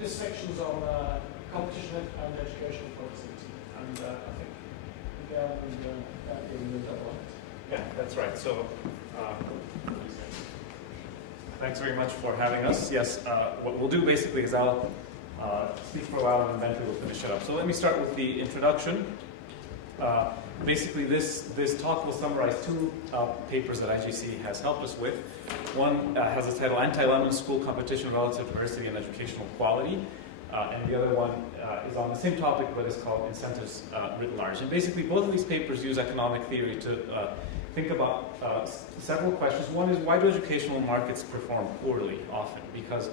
this section's on competition and educational productivity, and I think Miguel and that will move that one. Yeah, that's right. So, thanks very much for having us. Yes, what we'll do basically is I'll speak for a while and then we'll finish it up. So let me start with the introduction. Basically, this talk will summarize two papers that IGC has helped us with. One has the title Anti-Lemon School Competition, Relative Diversity and Educational Quality. And the other one is on the same topic, but it's called Incentives Writ Large. And basically, both of these papers use economic theory to think about several questions. One is, why do educational markets perform poorly often? Because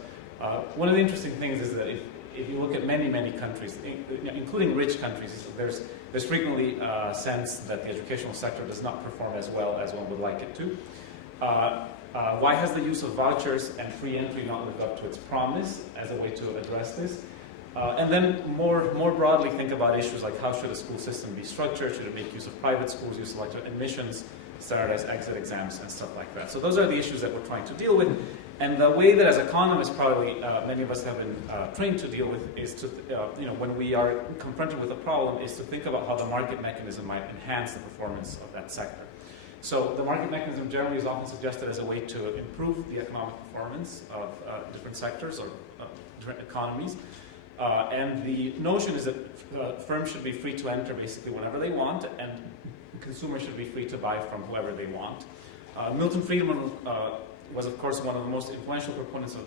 one of the interesting things is that if you look at many, many countries, including rich countries, there's frequently a sense that the educational sector does not perform as well as one would like it to. Why has the use of vouchers and free entry not lived up to its promise as a way to address this? And then more broadly think about issues like, how should a school system be structured? Should it make use of private schools, use selective admissions, standardized exit exams, and stuff like that? So those are the issues that we're trying to deal with. And the way that as economists probably many of us have been trained to deal with is to, when we are confronted with a problem, is to think about how the market mechanism might enhance the performance of that sector. So the market mechanism generally is often suggested as a way to improve the economic performance of different sectors or different economies. And the notion is that firms should be free to enter basically whenever they want, and consumers should be free to buy from whoever they want. Milton Friedman was, of course, one of the most influential proponents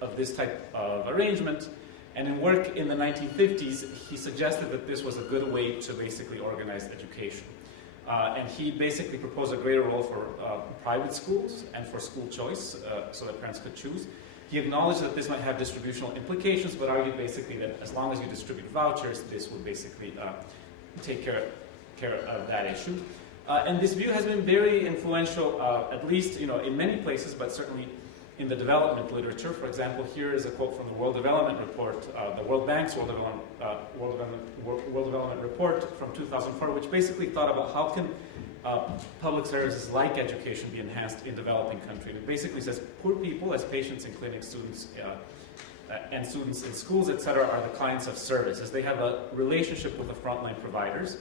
of this type of arrangement. And in work in the 1950s, he suggested that this was a good way to basically organize education. And he basically proposed a greater role for private schools and for school choice, so that parents could choose. He acknowledged that this might have distributional implications, but argued basically that as long as you distribute vouchers, this would basically take care of that issue. And this view has been very influential, at least in many places, but certainly in the development literature. For example, here is a quote from the World Development Report, the World Bank's World Development Report from 2004, which basically thought about how can public services like education be enhanced in developing countries. It basically says poor people, as patients in clinics, students, and students in schools, etc., are the clients of services. They have a relationship with the frontline providers,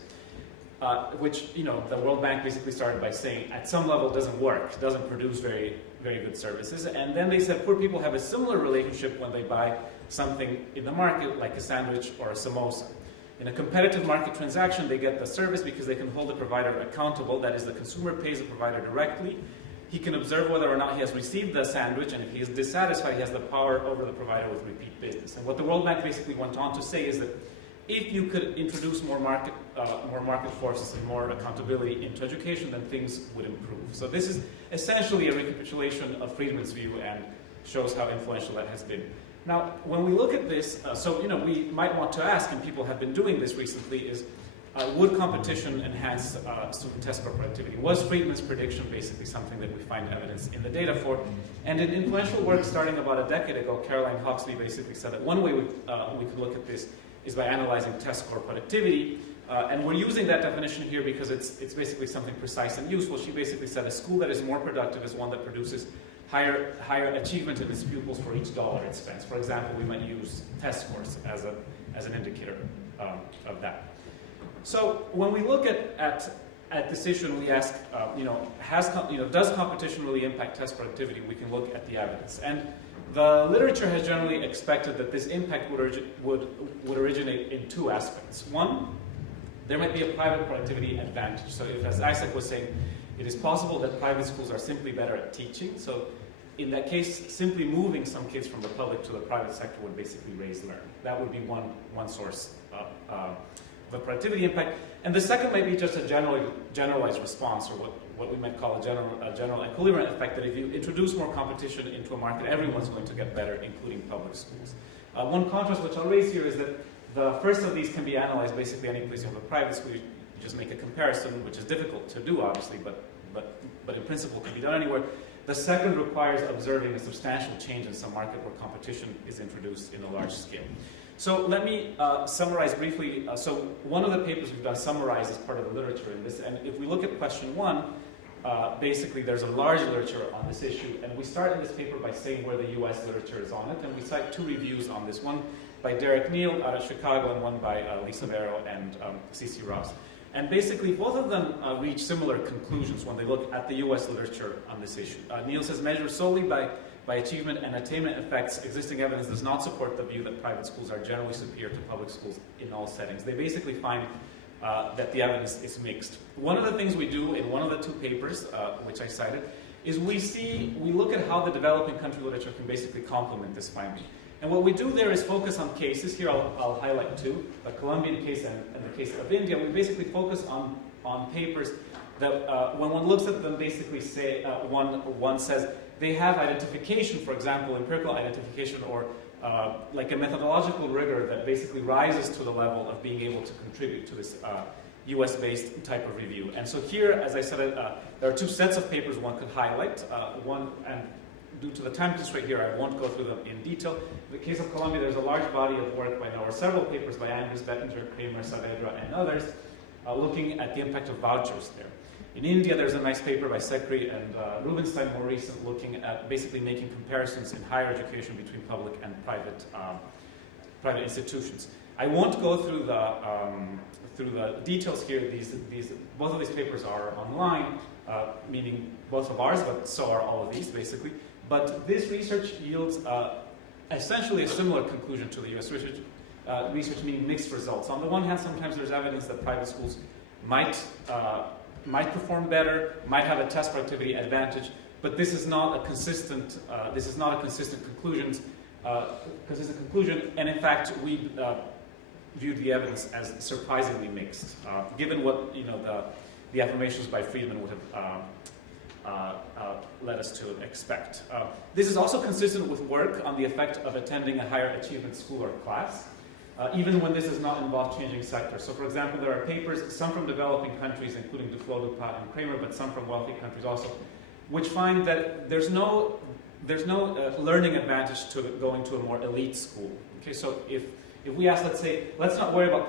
which the World Bank basically started by saying at some level doesn't work, doesn't produce very, very good services. And then they said poor people have a similar relationship when they buy something in the market, like a sandwich or a samosa. In a competitive market transaction, they get the service because they can hold the provider accountable. That is, the consumer pays the provider directly. He can observe whether or not he has received the sandwich, and if he is dissatisfied, he has the power over the provider with repeat business. And what the World Bank basically went on to say is that if you could introduce more market forces and more accountability into education, then things would improve. So this is essentially a recapitulation of Friedman's view and shows how influential that has been. Now, when we look at this, we might want to ask, and people have been doing this recently, is would competition enhance student test score productivity? Was Friedman's prediction basically something that we find evidence in the data for? And in influential work starting about a decade ago, Caroline Hoxley basically said that one way we could look at this is by analyzing test score productivity. And we're using that definition here because it's basically something precise and useful. She basically said a school that is more productive is one that produces higher achievement in its pupils for each dollar it spends. For example, we might use test scores as an indicator of that. So when we look at this issue and we ask, does competition really impact test productivity? We can look at the evidence. And the literature has generally expected that this impact would originate in two aspects. One, there might be a private productivity advantage. So if, as Isaac was saying, it is possible that private schools are simply better at teaching. So in that case, simply moving some kids from the public to the private sector would basically raise learning. That would be one source of the productivity impact. And the second might be just a generalized response, or what we might call a general equilibrium effect, that if you introduce more competition into a market, everyone's going to get better, including public schools. One contrast which I'll raise here is that the first of these can be analyzed basically any place you have a private school. You just make a comparison, which is difficult to do, obviously, but in principle can be done anywhere. The second requires observing a substantial change in some market where competition is introduced in a large scale. So let me summarize briefly. So one of the papers we've done summarizes part of the literature in this. And if we look at question one, basically there's a large literature on this issue, and we start in this paper by saying where the US literature is on it, and we cite 2 reviews on this, one by Derek Neal out of Chicago and one by Lisa Vero and C.C. Ross. And basically both of them reach similar conclusions when they look at the US literature on this issue. Neal says measured solely by achievement and attainment effects, existing evidence does not support the view that private schools are generally superior to public schools in all settings. They basically find that the evidence is mixed. One of the things we do in one of the 2 papers, which I cited, is we look at how the developing country literature can basically complement this finding. And what we do there is focus on cases. Here I'll highlight 2, the Colombian case and the case of India. We basically focus on papers that when one looks at them basically say, one says they have identification, for example, empirical identification or like a methodological rigor that basically rises to the level of being able to contribute to this US-based type of review. And so here, as I said, there are 2 sets of papers one could highlight. One, and due to the time constraint here, I won't go through them in detail. In the case of Colombia, there's a large body of work by now, or several papers by Andrews, Bettinger, Kramer, Saavedra, and others, looking at the impact of vouchers there. In India, there's a nice paper by Sekri and Rubinstein, more recent, looking at basically making comparisons in higher education between public and private institutions. I won't go through the details here. Both of these papers are online, meaning both of ours, but so are all of these, basically. But this research yields essentially a similar conclusion to the US research, meaning mixed results. On the one hand, sometimes there's evidence that private schools might perform better, might have a test productivity advantage, but this is not a consistent conclusion. And in fact, we viewed the evidence as surprisingly mixed, given what the affirmations by Friedman would have led us to expect. This is also consistent with work on the effect of attending a higher achievement school or class, even when this does not involve changing sectors. So for example, there are papers, some from developing countries, including Duflo, Dupat, and Kramer, but some from wealthy countries also, which find that there's no learning advantage to going to a more elite school. Okay, so if we ask, let's not worry about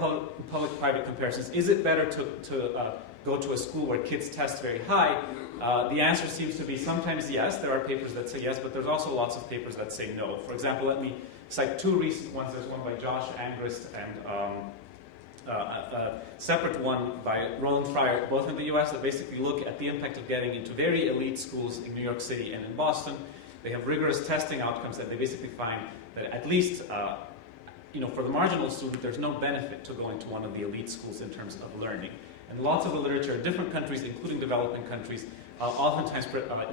public-private comparisons. Is it better to go to a school where kids test very high? The answer seems to be sometimes yes. There are papers that say yes, but there's also lots of papers that say no. For example, let me cite 2 recent ones. There's one by Josh Angrist and a separate one by Roland Fryer, both in the US, that basically look at the impact of getting into very elite schools in New York City and in Boston. They have rigorous testing outcomes, and they basically find that at least for the marginal student, there's no benefit to going to one of the elite schools in terms of learning. And lots of the literature in different countries, including developing countries, oftentimes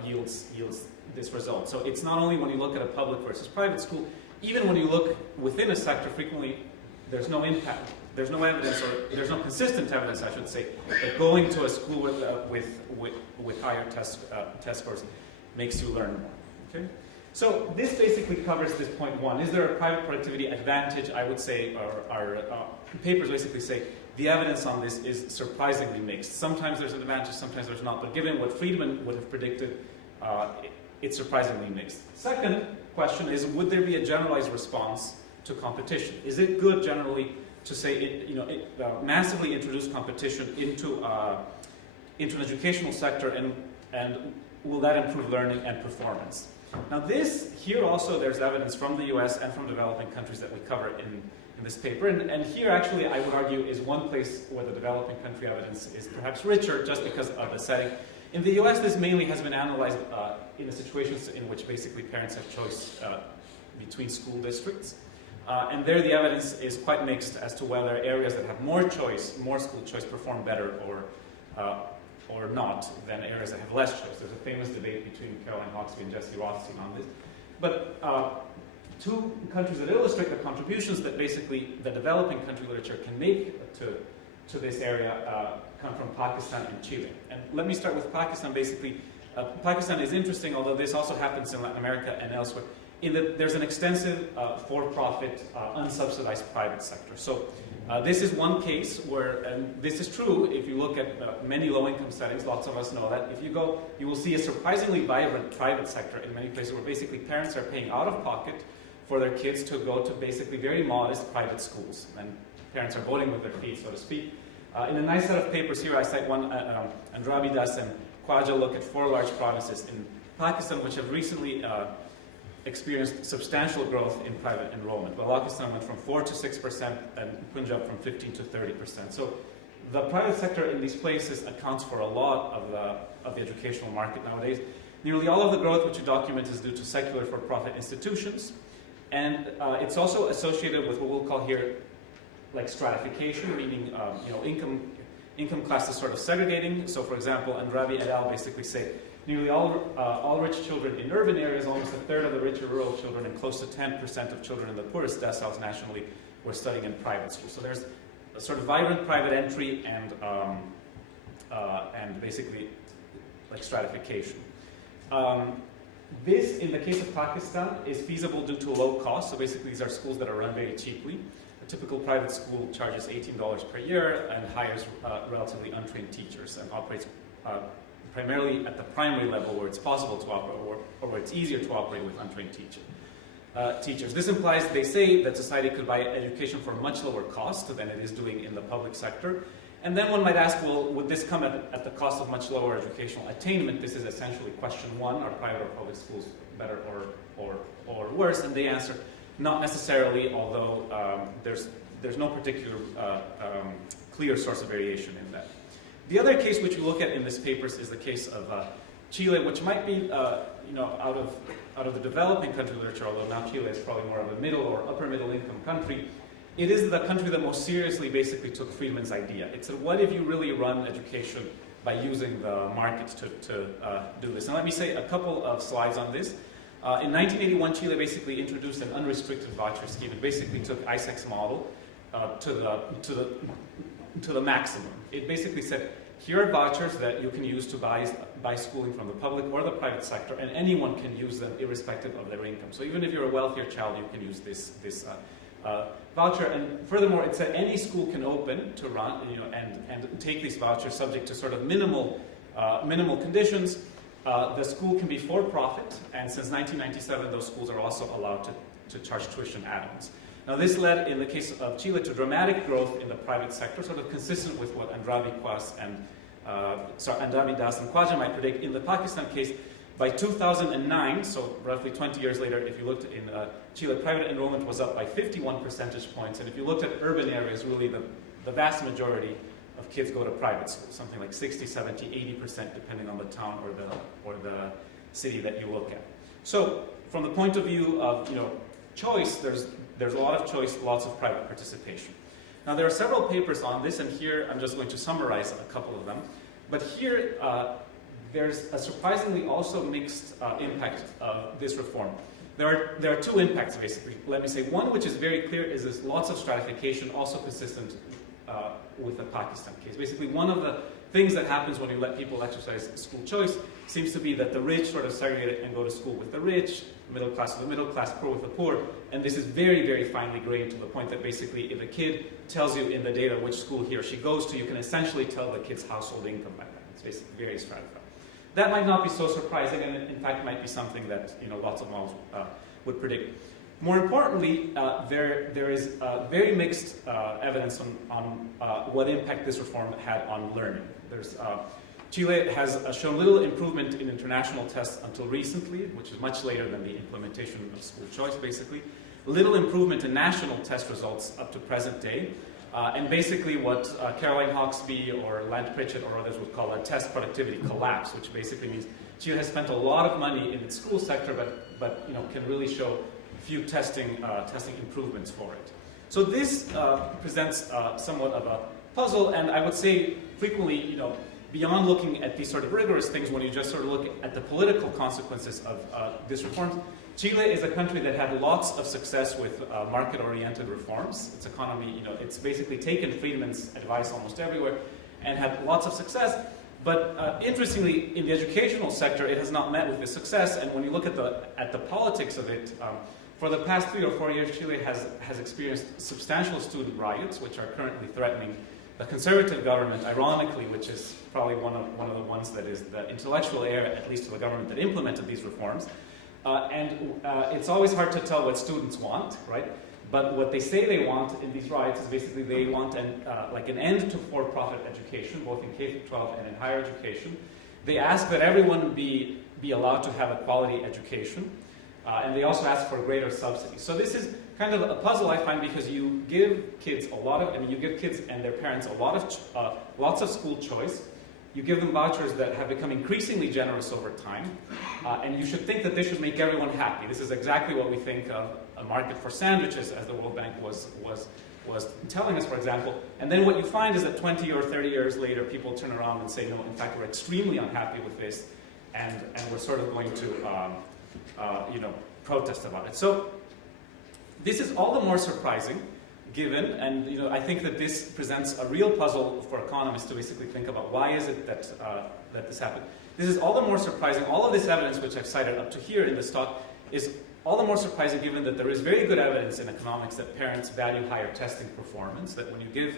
yields this result. So it's not only when you look at a public versus private school, even when you look within a sector, frequently there's no impact, there's no evidence, or there's no consistent evidence, I should say, that going to a school with higher test scores makes you learn more. Okay? So this basically covers this point 1. Is there a private productivity advantage? I would say our papers basically say the evidence on this is surprisingly mixed. Sometimes there's an advantage, sometimes there's not. But given what Friedman would have predicted, it's surprisingly mixed. Second question is, would there be a generalized response to competition? Is it good generally to say massively introduce competition into an educational sector, and will that improve learning and performance? Now here also there's evidence from the US and from developing countries that we cover in this paper. And here actually I would argue is one place where the developing country evidence is perhaps richer just because of the setting. In the US, this mainly has been analyzed in the situations in which basically parents have choice between school districts. And there the evidence is quite mixed as to whether areas that have more school choice perform better or not than areas that have less choice. There's a famous debate between Caroline Hawksby and Jesse Rothstein on this. But 2 countries that illustrate the contributions that basically the developing country literature can make to this area come from Pakistan and Chile. And let me start with Pakistan. Basically, Pakistan is interesting, although this also happens in Latin America and elsewhere, in that there's an extensive for-profit, unsubsidized private sector. So this is one case where, and this is true if you look at many low-income settings, lots of us know that. If you go, you will see a surprisingly vibrant private sector in many places where basically parents are paying out of pocket for their kids to go to basically very modest private schools. And parents are voting with their feet, so to speak. In a nice set of papers here, I cite one, Andrabidas and Khwaja look at 4 large provinces in Pakistan which have recently experienced substantial growth in private enrollment. Balochistan went from 4 to 6% and Punjab from 15 to 30%. So the private sector in these places accounts for a lot of the educational market nowadays. Nearly all of the growth which you document is due to secular for-profit institutions, and it's also associated with what we'll call here like stratification, meaning income classes sort of segregating. So for example, Andrabi et al. Basically say nearly all rich children in urban areas, almost a third of the richer rural children, and close to 10% of children in the poorest deciles nationally were studying in private schools. So there's a sort of vibrant private entry and basically like stratification. This, in the case of Pakistan, is feasible due to low cost. So basically these are schools that are run very cheaply. A typical private school charges $18 per year and hires relatively untrained teachers and operates primarily at the primary level where it's possible to operate or where it's easier to operate with untrained teachers. This implies, they say, that society could buy education for much lower cost than it is doing in the public sector. And then one might ask, well, would this come at the cost of much lower educational attainment? This is essentially question one: are private or public schools better or worse? And they answer, not necessarily, although there's no particular clear source of variation in that. The other case which we look at in this paper is the case of Chile, which might be out of the developing country literature, although now Chile is probably more of a middle or upper middle income country. It is the country that most seriously basically took Friedman's idea. It said, what if you really run education by using the market to do this? And let me say a couple of slides on this. In 1981, Chile basically introduced an unrestricted voucher scheme. It basically took ISEC's model to the maximum. It basically said, here are vouchers that you can use to buy schooling from the public or the private sector, and anyone can use them irrespective of their income. So even if you're a wealthier child, you can use this voucher. And furthermore, it said any school can open to run, and take these vouchers subject to sort of minimal conditions. The school can be for profit, and since 1997, those schools are also allowed to charge tuition add-ons. Now, this led, in the case of Chile, to dramatic growth in the private sector, sort of consistent with what Andrabi Das and Khwaja might predict. In the Pakistan case, by 2009, so roughly 20 years later, if you looked in Chile, private enrollment was up by 51 percentage points. And if you looked at urban areas, really the vast majority of kids go to private schools, something like 60, 70, 80%, depending on the town or the city that you look at. So from the point of view of choice, there's a lot of choice, lots of private participation. Now there are several papers on this, and here I'm just going to summarize a couple of them. But here there's a surprisingly also mixed impact of this reform. There are two impacts, basically. Let me say one, which is very clear, is this lots of stratification, also consistent with the Pakistan case. Basically, one of the things that happens when you let people exercise school choice seems to be that the rich sort of segregate and go to school with the rich, middle class with the middle class, poor with the poor, and this is very, very finely grained to the point that basically if a kid tells you in the data which school he or she goes to, you can essentially tell the kid's household income by that. It's basically very stratified. That might not be so surprising, and in fact might be something that lots of models would predict. More importantly, there is very mixed evidence on what impact this reform had on learning. Chile has shown little improvement in international tests until recently, which is much later than the implementation of school choice, basically. Little improvement in national test results up to present day. And basically what Caroline Hawksby or Lant Pritchett or others would call a test productivity collapse, which basically means Chile has spent a lot of money in its school sector, but can really show few testing improvements for it. So this presents somewhat of a puzzle, and I would say frequently, beyond looking at these sort of rigorous things, when you just sort of look at the political consequences of this reform, Chile is a country that had lots of success with market-oriented reforms. Its economy, it's basically taken Friedman's advice almost everywhere and had lots of success. But interestingly, in the educational sector, it has not met with this success. And when you look at the politics of it, for the past 3 or 4 years, Chile has experienced substantial student riots, which are currently threatening the conservative government, ironically, which is probably one of the ones that is the intellectual heir, at least to the government that implemented these reforms. It's always hard to tell what students want, right? But what they say they want in these riots is basically they want an end to for-profit education, both in K-12 and in higher education. They ask that everyone be allowed to have a quality education, and they also ask for greater subsidies. So this is kind of a puzzle, I find, because you give kids you give kids and their parents lots of school choice. You give them vouchers that have become increasingly generous over time, and you should think that this should make everyone happy. This is exactly what we think of a market for sandwiches, as the World Bank was telling us, for example. And then what you find is that 20 or 30 years later, people turn around and say, no, in fact, we're extremely unhappy with this, and we're sort of going to protest about it. So this is all the more surprising, given, and I think that this presents a real puzzle for economists to basically think about why is it that this happened. This is all the more surprising. All of this evidence, which I've cited up to here in this talk, is all the more surprising given that there is very good evidence in economics that parents value higher testing performance. That when you give,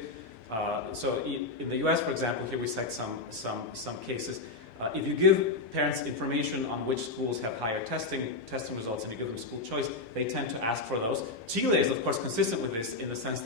so in the U.S., for example, here we cite some cases. If you give parents information on which schools have higher testing results and you give them school choice, they tend to ask for those. Chile is, of course, consistent with this in the sense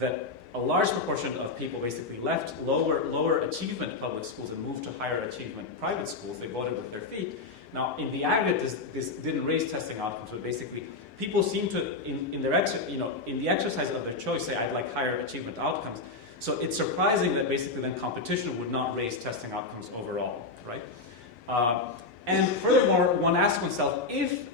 that a large proportion of people basically left lower achievement public schools and moved to higher achievement private schools. They voted with their feet. Now, in the aggregate, this didn't raise testing outcomes, but basically people seem to, in the exercise of their choice, say, I'd like higher achievement outcomes. So it's surprising that basically then competition would not raise testing outcomes overall, right? And furthermore, one asks oneself, if,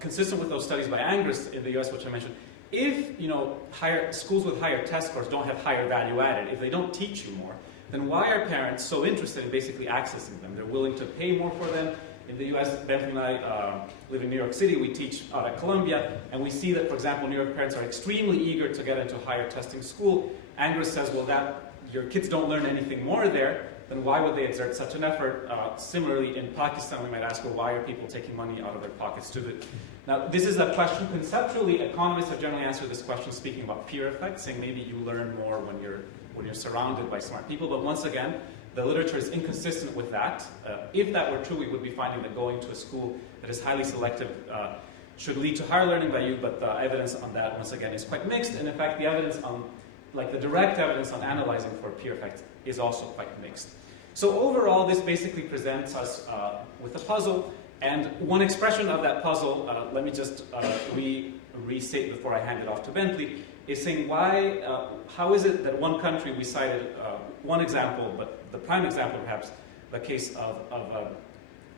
consistent with those studies by Angus in the US, which I mentioned, if schools with higher test scores don't have higher value added, if they don't teach you more, then why are parents so interested in basically accessing them? They're willing to pay more for them. In the US, Bentley and I live in New York City. We teach out at Columbia, and we see that, for example, New York parents are extremely eager to get into higher testing school. Angus says, well, your kids don't learn anything more there, then why would they exert such an effort? Similarly, in Pakistan, we might ask, well, why are people taking money out of their pockets to do it? Now, this is a question, conceptually, economists have generally answered this question speaking about peer effect, saying maybe you learn more when you're surrounded by smart people, but once again, the literature is inconsistent with that. If that were true, we would be finding that going to a school that is highly selective should lead to higher learning value, but the evidence on that, once again, is quite mixed, and in fact, the evidence on, the direct evidence on analyzing for peer effect is also quite mixed. So overall, this basically presents us with a puzzle, and one expression of that puzzle, let me just restate before I hand it off to Bentley, is saying how is it that one country, we cited one example, but the prime example perhaps, the case of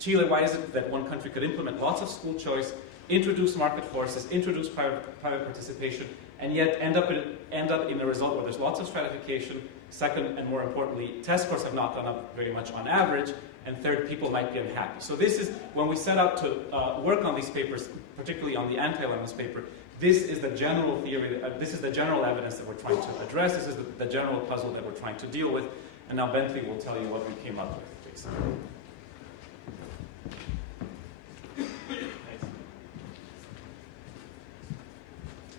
Chile, why is it that one country could implement lots of school choice, introduce market forces, introduce private participation, and yet end up in a result where there's lots of stratification. Second, and more importantly, test scores have not gone up very much on average. And third, people might be unhappy. So this is, when we set out to work on these papers, particularly on the anti-allowance paper, this is the general theory, this is the general evidence that we're trying to address, this is the general puzzle that we're trying to deal with. And now Bentley will tell you what we came up with, please.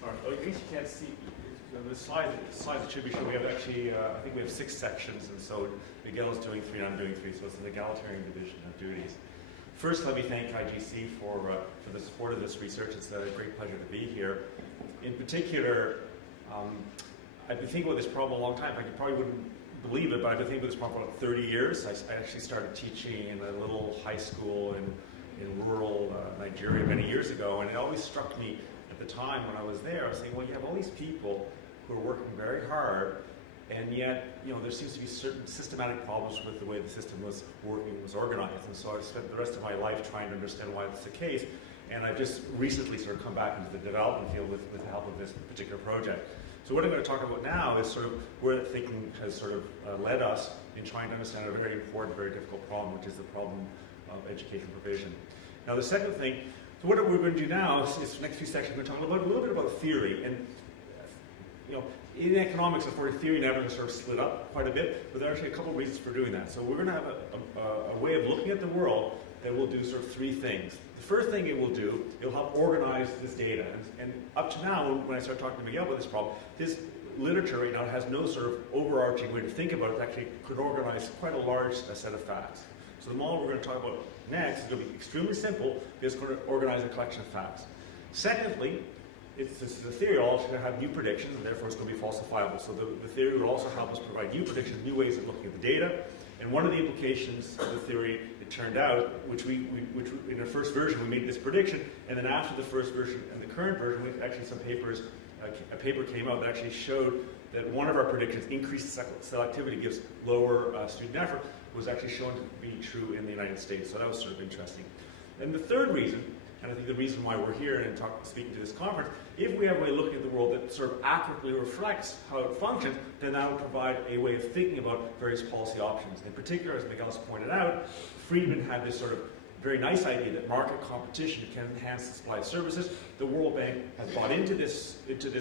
All right, well, in case you can't see, the slides that should be shown, we have actually, I think we have 6 sections, and so Miguel is doing 3 and I'm doing 3, so it's an egalitarian division of duties. First, let me thank IGC for the support of this research. It's a great pleasure to be here. In particular, I've been thinking about this problem a long time. You probably wouldn't believe it, but I've been thinking about this problem for about 30 years. I actually started teaching in a little high school in rural Nigeria many years ago, and it always struck me at the time when I was there. I was saying, well, you have all these people who are working very hard, and yet, there seems to be certain systematic problems with the way the system was organized. And so I spent the rest of my life trying to understand why that's the case. And I've just recently sort of come back into the development field with the help of this particular project. So what I'm going to talk about now is sort of where the thinking has sort of led us in trying to understand a very important, very difficult problem, which is the problem of education provision. Now the second thing, so what we're going to do now is the next few sections, we're going to talk a little bit about theory. And in economics, of course, theory and evidence sort of split up quite a bit, but there are actually a couple of reasons for doing that. So we're going to have a way of looking at the world that will do sort of 3 things. The first thing it will do, it'll help organize this data. And up to now, when I started talking to Miguel about this problem, this literature right now has no sort of overarching way to think about it. It actually could organize quite a large set of facts. So the model we're going to talk about next is going to be extremely simple, because it's going to organize a collection of facts. Secondly, the theory will also have new predictions, and therefore it's going to be falsifiable. So the theory will also help us provide new predictions, new ways of looking at the data. And one of the implications of the theory, it turned out, which in the first version we made this prediction, and then after the first version and the current version, we actually some papers, a paper came out that actually showed that one of our predictions, increased selectivity gives lower student effort, was actually shown to be true in the United States. So that was sort of interesting. And the third reason, and I think the reason why we're here and speaking to this conference, if we have a way of looking at the world that sort of accurately reflects how it functions, then that will provide a way of thinking about various policy options. In particular, as Miguel's pointed out, Friedman had this sort of very nice idea that market competition can enhance the supply of services. The World Bank has bought into this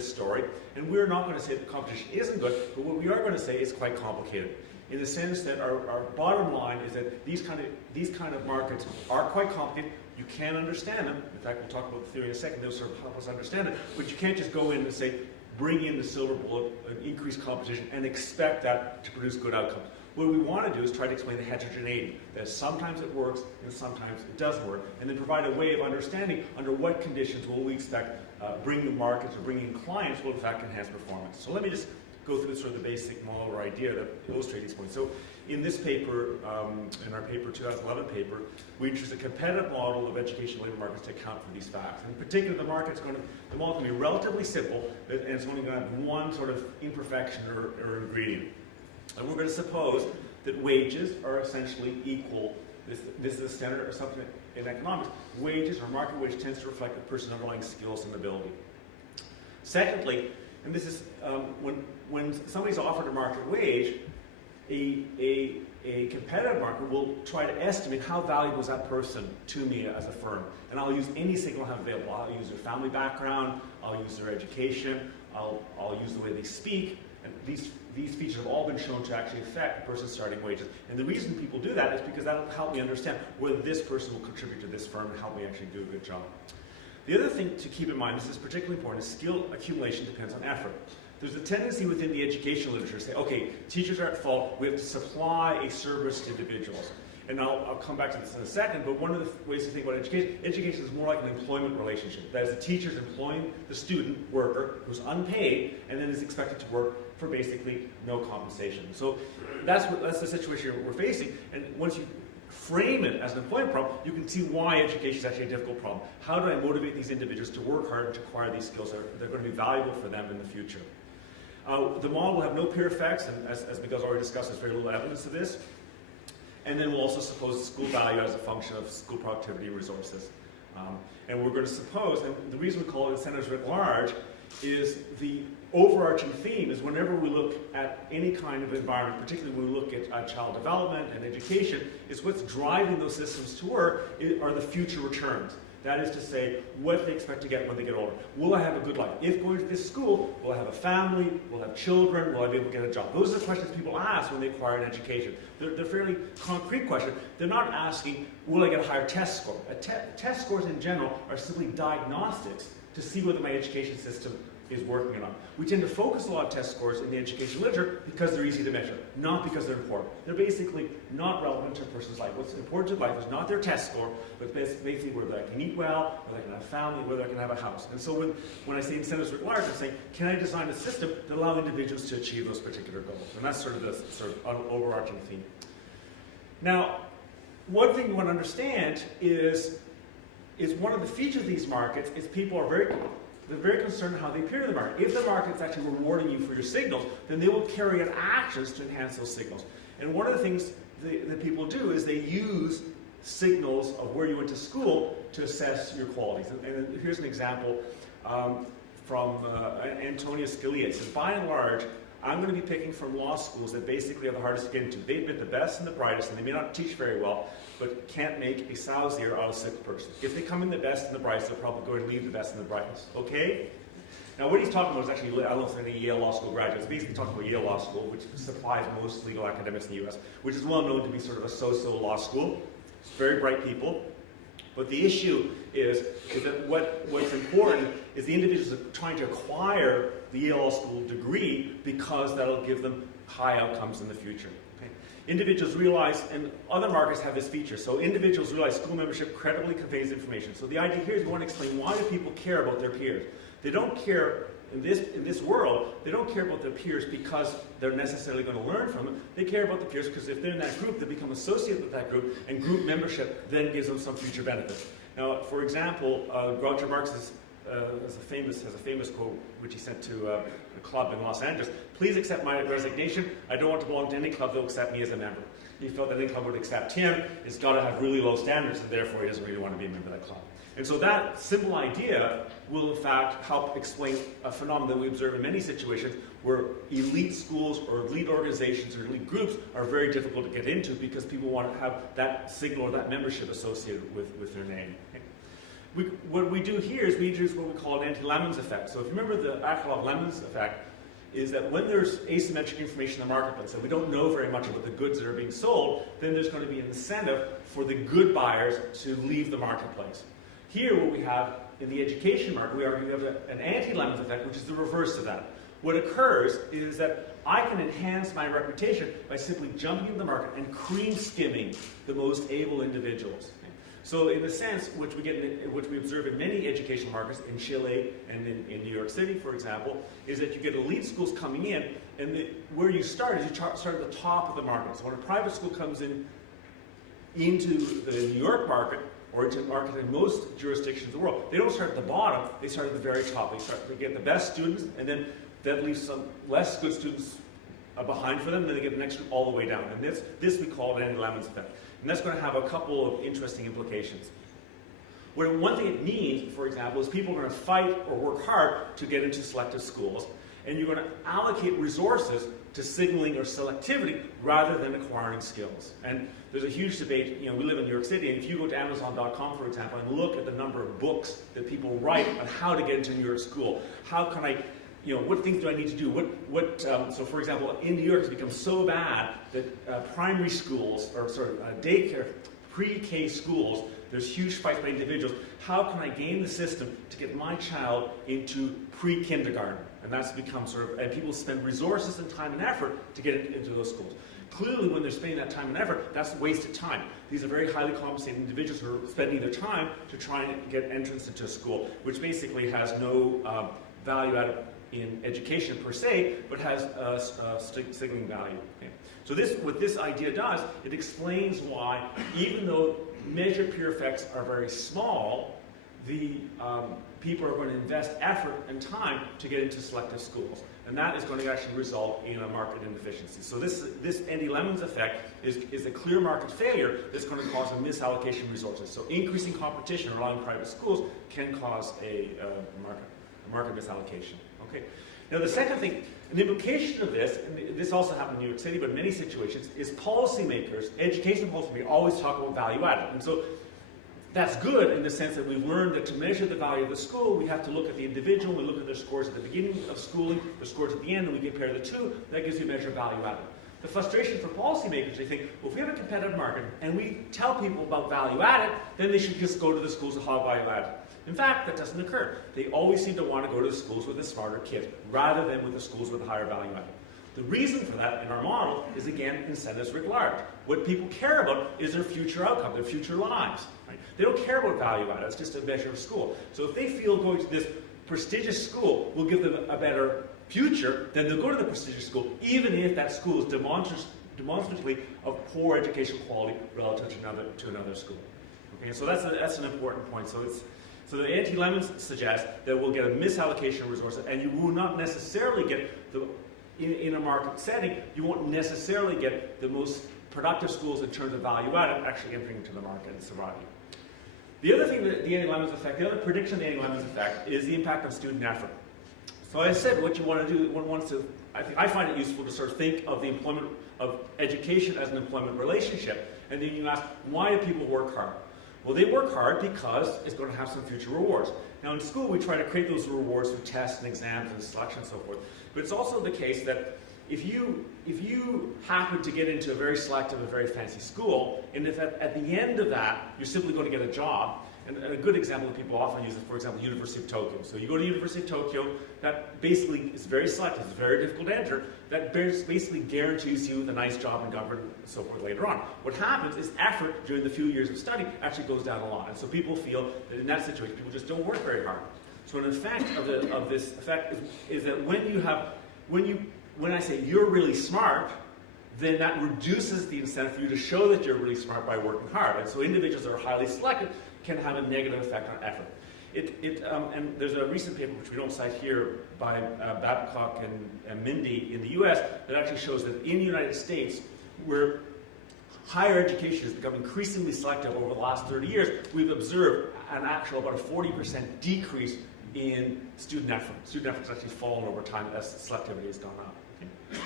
story, and we're not going to say that competition isn't good, but what we are going to say is quite complicated, in the sense that our bottom line is that these kind of markets are quite complicated. You can understand them. In fact, we'll talk about the theory in a second. They'll sort of help us understand it. But you can't just go in and say, bring in the silver bullet, increase competition, and expect that to produce good outcomes. What we want to do is try to explain the heterogeneity, that sometimes it works and sometimes it doesn't work, and then provide a way of understanding under what conditions will we expect bringing markets or bringing clients will in fact enhance performance. So let me just go through sort of the basic model or idea to illustrate these points. So in this paper, in our paper, 2011 paper, we introduced a competitive model of education labor markets to account for these facts. In particular, the model is going to be relatively simple, and it's only going to have one sort of imperfection or ingredient. And we're going to suppose that wages are essentially equal. This is a standard assumption in economics. Wages or market wage tends to reflect a person's underlying skills and ability. Secondly, and this is when somebody's offered a market wage, a competitive market will try to estimate how valuable is that person to me as a firm. And I'll use any signal I have available. I'll use their family background, I'll use their education, I'll use the way they speak. And these features have all been shown to actually affect a person's starting wages. And the reason people do that is because that'll help me understand whether this person will contribute to this firm and help me actually do a good job. The other thing to keep in mind, this is particularly important, is skill accumulation depends on effort. There's a tendency within the educational literature to say, okay, teachers are at fault, we have to supply a service to individuals. And I'll come back to this in a second, but one of the ways to think about education is more like an employment relationship. That is, the teacher's employing the student worker who's unpaid and then is expected to work for basically no compensation. So that's the situation we're facing, and once you frame it as an employment problem, you can see why education is actually a difficult problem. How do I motivate these individuals to work hard and to acquire these skills that are going to be valuable for them in the future? The model will have no peer effects, and as Miguel's already discussed, there's very little evidence of this. And then we'll also suppose school value as a function of school productivity resources. And we're going to suppose, and the reason we call it incentives writ large, is the overarching theme is whenever we look at any kind of environment, particularly when we look at child development and education, is what's driving those systems to work are the future returns. That is to say, what they expect to get when they get older. Will I have a good life? If going to this school, will I have a family? Will I have children? Will I be able to get a job? Those are the questions people ask when they acquire an education. They're fairly concrete questions. They're not asking, will I get a higher test score? Test scores in general are simply diagnostics to see whether my education system is working or not. We tend to focus a lot on test scores in the education literature because they're easy to measure, not because they're important. They're basically not relevant to a person's life. What's important to life is not their test score, but basically whether I can eat well, whether I can have a family, whether I can have a house. And so when I say incentives writ large, I'm saying, can I design a system that allows individuals to achieve those particular goals? And that's sort of the overarching theme. Now, one thing you want to understand is one of the features of these markets is people are they're very concerned how they appear to the market. If the market's actually rewarding you for your signals, then they will carry out actions to enhance those signals. And one of the things that people do is they use signals of where you went to school to assess your qualities. And here's an example from Antonia Scalia. It says, by and large, I'm going to be picking from law schools that basically are the hardest to get into. They've been the best and the brightest, and they may not teach very well, but can't make a sow's ear out of a sick person. If they come in the best and the brightest, they'll probably go and leave the best and the brightest. Okay? Now, what he's talking about is actually, I don't know if any Yale Law School graduates. He's basically talking about Yale Law School, which supplies most legal academics in the U.S., which is well known to be sort of a so-so law school. It's very bright people. But the issue is that what's important is the individuals are trying to acquire the Yale Law School degree because that'll give them high outcomes in the future. Okay? Individuals realize, and other markets have this feature, so individuals realize school membership credibly conveys information. So the idea here is we want to explain, why do people care about their peers? They don't care in this world, they don't care about their peers because they're necessarily going to learn from them. They care about the peers because if they're in that group, they become associated with that group, and group membership then gives them some future benefits. Now, for example, Groucho Marx has a famous quote which he sent to a club in Los Angeles. Please accept my resignation. I don't want to belong to any club that will accept me as a member. He felt that any club would accept him. It's got to have really low standards, and therefore he doesn't really want to be a member of that club. And so that simple idea will in fact help explain a phenomenon that we observe in many situations where elite schools or elite organizations or elite groups are very difficult to get into because people want to have that signal or that membership associated with their name. What we do here is we introduce what we call an anti-Lemons effect. So if you remember the Akerlof-Lemons effect, is that when there's asymmetric information in the marketplace and we don't know very much about the goods that are being sold, then there's going to be an incentive for the good buyers to leave the marketplace. Here, what we have in the education market, we argue we have an anti-Lemons effect, which is the reverse of that. What occurs is that I can enhance my reputation by simply jumping into the market and cream skimming the most able individuals. So in the sense which we observe in many education markets, in Chile and in New York City, for example, is that you get elite schools coming in, and where you start is you start at the top of the market. So when a private school comes into the New York market, or into the market in most jurisdictions of the world, they don't start at the bottom, they start at the very top. They get the best students, and then that leaves some less good students behind for them, and then they get the next group all the way down. And this we call an anti-Lemons effect. And that's going to have a couple of interesting implications. One thing it means, for example, is people are going to fight or work hard to get into selective schools, and you're going to allocate resources to signaling or selectivity rather than acquiring skills. And there's a huge debate. We live in New York City, and if you go to Amazon.com, for example, and look at the number of books that people write on how to get into New York school, how can I, what things do I need to do? So for example, in New York, it's become so bad that primary schools, daycare, pre-K schools, there's huge fights by individuals. How can I game the system to get my child into pre-kindergarten? And that's become and people spend resources and time and effort to get into those schools. Clearly, when they're spending that time and effort, that's wasted time. These are very highly compensated individuals who are spending their time to try and get entrance into a school, which basically has no value added in education per se, but has signaling value. Okay. So what this idea does, it explains why, even though measured peer effects are very small, the people are going to invest effort and time to get into selective schools. And that is going to actually result in a market inefficiency. So this anti-Lemons effect is a clear market failure that's going to cause a misallocation of resources. So increasing competition around private schools can cause a market misallocation. Okay. Now the second thing, an implication of this, and this also happened in New York City, but in many situations, is policymakers, education policymakers, always talk about value added. And so that's good in the sense that we've learned that to measure the value of the school, we have to look at the individual, we look at their scores at the beginning of schooling, their scores at the end, and we compare the two. That gives you a measure of value added. The frustration for policymakers, they think, well, if we have a competitive market and we tell people about value added, then they should just go to the schools that have value added. In fact, that doesn't occur. They always seem to want to go to the schools with the smarter kids, rather than with the schools with the higher value added. The reason for that in our model is, again, incentives writ large. What people care about is their future outcome, their future lives. Right? They don't care about value added, it's just a measure of school. So if they feel going to this prestigious school will give them a better future, then they'll go to the prestigious school, even if that school is demonstratively of poor educational quality relative to another school. Okay, so that's an important point. So the anti-Lemons suggests that we'll get a misallocation of resources, and you will not necessarily get in a market setting, you won't necessarily get the most productive schools in terms of value added actually entering into the market and surviving. The other thing that the anti-Lemons effect, the other prediction of the anti-Lemons effect is the impact on student effort. So as I said, what you want to do, I find it useful to sort of think of the employment of education as an employment relationship, and then you ask, why do people work hard? Well, they work hard because it's going to have some future rewards. Now in school, we try to create those rewards through tests and exams and selection and so forth. But it's also the case that if you happen to get into a very selective and very fancy school, and if at the end of that, you're simply going to get a job, and a good example that people often use is, for example, University of Tokyo. So you go to University of Tokyo, that basically is very selective, it's very difficult to enter, that basically guarantees you the nice job in government and so forth later on. What happens is effort during the few years of study actually goes down a lot. And so people feel that in that situation, people just don't work very hard. So an effect of this effect is that when I say you're really smart, then that reduces the incentive for you to show that you're really smart by working hard. And so individuals that are highly selective can have a negative effect on effort. And there's a recent paper, which we don't cite here, by Babcock and Mindy in the US, that actually shows that in the United States, where higher education has become increasingly selective over the last 30 years, we've observed an actual about a 40% decrease in student effort. Student effort has actually fallen over time as selectivity has gone up. Okay?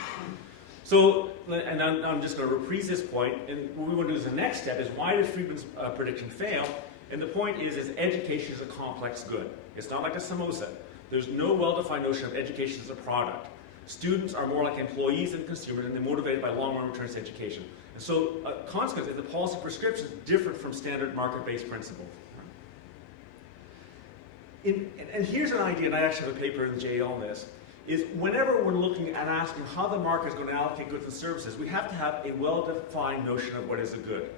So, and I'm just going to reprise this point, and what we want to do as the next step is, why did Friedman's prediction fail? And the point is education is a complex good. It's not like a samosa. There's no well-defined notion of education as a product. Students are more like employees than consumers, and they're motivated by long-run returns to education. And so, consequently, the policy prescriptions differ from standard market-based principles. And here's an idea, and I actually have a paper in the JL on this, is whenever we're looking at asking how the market is going to allocate goods and services, we have to have a well-defined notion of what is a good.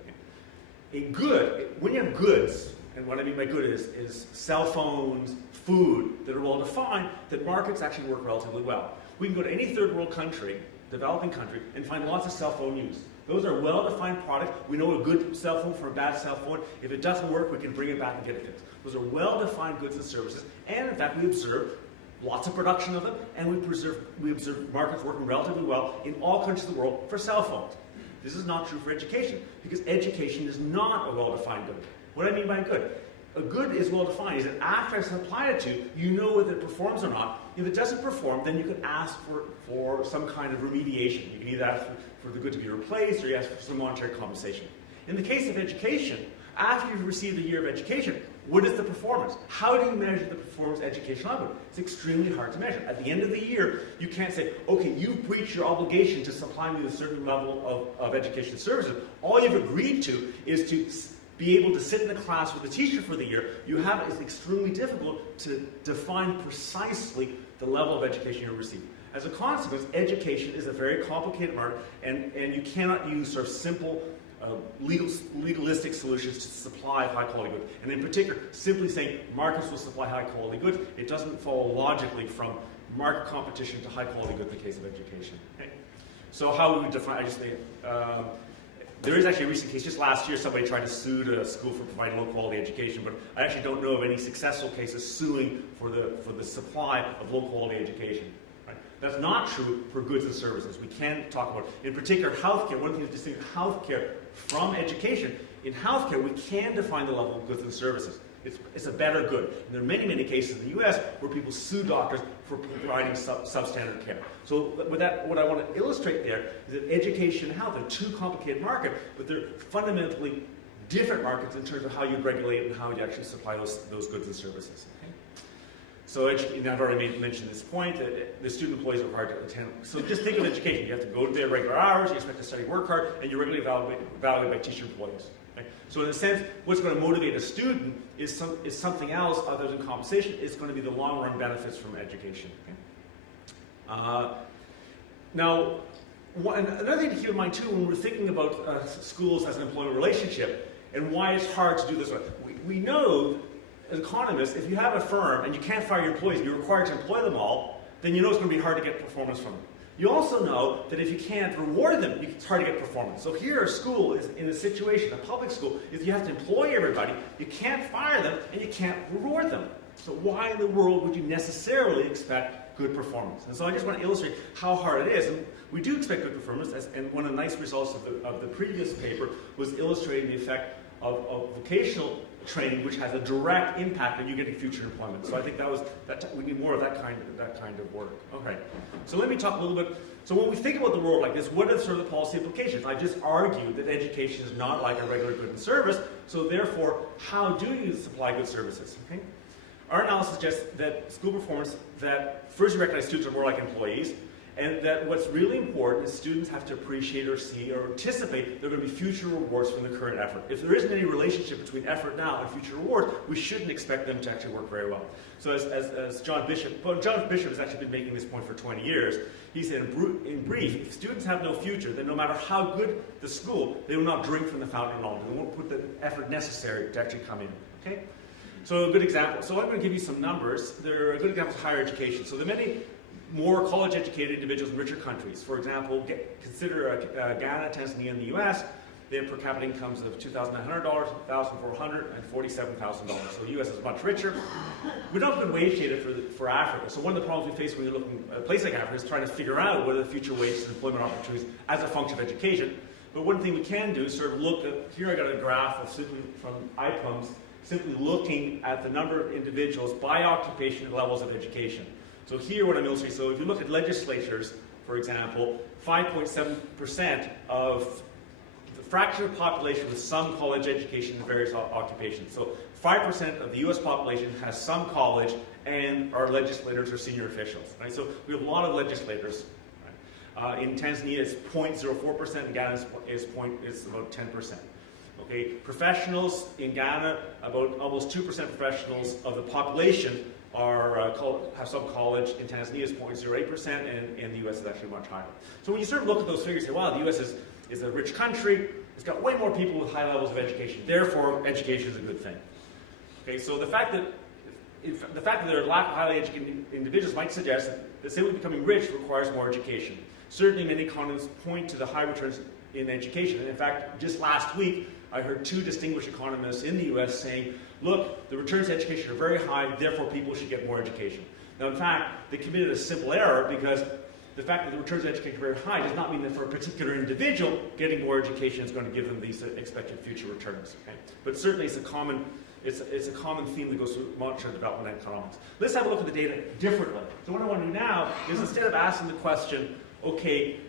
A good, when you have goods, and what I mean by good is cell phones, food, that are well-defined, that markets actually work relatively well. We can go to any third world country, developing country, and find lots of cell phone use. Those are well-defined products. We know a good cell phone from a bad cell phone. If it doesn't work, we can bring it back and get it fixed. Those are well-defined goods and services, and in fact, we observe lots of production of them, and we observe markets working relatively well in all countries of the world for cell phones. This is not true for education, because education is not a well-defined good. What do I mean by good? A good is well-defined, is that after I supply it to you, you know whether it performs or not. If it doesn't perform, then you can ask for some kind of remediation. You can either ask for the good to be replaced, or you ask for some monetary compensation. In the case of education, after you've received a year of education, what is the performance? How do you measure the performance of educational output? It's extremely hard to measure. At the end of the year, you can't say, okay, you've breached your obligation to supply me with a certain level of education services. All you've agreed to is to be able to sit in a class with a teacher for the year. It's extremely difficult to define precisely the level of education you receive. As a consequence, education is a very complicated market, and you cannot use sort of simple legalistic solutions to supply high-quality goods. And in particular, simply saying markets will supply high-quality goods, it doesn't follow logically from market competition to high-quality goods in the case of education. Okay? So how would we define, there is actually a recent case, just last year, somebody tried to sue a school for providing low-quality education, but I actually don't know of any successful cases suing for the supply of low-quality education. Right? That's not true for goods and services. We can talk about, in particular, healthcare. One thing is distinguish healthcare from education. In healthcare, we can define the level of goods and services. It's a better good. And there are many, many cases in the U.S. where people sue doctors for providing substandard care. So what I want to illustrate there is that education and health are two complicated markets, but they're fundamentally different markets in terms of how you regulate and how you actually supply those goods and services. Okay? So I've already mentioned this point, that the student employees are required to attend. So just think of education. You have to go to their regular hours, you expect to study, work hard, and you're regularly evaluated by teacher employees. Okay? So in a sense, what's going to motivate a student is something else other than compensation. It's going to be the long-run benefits from education. Okay? Now, another thing to keep in mind too, when we're thinking about schools as an employment relationship, and why it's hard to do this, we know, as economists, if you have a firm and you can't fire your employees, you're required to employ them all, then you know it's going to be hard to get performance from them. You also know that if you can't reward them, it's hard to get performance. So here a school is in a situation, a public school, is you have to employ everybody, you can't fire them, and you can't reward them. So why in the world would you necessarily expect good performance? And so I just want to illustrate how hard it is. And we do expect good performance, and one of the nice results of the previous paper was illustrating the effect of vocational training, which has a direct impact on you getting future employment. So I think we need more of that kind of work. Okay, so let me talk a little bit. So when we think about the world like this, what are sort of the policy implications? I just argued that education is not like a regular good and service. So therefore, how do you supply good services? Okay, our analysis suggests that school performance, that first you recognize students are more like employees, and that what's really important is students have to appreciate or see or anticipate there are going to be future rewards from the current effort. If there isn't any relationship between effort now and future rewards, we shouldn't expect them to actually work very well. So as John Bishop has actually been making this point for 20 years, he said in brief, if students have no future, then no matter how good the school, they will not drink from the fountain of knowledge. They won't put the effort necessary to actually come in. Okay? So a good example. So I'm going to give you some numbers. There are good examples of higher education. So there are many more college-educated individuals in richer countries. For example, consider Ghana, Tanzania, and the U.S. They have per capita incomes of $2,900, $1,400, and $47,000. So the U.S. is much richer. We don't have good wage data for Africa. So one of the problems we face when you're looking at a place like Africa is trying to figure out what are the future wages and employment opportunities as a function of education. But one thing we can do is sort of look at, here I got a graph of simply from IPUMS, simply looking at the number of individuals by occupation and levels of education. So here what I'm illustrating, so if you look at legislatures, for example, 5.7% of the fraction of population with some college education in various occupations. So 5% of the US population has some college and are legislators or senior officials. Right? So we have a lot of legislators. Right? In Tanzania it's 0.04%, in Ghana is about 10%. Okay, professionals in Ghana, about almost 2% professionals of the population are have some college. In Tanzania is 0.08%, and in the US is actually much higher. So when you sort of look at those figures, you say, wow, the US is a rich country, it's got way more people with high levels of education, therefore education is a good thing. Okay, so the fact that there are a lack of highly educated individuals might suggest that simply becoming rich requires more education. Certainly many economists point to the high returns in education, and in fact, just last week, I heard two distinguished economists in the US saying, look, the returns to education are very high, therefore people should get more education. Now in fact, they committed a simple error because the fact that the returns to education are very high does not mean that for a particular individual, getting more education is going to give them these expected future returns. Okay? But certainly it's a common theme that goes through much of development economics. Let's have a look at the data differently. So what I want to do now is instead of asking the question, okay,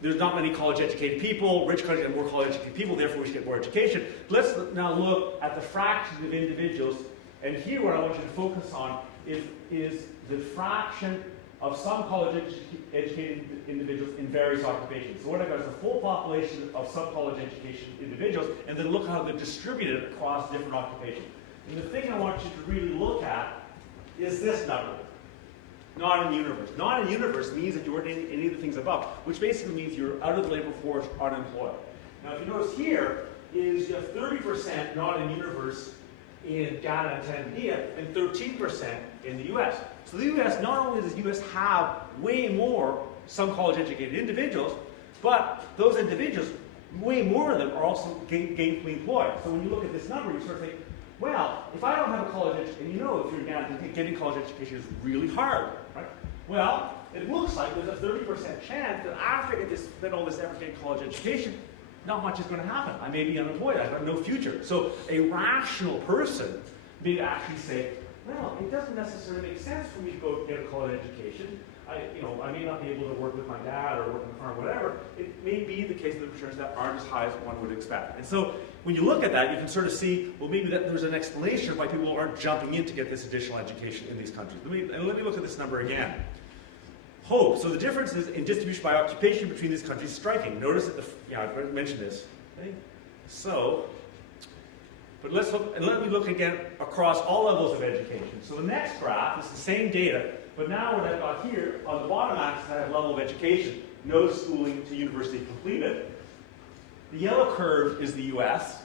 there's not many college-educated people, rich countries have more college-educated people, therefore we should get more education. Let's now look at the fraction of individuals, and here what I want you to focus on is the fraction of some college-educated individuals in various occupations. So what I've got is a full population of some college-education individuals, and then look how they're distributed across different occupations. And the thing I want you to really look at is this number. Not in universe. Not in universe means that you weren't in any of the things above, which basically means you're out of the labor force, unemployed. Now, if you notice here, is you have 30% not in universe in Ghana and Tanzania, and 13% in the US. So the US, not only does the US have way more some college-educated individuals, but those individuals, way more of them are also gainfully employed. So when you look at this number, you sort of think, well, if I don't have a college education, and you know if you're in Ghana, getting college education is really hard, right? Well, it looks like there's a 30% chance that after I spend all this effort getting college education, not much is going to happen. I may be unemployed. I've got no future. So a rational person may actually say, well, it doesn't necessarily make sense for me to go get a college education. I may not be able to work with my dad or work in the farm, whatever. It may be the case that the returns that aren't as high as one would expect. And so when you look at that, you can sort of see, well, maybe that there's an explanation of why people aren't jumping in to get this additional education in these countries. Let me look at this number again. Hope. So the differences in distribution by occupation between these countries is striking. Notice that I mentioned this. Okay? So, but let me look again across all levels of education. So the next graph is the same data, but now what I've got here, on the bottom axis I have level of education, no schooling to university completed. The yellow curve is the US.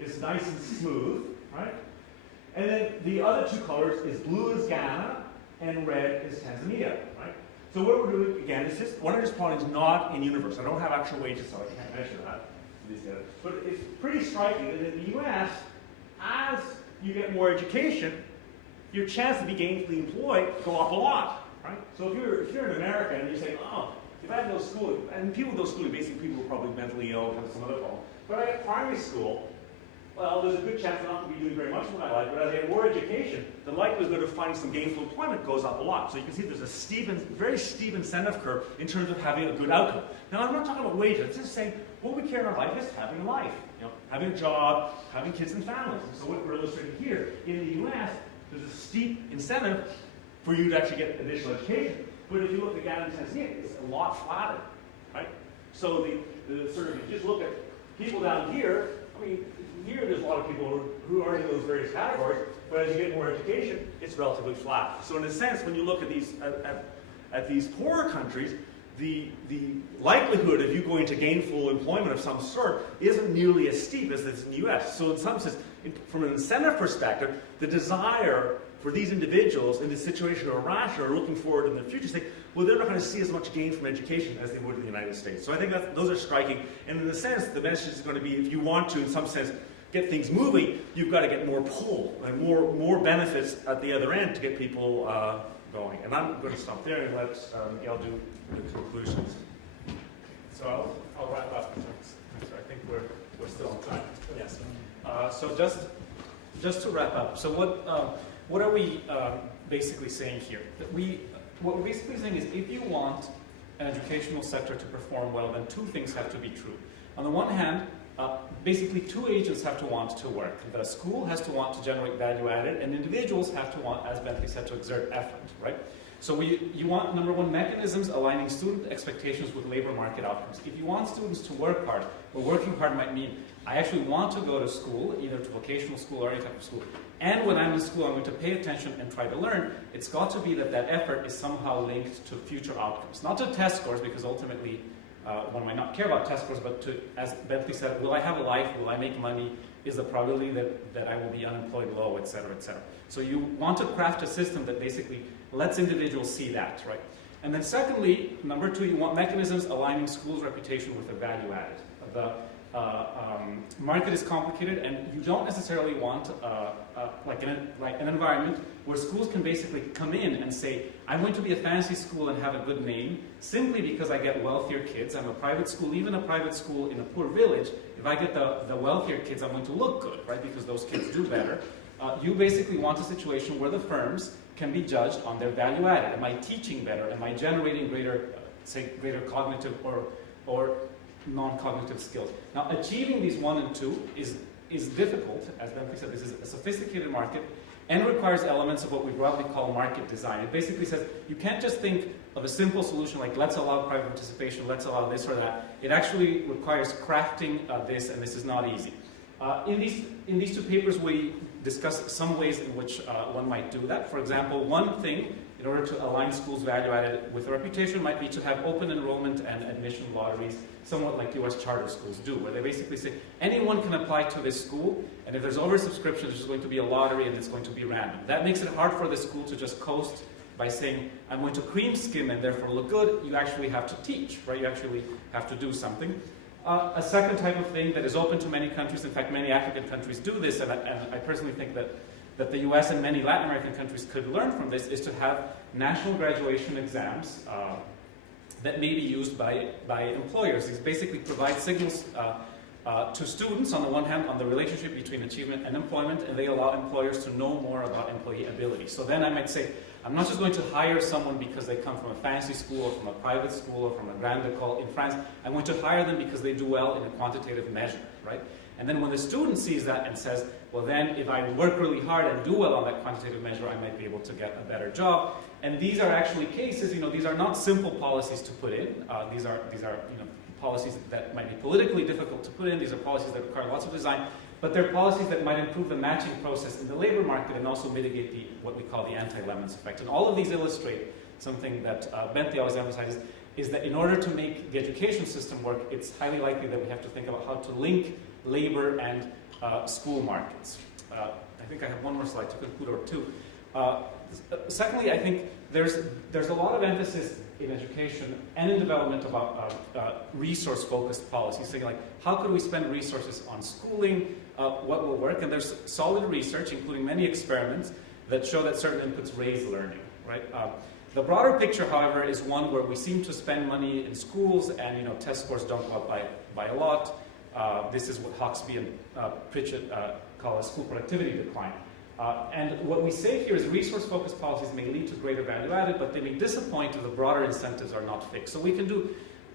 It's nice and smooth, right? And then the other two colors is blue is Ghana and red is Tanzania, right? So what we're doing again is just, what I'm just plotting is not in universe. I don't have actual wages, so I can't measure that. But it's pretty striking that in the US, as you get more education, your chance to be gainfully employed go up a lot, right? So if you're in America and you're saying, oh, if I have no schooling, and people with no schooling, basically people who are probably mentally ill, have some other problem. But I get primary school, well, there's a good chance I'm not going to be doing very much in my life, but as I get more education, the likelihood of finding some gainful employment goes up a lot. So you can see there's a very steep incentive curve in terms of having a good outcome. Now, I'm not talking about wages. I'm just saying what we care in our life is having a life, having a job, having kids and families. And so what we're illustrating here, in the U.S., there's a steep incentive for you to actually get additional education. But if you look at Ghana and Tanzania, it's a lot flatter, right? So the sort of, if you just look at people down here, I mean, here there's a lot of people who are in those various categories, but as you get more education, it's relatively flat. So in a sense, when you look at these poorer countries, the likelihood of you going to gainful employment of some sort isn't nearly as steep as it's in the US. So in some sense, from an incentive perspective, the desire for these individuals in this situation are rational, are looking forward in the future, say, well, they're not going to see as much gain from education as they would in the United States. So I think those are striking. And in a sense, the message is going to be, if you want to, in some sense, get things moving, you've got to get more pull and more benefits at the other end to get people going. And I'm going to stop there and let Miguel do the conclusions. So I'll wrap up. So I think we're still on time. Yes. So just to wrap up. So what are we basically saying here? What we're basically saying is, if you want an educational sector to perform well, then two things have to be true. On the one hand, basically two agents have to want to work. The school has to want to generate value added, and individuals have to want, as Bentley said, to exert effort, right? So you want, number one, mechanisms aligning student expectations with labor market outcomes. If you want students to work hard, well, working hard might mean I actually want to go to school, either to vocational school or any type of school, and when I'm in school I'm going to pay attention and try to learn. It's got to be that effort is somehow linked to future outcomes. Not to test scores, because ultimately one might not care about test scores, but to, as Bentley said, will I have a life, will I make money, is the probability that I will be unemployed low, et cetera, et cetera. So you want to craft a system that basically lets individuals see that, right? And then secondly, number two, you want mechanisms aligning schools' reputation with their value added. The market is complicated, and you don't necessarily want like an environment where schools can basically come in and say, I'm going to be a fancy school and have a good name simply because I get wealthier kids. I'm a private school, even a private school in a poor village. If I get the wealthier kids, I'm going to look good, right? Because those kids do better. You basically want a situation where the firms can be judged on their value added. Am I teaching better? Am I generating greater cognitive or non-cognitive skills? Now, achieving these 1 and 2 is difficult. As Bentley said, this is a sophisticated market and requires elements of what we broadly call market design. It basically says you can't just think of a simple solution like let's allow private participation, let's allow this or that. It actually requires crafting this, and this is not easy. In these two papers, we discuss some ways in which one might do that. For example, one thing in order to align schools' value added with a reputation might be to have open enrollment and admission lotteries, somewhat like US charter schools do, where they basically say anyone can apply to this school, and if there's oversubscription, there's going to be a lottery and it's going to be random. That makes it hard for the school to just coast by saying, I'm going to cream skim and therefore look good. You actually have to teach, right? You actually have to do something. A second type of thing that is open to many countries, in fact many African countries do this, and I personally think that the US and many Latin American countries could learn from this, is to have national graduation exams that may be used by employers. These basically provide signals to students, on the one hand, on the relationship between achievement and employment, and they allow employers to know more about employee ability. So then I might say, I'm not just going to hire someone because they come from a fancy school or from a private school or from a grande école in France. I'm going to hire them because they do well in a quantitative measure, right? And then when the student sees that and says, well then, if I work really hard and do well on that quantitative measure, I might be able to get a better job. And these are actually cases, these are not simple policies to put in. These are policies that might be politically difficult to put in. These are policies that require lots of design. But they're policies that might improve the matching process in the labor market and also mitigate what we call the anti-Lemons effect. And all of these illustrate something that Bentley always emphasizes, is that in order to make the education system work, it's highly likely that we have to think about how to link labor and school markets. I think I have one more slide to conclude, or two. Secondly, I think there's a lot of emphasis in education and in development about resource-focused policies, saying like, how could we spend resources on schooling, what will work? And there's solid research, including many experiments, that show that certain inputs raise learning, right? The broader picture, however, is one where we seem to spend money in schools, and test scores don't go up by a lot. This is what Hawksby and Pritchett call a school productivity decline. And what we say here is resource-focused policies may lead to greater value added, but they may disappoint if the broader incentives are not fixed. So we can do,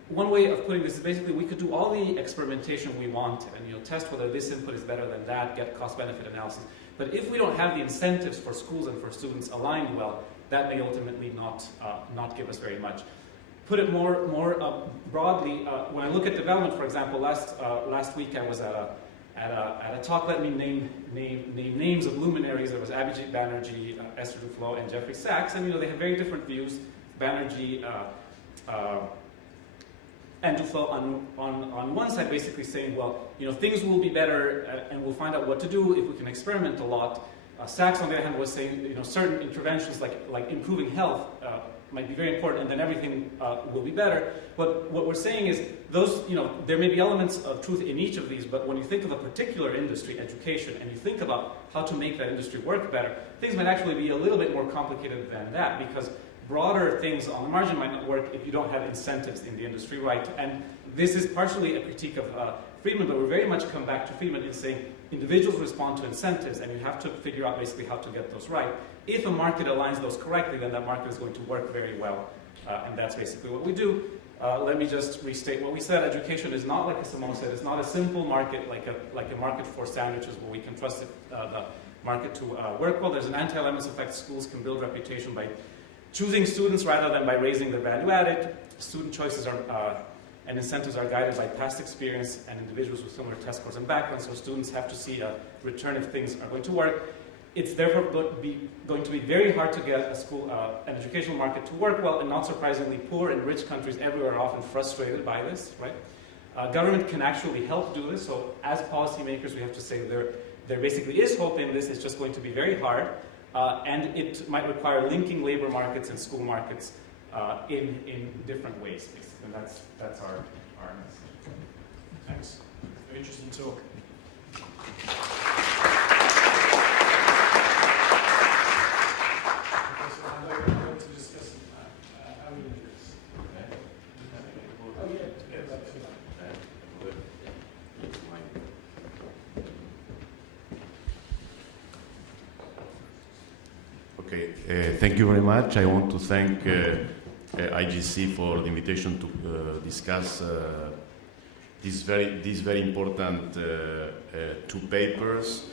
one way of putting this is basically we could do all the experimentation we want and test whether this input is better than that, get cost-benefit analysis. But if we don't have the incentives for schools and for students aligned well, that may ultimately not give us very much. Put it more broadly, when I look at development, for example, last week I was at a talk. Let me name names of luminaries. There was Abhijit Banerjee, Esther Duflo, and Jeffrey Sachs, and they have very different views. Banerjee and Duflo on one side basically saying, well, things will be better and we'll find out what to do if we can experiment a lot. Sachs, on the other hand, was saying, certain interventions like improving health might be very important, and then everything will be better. But what we're saying is those, there may be elements of truth in each of these, but when you think of a particular industry, education, and you think about how to make that industry work better, things might actually be a little bit more complicated than that, because broader things on the margin might not work if you don't have incentives in the industry, right? And this is partially a critique of Friedman, but we very much come back to Friedman in saying individuals respond to incentives, and you have to figure out basically how to get those right. If a market aligns those correctly, then that market is going to work very well, and that's basically what we do. Let me just restate what we said. Education is not, like Simone said, it's not a simple market like a market for sandwiches where we can trust the market to work well. There's an anti-lemons effect. Schools can build reputation by choosing students rather than by raising their value added. Student choices and incentives are guided by past experience and individuals with similar test scores and backgrounds, so students have to see a return if things are going to work. It's therefore going to be very hard to get an educational market to work well, and not surprisingly, poor and rich countries everywhere are often frustrated by this, right? Government can actually help do this, so as policymakers, we have to say there basically is hope in this. It's just going to be very hard, and it might require linking labor markets and school markets in different ways, basically. And that's our message. Thanks. Very interesting talk. Okay, thank you very much. I want to thank IGC for the invitation to discuss these very important two papers.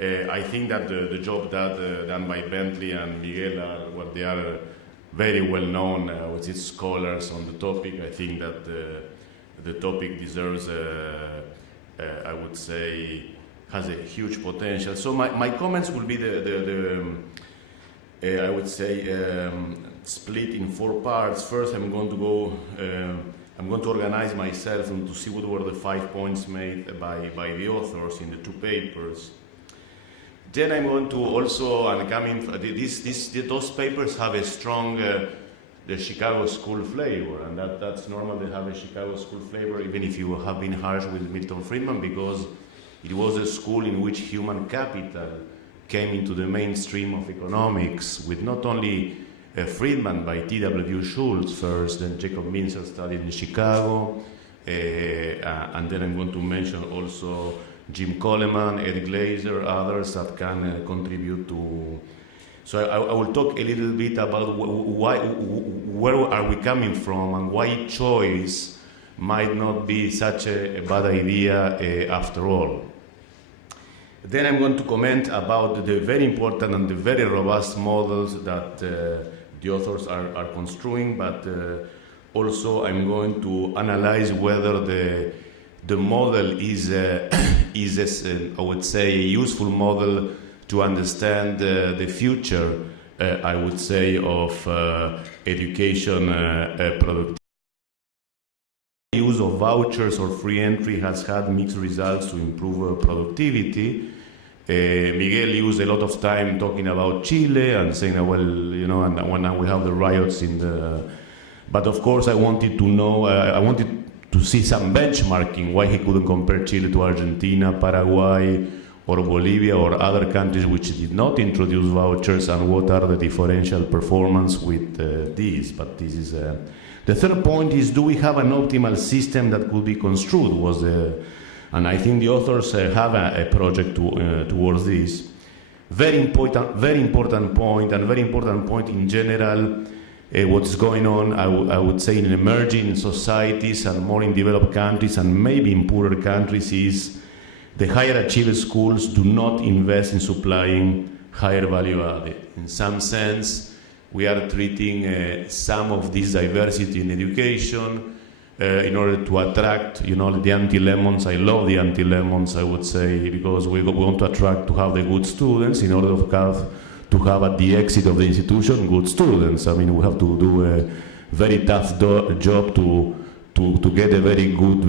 I think that the job done by Bentley and Miguel they are very well known with its scholars on the topic. I think that the topic deserves, I would say, has a huge potential. So my comments will be I would say split in four parts. First, I'm going to organize myself and to see what were the 5 points made by the authors in the two papers. Then I'm going to also, and coming, those papers have a strong the Chicago school flavor, and that's normal. They have a Chicago school flavor, even if you have been harsh with Milton Friedman, because it was a school in which human capital came into the mainstream of economics, with not only Friedman by T.W. Schultz first, then Jacob Minzer studied in Chicago, and then I'm going to mention also Jim Coleman, Ed Glazer, others that can contribute to. So I will talk a little bit about where are we coming from and why choice might not be such a bad idea after all. Then I'm going to comment about the very important and the very robust models that the authors are construing, but also I'm going to analyze whether the model is I would say, a useful model to understand the future, I would say, of education productivity. The use of vouchers or free entry has had mixed results to improve productivity. Miguel used a lot of time talking about Chile and saying, well, and now we have the riots in the. But of course, I wanted to know, I wanted to see some benchmarking, why he couldn't compare Chile to Argentina, Paraguay, or Bolivia, or other countries which did not introduce vouchers, and what are the differential performance with these. But this is. The third point is, do we have an optimal system that could be construed? And I think the authors have a project towards this. Very important point, and very important point in general, what's going on, I would say, in emerging societies and more in developed countries and maybe in poorer countries, is the higher achiever schools do not invest in supplying higher value added. In some sense, we are treating some of this diversity in education in order to attract, the anti-lemons. I love the anti-lemons, I would say, because we want to attract, to have the good students in order to have at the exit of the institution good students. I mean, we have to do a very tough job to to get a very good,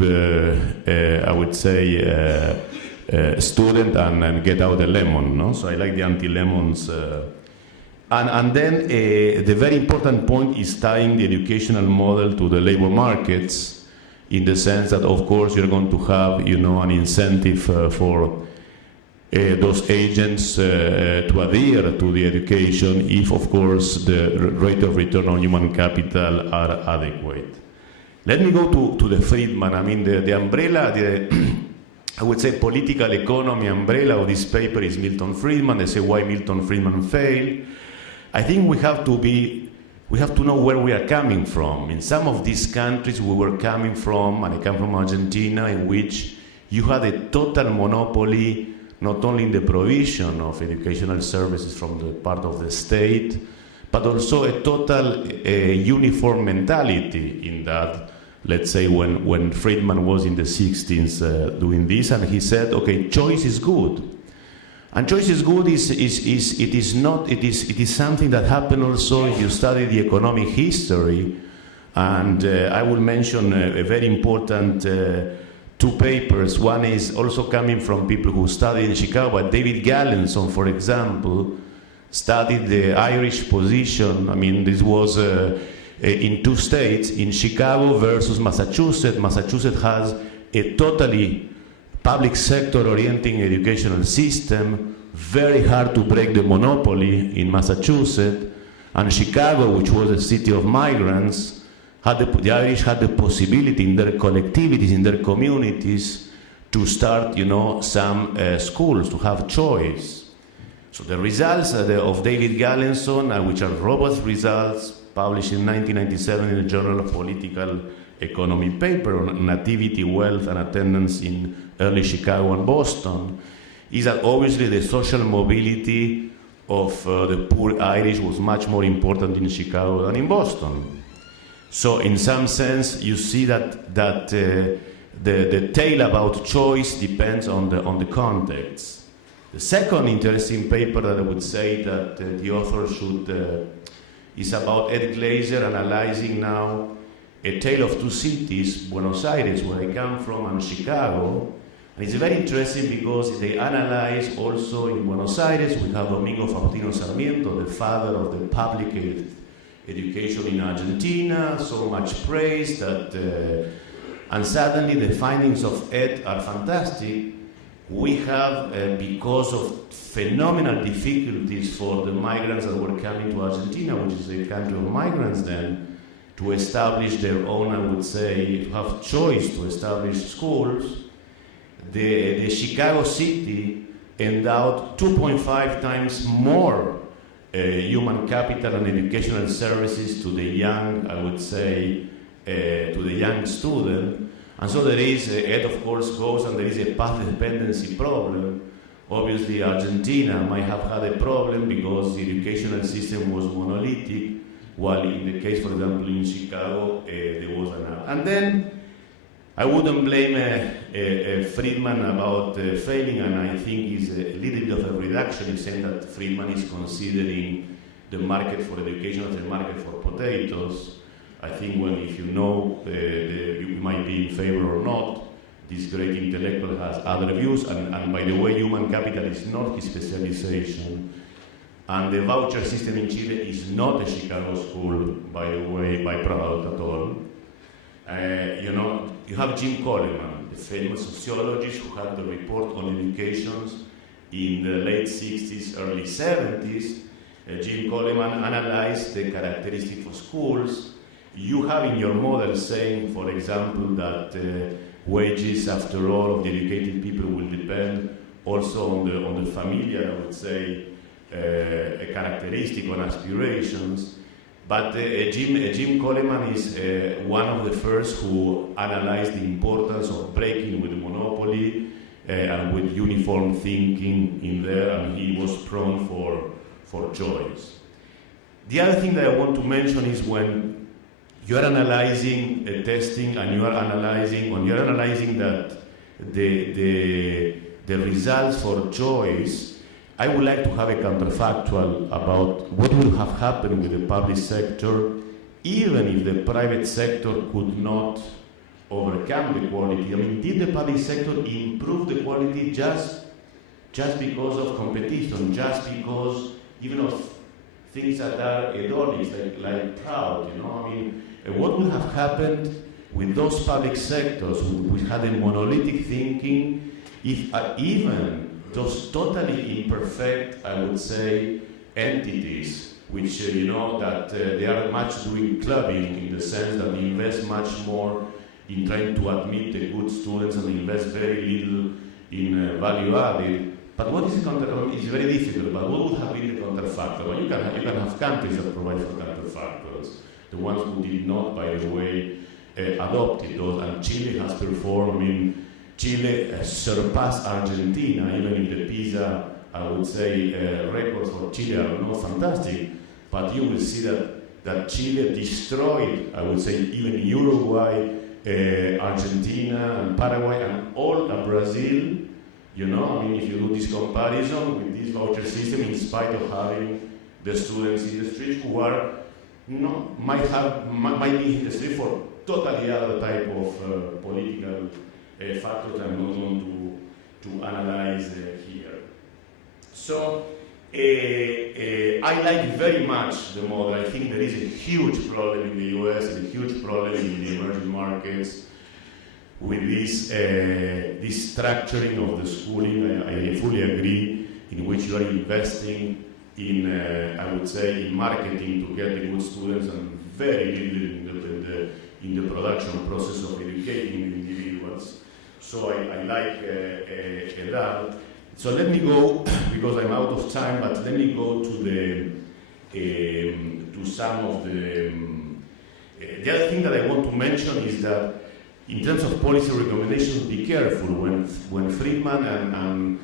I would say, student and get out a lemon. No? So I like the anti-lemons. And then the very important point is tying the educational model to the labor markets, in the sense that, of course, you're going to have, an incentive for those agents to adhere to the education if, of course, the rate of return on human capital are adequate. Let me go to the Friedman. I mean, the umbrella, I would say political economy umbrella of this paper is Milton Friedman. They say why Milton Friedman failed. I think we have to know where we are coming from. In some of these countries we were coming from, and I come from Argentina, in which you had a total monopoly, not only in the provision of educational services from the part of the state, but also a total uniform mentality in that. Let's say when Friedman was in the 60s doing this, and he said, okay, choice is good. And choice is good it is something that happened also if you study the economic history. And I will mention a very important two papers. One is also coming from people who studied in Chicago. David Gallenson, for example, studied the Irish position. I mean, this was in two states, in Chicago versus Massachusetts. Massachusetts has a totally public sector orienting educational system, very hard to break the monopoly in Massachusetts, and Chicago, which was a city of migrants, the Irish had the possibility in their collectivities, in their communities, to start, some schools, to have choice. So the results of David Gallenson, which are robust results, published in 1997 in the Journal of Political Economy paper on nativity, wealth, and attendance in early Chicago and Boston, is that obviously the social mobility of the poor Irish was much more important in Chicago than in Boston. So in some sense, you see that the tale about choice depends on the context. The second interesting paper that I would say that the author should is about Ed Glazer analyzing now a tale of two cities, Buenos Aires, where I come from, and Chicago. And it's very interesting because they analyze also in Buenos Aires, we have Domingo Faustino Sarmiento, the father of the public education in Argentina, so much praised that, and suddenly the findings of Ed are fantastic. We have, because of phenomenal difficulties for the migrants that were coming to Argentina, which is a country of migrants then, to establish their own, I would say, to have choice to establish schools. The Chicago city endowed 2.5 times more human capital and educational services to the young, I would say, to the young student. And so there is, Ed of course goes, and there is a path dependency problem. Obviously Argentina might have had a problem because the educational system was monolithic, while in the case, for example, in Chicago, there was another. And then I wouldn't blame Friedman about failing, and I think he's a little bit of a reduction in saying that Friedman is considering the market for education as a market for potatoes. I think if you know, you might be in favor or not, this great intellectual has other views, and by the way, human capital is not his specialization. And the voucher system in Chile is not a Chicago school, by the way, by product at all. You have Jim Coleman, the famous sociologist who had the report on education in the late 60s, early 70s. Jim Coleman analyzed the characteristics of schools. You have in your model saying, for example, that wages, after all, of the educated people will depend also on the familiar, I would say, a characteristic on aspirations. But Jim Coleman is one of the first who analyzed the importance of breaking with the monopoly and with uniform thinking in there, and he was prone for choice. The other thing that I want to mention is when you are analyzing testing and you are analyzing that the results for choice, I would like to have a counterfactual about what would have happened with the public sector even if the private sector could not overcome the quality? I mean, did the public sector improve the quality just because of competition, just because even of things that are hedonic, like proud, you know? I mean, what would have happened with those public sectors which had a monolithic thinking if even those totally imperfect, I would say, entities, which, that they are much doing clubbing in the sense that they invest much more in trying to admit the good students and invest very little in value added. But what is the counter? It's very difficult, but what would have been the counterfactor? Well, you can have countries that provide for counterfactors. The ones who did not, by the way, adopted those, and Chile has performed. I mean, Chile surpassed Argentina, even if the PISA, I would say, records for Chile are not fantastic, but you will see that Chile destroyed, I would say, even Uruguay, Argentina, and Paraguay, and all of Brazil. I mean, if you do this comparison with this voucher system, in spite of having the students in the streets who are might be in the street for totally other type of political factors I'm not going to analyze here. So I like very much the model. I think there is a huge problem in the US and a huge problem in the emerging markets with this structuring of the schooling. I fully agree, in which you are investing in, I would say, in marketing to get the good students and very little in the production process of educating individuals. So I like that. So let me go, because I'm out of time, but let me go to some of the other thing that I want to mention is that in terms of policy recommendations, be careful when Friedman and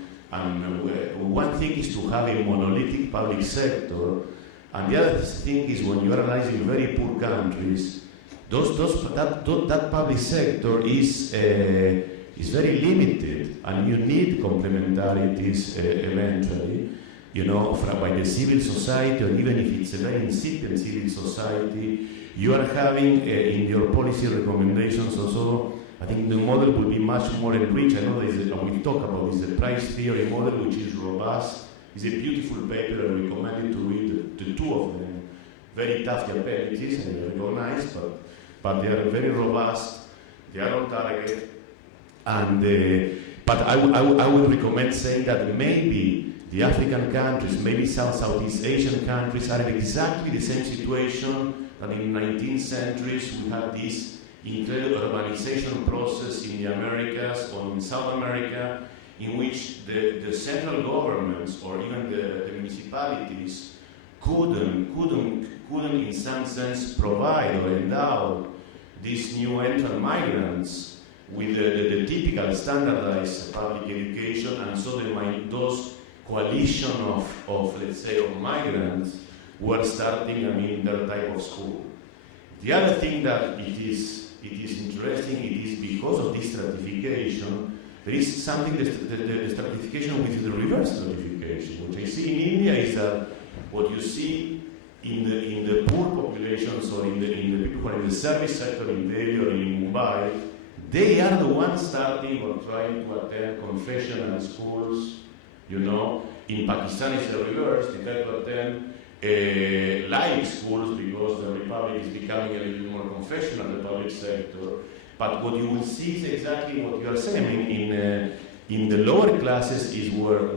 one thing is to have a monolithic public sector, and the other thing is when you're analyzing very poor countries, that public sector is very limited, and you need complementarities eventually, by the civil society, or even if it's a very incipient civil society. You are having in your policy recommendations also, I think the model will be much more enriched. I know we talk about this, the price theory model, which is robust. It's a beautiful paper, and I recommend you to read the two of them. Very tough appendices, and I recognize, but they are very robust, they are on target, and but I would recommend saying that maybe the African countries, maybe Southeast Asian countries are in exactly the same situation. And in the 19th centuries, we had this incredible urbanization process in the Americas or in South America, in which the central governments or even the municipalities couldn't in some sense provide or endow these new entrant migrants with the typical standardized public education, and so those coalition of let's say of migrants were starting, their type of school. The other thing that it is interesting, it is because of this stratification, there is something, the stratification with the reverse stratification. What I see in India is that what you see in the poor populations or in the people who are in the service sector in Delhi or in Mumbai, they are the ones starting or trying to attend confessional schools. In Pakistan it's the reverse. They try to attend laïc schools because the republic is becoming a little bit more confessional, the public sector. But what you will see is exactly what you are saying. In the lower classes is where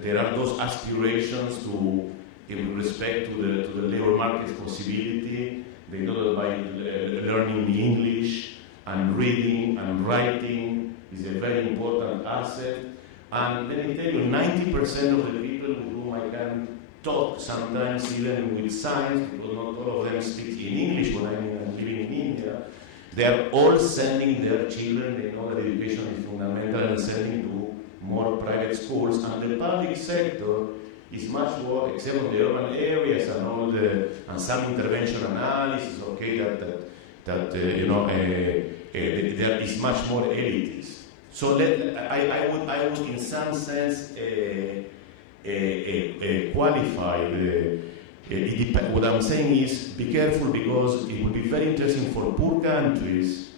there are those aspirations to, in respect to the labor market possibility. They know that by learning English and reading and writing is a very important asset. And let me tell you, 90% of the people with whom I can talk, sometimes even with science, because not all of them speak in English when I'm living in India, they are all sending their children, they know that education is fundamental, and sending to more private schools. And the public sector is much more, except for the urban areas and some intervention analysis, okay, that there is much more elitist. So I would in some sense qualify What I'm saying is, be careful, because it will be very interesting for poor countries.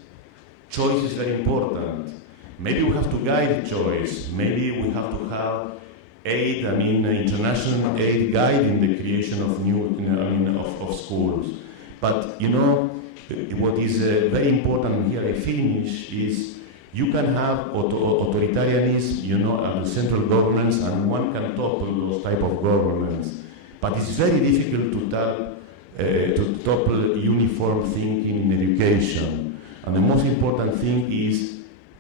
Choice is very important. Maybe we have to guide choice. Maybe we have to have aid, international aid guiding the creation of of schools. But what is very important here, I finish, is you can have authoritarianism, central governments, and one can topple those type of governments. But it's very difficult to topple uniform thinking in education. And the most important thing is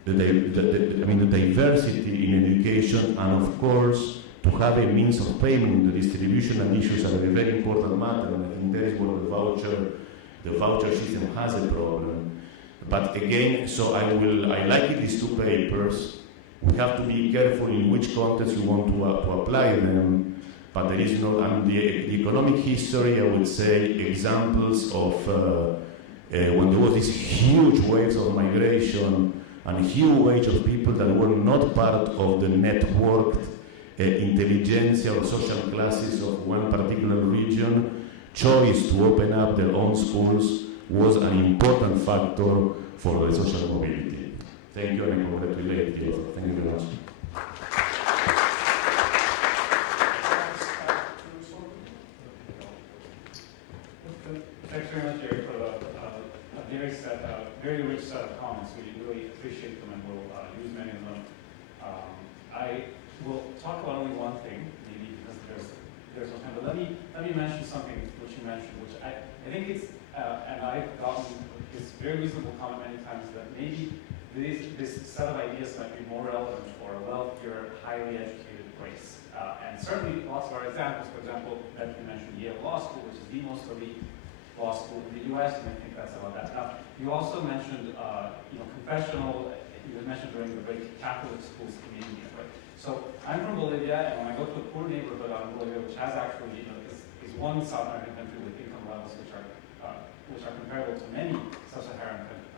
the diversity in education, and of course, to have a means of payment. The distribution and issues are a very important matter, and I think that is where the voucher system has a problem. But again, so I like these two papers. We have to be careful in which context we want to apply them. But there is no, and the economic history, I would say, examples of when there was these huge waves of migration and huge waves of people that were not part of the networked intelligentsia or social classes of one particular region, choice to open up their own schools was an important factor for the social mobility. Thank you, and I congratulate you. Thank you very much. Thanks very much, Jerry, for a very rich set of comments. We really appreciate them, and we'll use many of them. I will talk about only one thing, maybe because there's no time. But let me mention something which you mentioned, which I think it's and I've gotten this very reasonable comment many times, that maybe this set of ideas might be more relevant for a wealthier, highly educated race. And certainly lots of our examples, for example, that you mentioned Yale Law School, which is the most elite law school in the US, and I think that's about that. Now, you also mentioned, confessional, you mentioned during the break, Catholic schools in India, right? So I'm from Bolivia, and when I go to a poor neighborhood out in Bolivia, which has actually, is one South American country with income levels which are comparable to many sub-Saharan countries.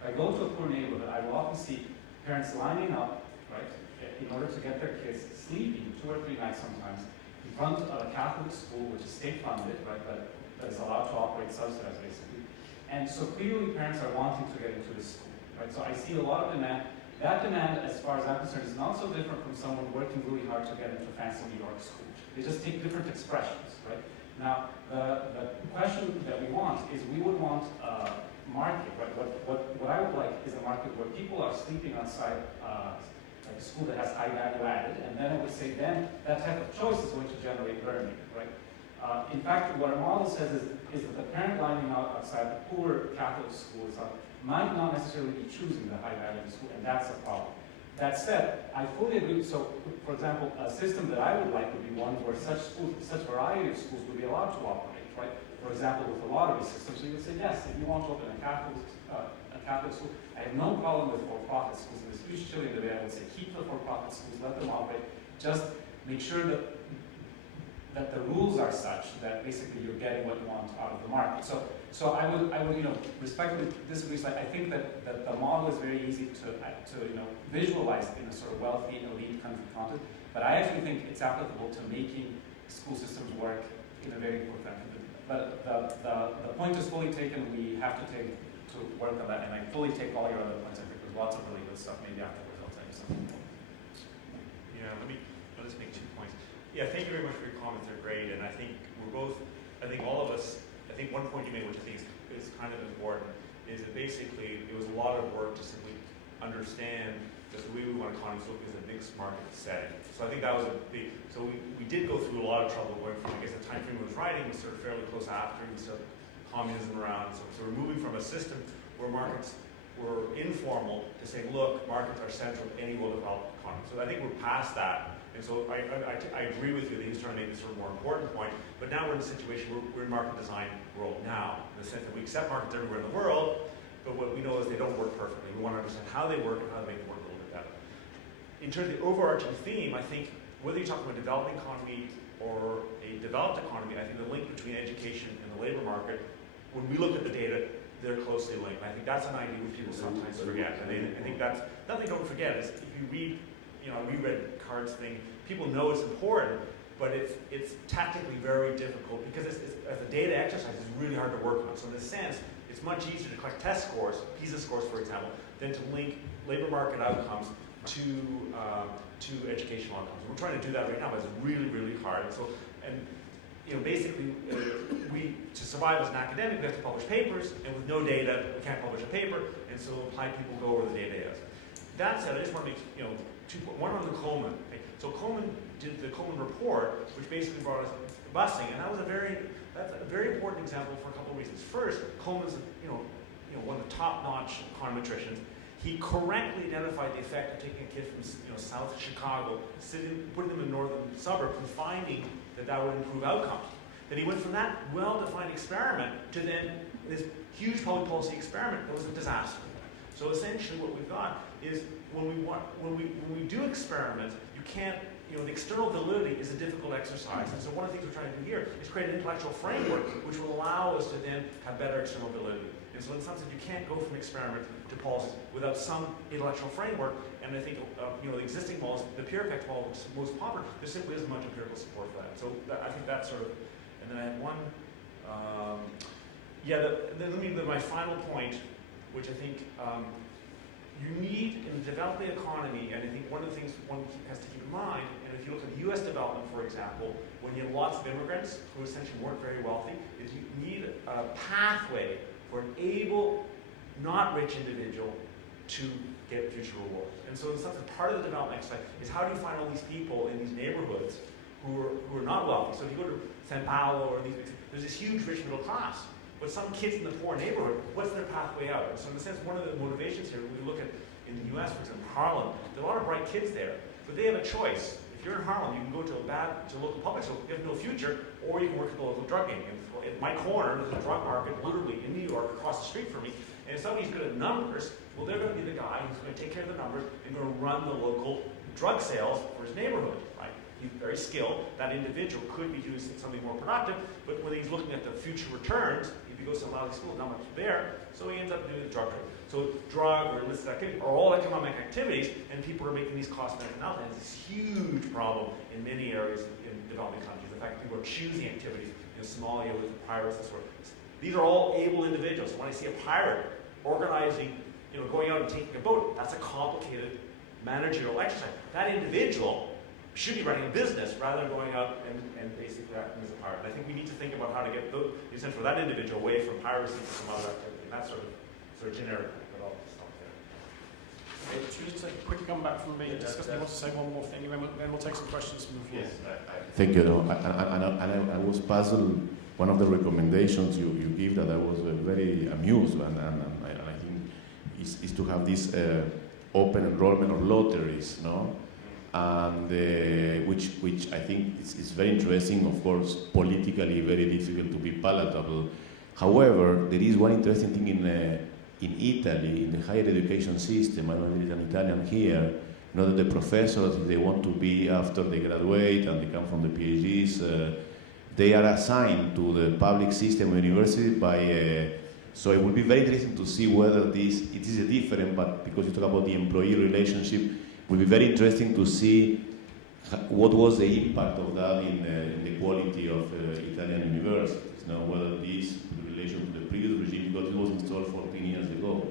If I go to a poor neighborhood, I will often see parents lining up, right, in order to get their kids sleeping 2 or 3 nights sometimes in front of a Catholic school, which is state-funded, right, but that is allowed to operate subsidized, basically. And so clearly parents are wanting to get into this school, right? So I see a lot of demand. That demand, as far as I'm concerned, is not so different from someone working really hard to get into a fancy New York school. They just take different expressions, right? Now, the question that we want is, we would want a market, right? What I would like is a market where people are sleeping outside like a school that has high value added, and then I would say then that type of choice is going to generate learning, right? In fact, what our model says is that the parent lining out outside the poor Catholic schools might not necessarily be choosing the high value school, and that's a problem. That said, I fully agree. So, for example, a system that I would like would be one where such variety of schools would be allowed to operate, right? For example, with a lottery system, so you would say, yes, if you want to open a Catholic school, I have no problem with for-profit schools. In this huge Chilean debate, I would say keep the for-profit schools, let them operate. Just make sure that the rules are such that basically you're getting what you want out of the market. So I would respectfully disagree. I think that the model is very easy to visualize in a sort of wealthy elite country context, but I actually think it's applicable to making school systems work in a very poor country. But the point is fully taken. We have to work on that, and I fully take all your other points. I think there's lots of really good stuff. Maybe afterwards I'll tell you something more. Yeah, let us make 2 points. Yeah, thank you very much for your comments. They're great, and I think all of us, I think one point you made, which I think is kind of important, is that basically it was a lot of work to simply understand that the way we want economies to look is a mixed market setting. So I think that was a big, so we did go through a lot of trouble going from, I guess the time frame I was writing was sort of fairly close after, we saw communism around, so we're moving from a system where markets were informal to saying, look, markets are central to any well-developed economy. So I think we're past that. And so I agree with you that he's trying to make this sort of more important point, but now we're in a situation where we're in market design world now, in the sense that we accept markets everywhere in the world, but what we know is they don't work perfectly. We want to understand how they work and how to make them work a little bit better. In terms of the overarching theme, I think whether you're talking about a developing economy or a developed economy, I think the link between education and the labor market, when we look at the data, they're closely linked. I think that's an idea which people sometimes forget. And I think that's, nothing don't forget is if you read, I reread Card's thing, people know it's important, but it's tactically very difficult because as a data exercise, it's really hard to work on. So in a sense, it's much easier to collect test scores, PISA scores, for example, than to link labor market outcomes to educational outcomes. We're trying to do that right now, but it's really, really hard. And basically, to survive as an academic, we have to publish papers, and with no data, we can't publish a paper, and so high people go where the data is. That said, I just want to make, one on the Coleman. Okay? So Coleman did the Coleman report, which basically brought us busing, and that's a very important example for a couple of reasons. First, Coleman's, one of the top-notch econometricians. He correctly identified the effect of taking a kid from South Chicago, putting them in northern suburbs, and finding that would improve outcomes. Then he went from that well-defined experiment to then this huge public policy experiment that was a disaster. So essentially, what we've got is when we do experiments, you can't. The external validity is a difficult exercise. And so one of the things we're trying to do here is create an intellectual framework which will allow us to then have better external validity. And so in some sense, you can't go from experiment to policies without some intellectual framework. And I think the existing models, the peer effect model, which is most popular, there simply isn't much empirical support for that. So I think that's sort of. And then I had one. My final point, which I think you need in the developing economy, and I think one of the things one has to keep in mind, and if you look at U.S. development, for example, when you have lots of immigrants who essentially weren't very wealthy, is you need a pathway for an able, not rich individual to get future rewards. And so in some sense, part of the development exercise is how do you find all these people in these neighborhoods who are not wealthy? So if you go to San Paulo or there's this huge rich middle class. But some kids in the poor neighborhood, what's their pathway out? So in a sense, one of the motivations here, we look at in the US, for example, Harlem, there are a lot of bright kids there, but they have a choice. If you're in Harlem, you can go to a local public school, you have no future, or you can work at the local drug game. In my corner, there's a drug market literally in New York across the street from me, and if somebody's good at numbers, well, they're going to be the guy who's going to take care of the numbers and going to run the local drug sales for his neighborhood, right? He's very skilled. That individual could be doing something more productive, but when he's looking at the future returns, if he goes to a lot of these schools, not much there, so he ends up doing the drug trade. So drug or illicit activity are all economic activities, and people are making these cost-benefit analyses. It's this huge problem in many areas in developing countries. The fact that people are choosing activities, Somalia with the pirates, and sort of. These are all able individuals. When I see a pirate organizing, going out and taking a boat, that's a complicated managerial exercise. That individual should be running a business rather than going out and basically acting as a pirate. And I think we need to think about how to get the essential for that individual away from piracy to some other activity. And that's sort of generic, but I'll stop there. Okay, should we just take a quick comeback from me and discuss? You want to say one more thing, and then we'll take some questions from the floor. Yes, thank you. I was puzzled. One of the recommendations you give that I was very amused, and I think is to have this open enrollment or lotteries, no? And which I think is very interesting. Of course, politically very difficult to be palatable. However, there is one interesting thing in Italy, in the higher education system. I'm an Italian here. That the professors, if they want to be after they graduate and they come from the PhDs, they are assigned to the public system university by. So it will be very interesting to see whether it is a different, but because you talk about the employee relationship, it will be very interesting to see what was the impact of that in the quality of Italian universities. Whether this in relation to the previous regime, because it was installed 14 years ago.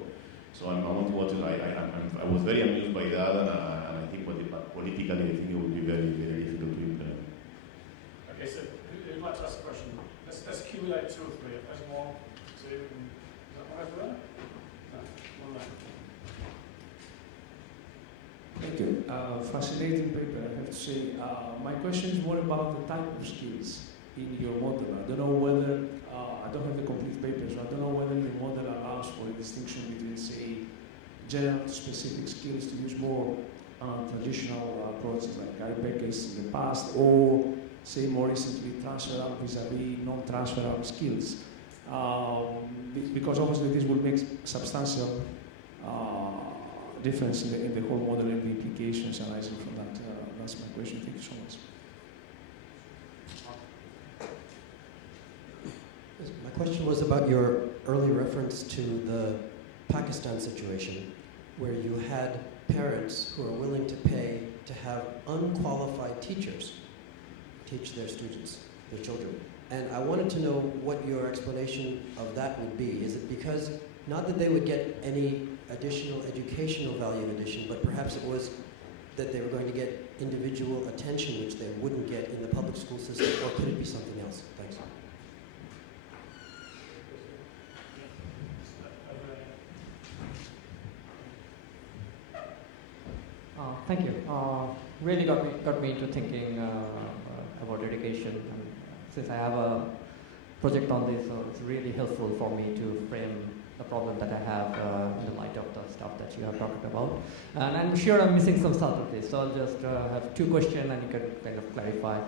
So I want to watch it. I was very amused by that, and I think politically, I think it would be very, very difficult to implement. Okay, so who'd like to ask a question? Let's accumulate two or three. If there's one, two, is that one over there? No, one there. Thank you. Fascinating paper, I have to say. My question is more about the type of skills in your model. I don't know whether, I don't have the complete paper, so I don't know whether your model allows for a distinction between, say, general specific skills to use more traditional approaches like IPECs in the past, or, say, more recently, transferable vis-a-vis non-transferable skills. Because obviously this will make substantial difference in the whole model and the implications arising from that. That's my question. Thank you so much. My question was about your early reference to the Pakistan situation, where you had parents who are willing to pay to have unqualified teachers teach their students, their children. And I wanted to know what your explanation of that would be. Is it because, not that they would get any additional educational value in addition, but perhaps it was that they were going to get individual attention which they wouldn't get in the public school system, or could it be something else? Thanks. Thank you. Really got me into thinking about education. And since I have a project on this, so it's really helpful for me to frame the problem that I have in the light of the stuff that you have talked about. And I'm sure I'm missing some stuff of this, so I'll just have two questions and you can kind of clarify.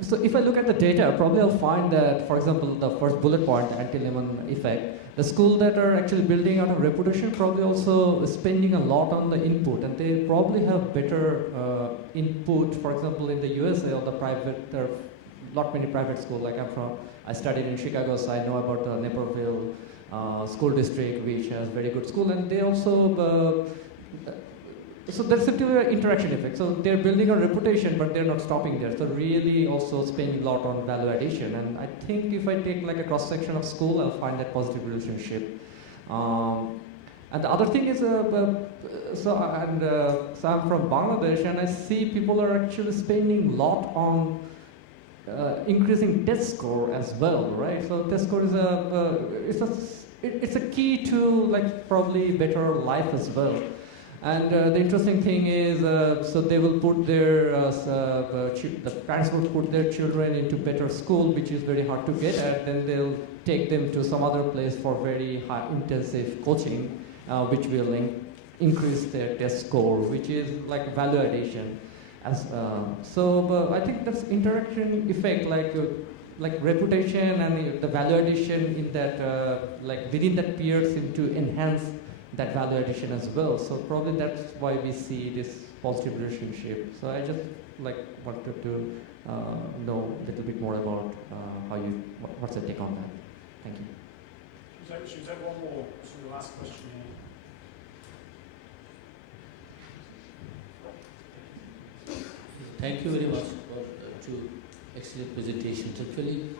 So if I look at the data, probably I'll find that, for example, the first bullet point, anti-lemon effect, the schools that are actually building out of reputation probably also spending a lot on the input, and they probably have better input. For example, in the USA, or the private, there are not many private schools. Like I studied in Chicago, so I know about the Naperville school district, which has very good school, and they also. So there's simply an interaction effect. So they're building a reputation, but they're not stopping there. So really also spending a lot on value addition. And I think if I take like a cross section of school, I'll find that positive relationship. And the other thing is, so I'm from Bangladesh, and I see people are actually spending a lot on increasing test score as well, right? So test score is it's a key to like probably better life as well. And the interesting thing is, so they will put their, the parents will put their children into better school, which is very hard to get at. Then they'll take them to some other place for very high intensive coaching, which will increase their test score, which is like value addition. So I think that's interaction effect, like reputation and the value addition in that, like within that peer seem to enhance that value addition as well. So probably that's why we see this positive relationship. So I just like wanted to know a little bit more about what's your take on that. Thank you. Should we take one more? So the last question here. Thank you very much for two excellent presentations. Actually,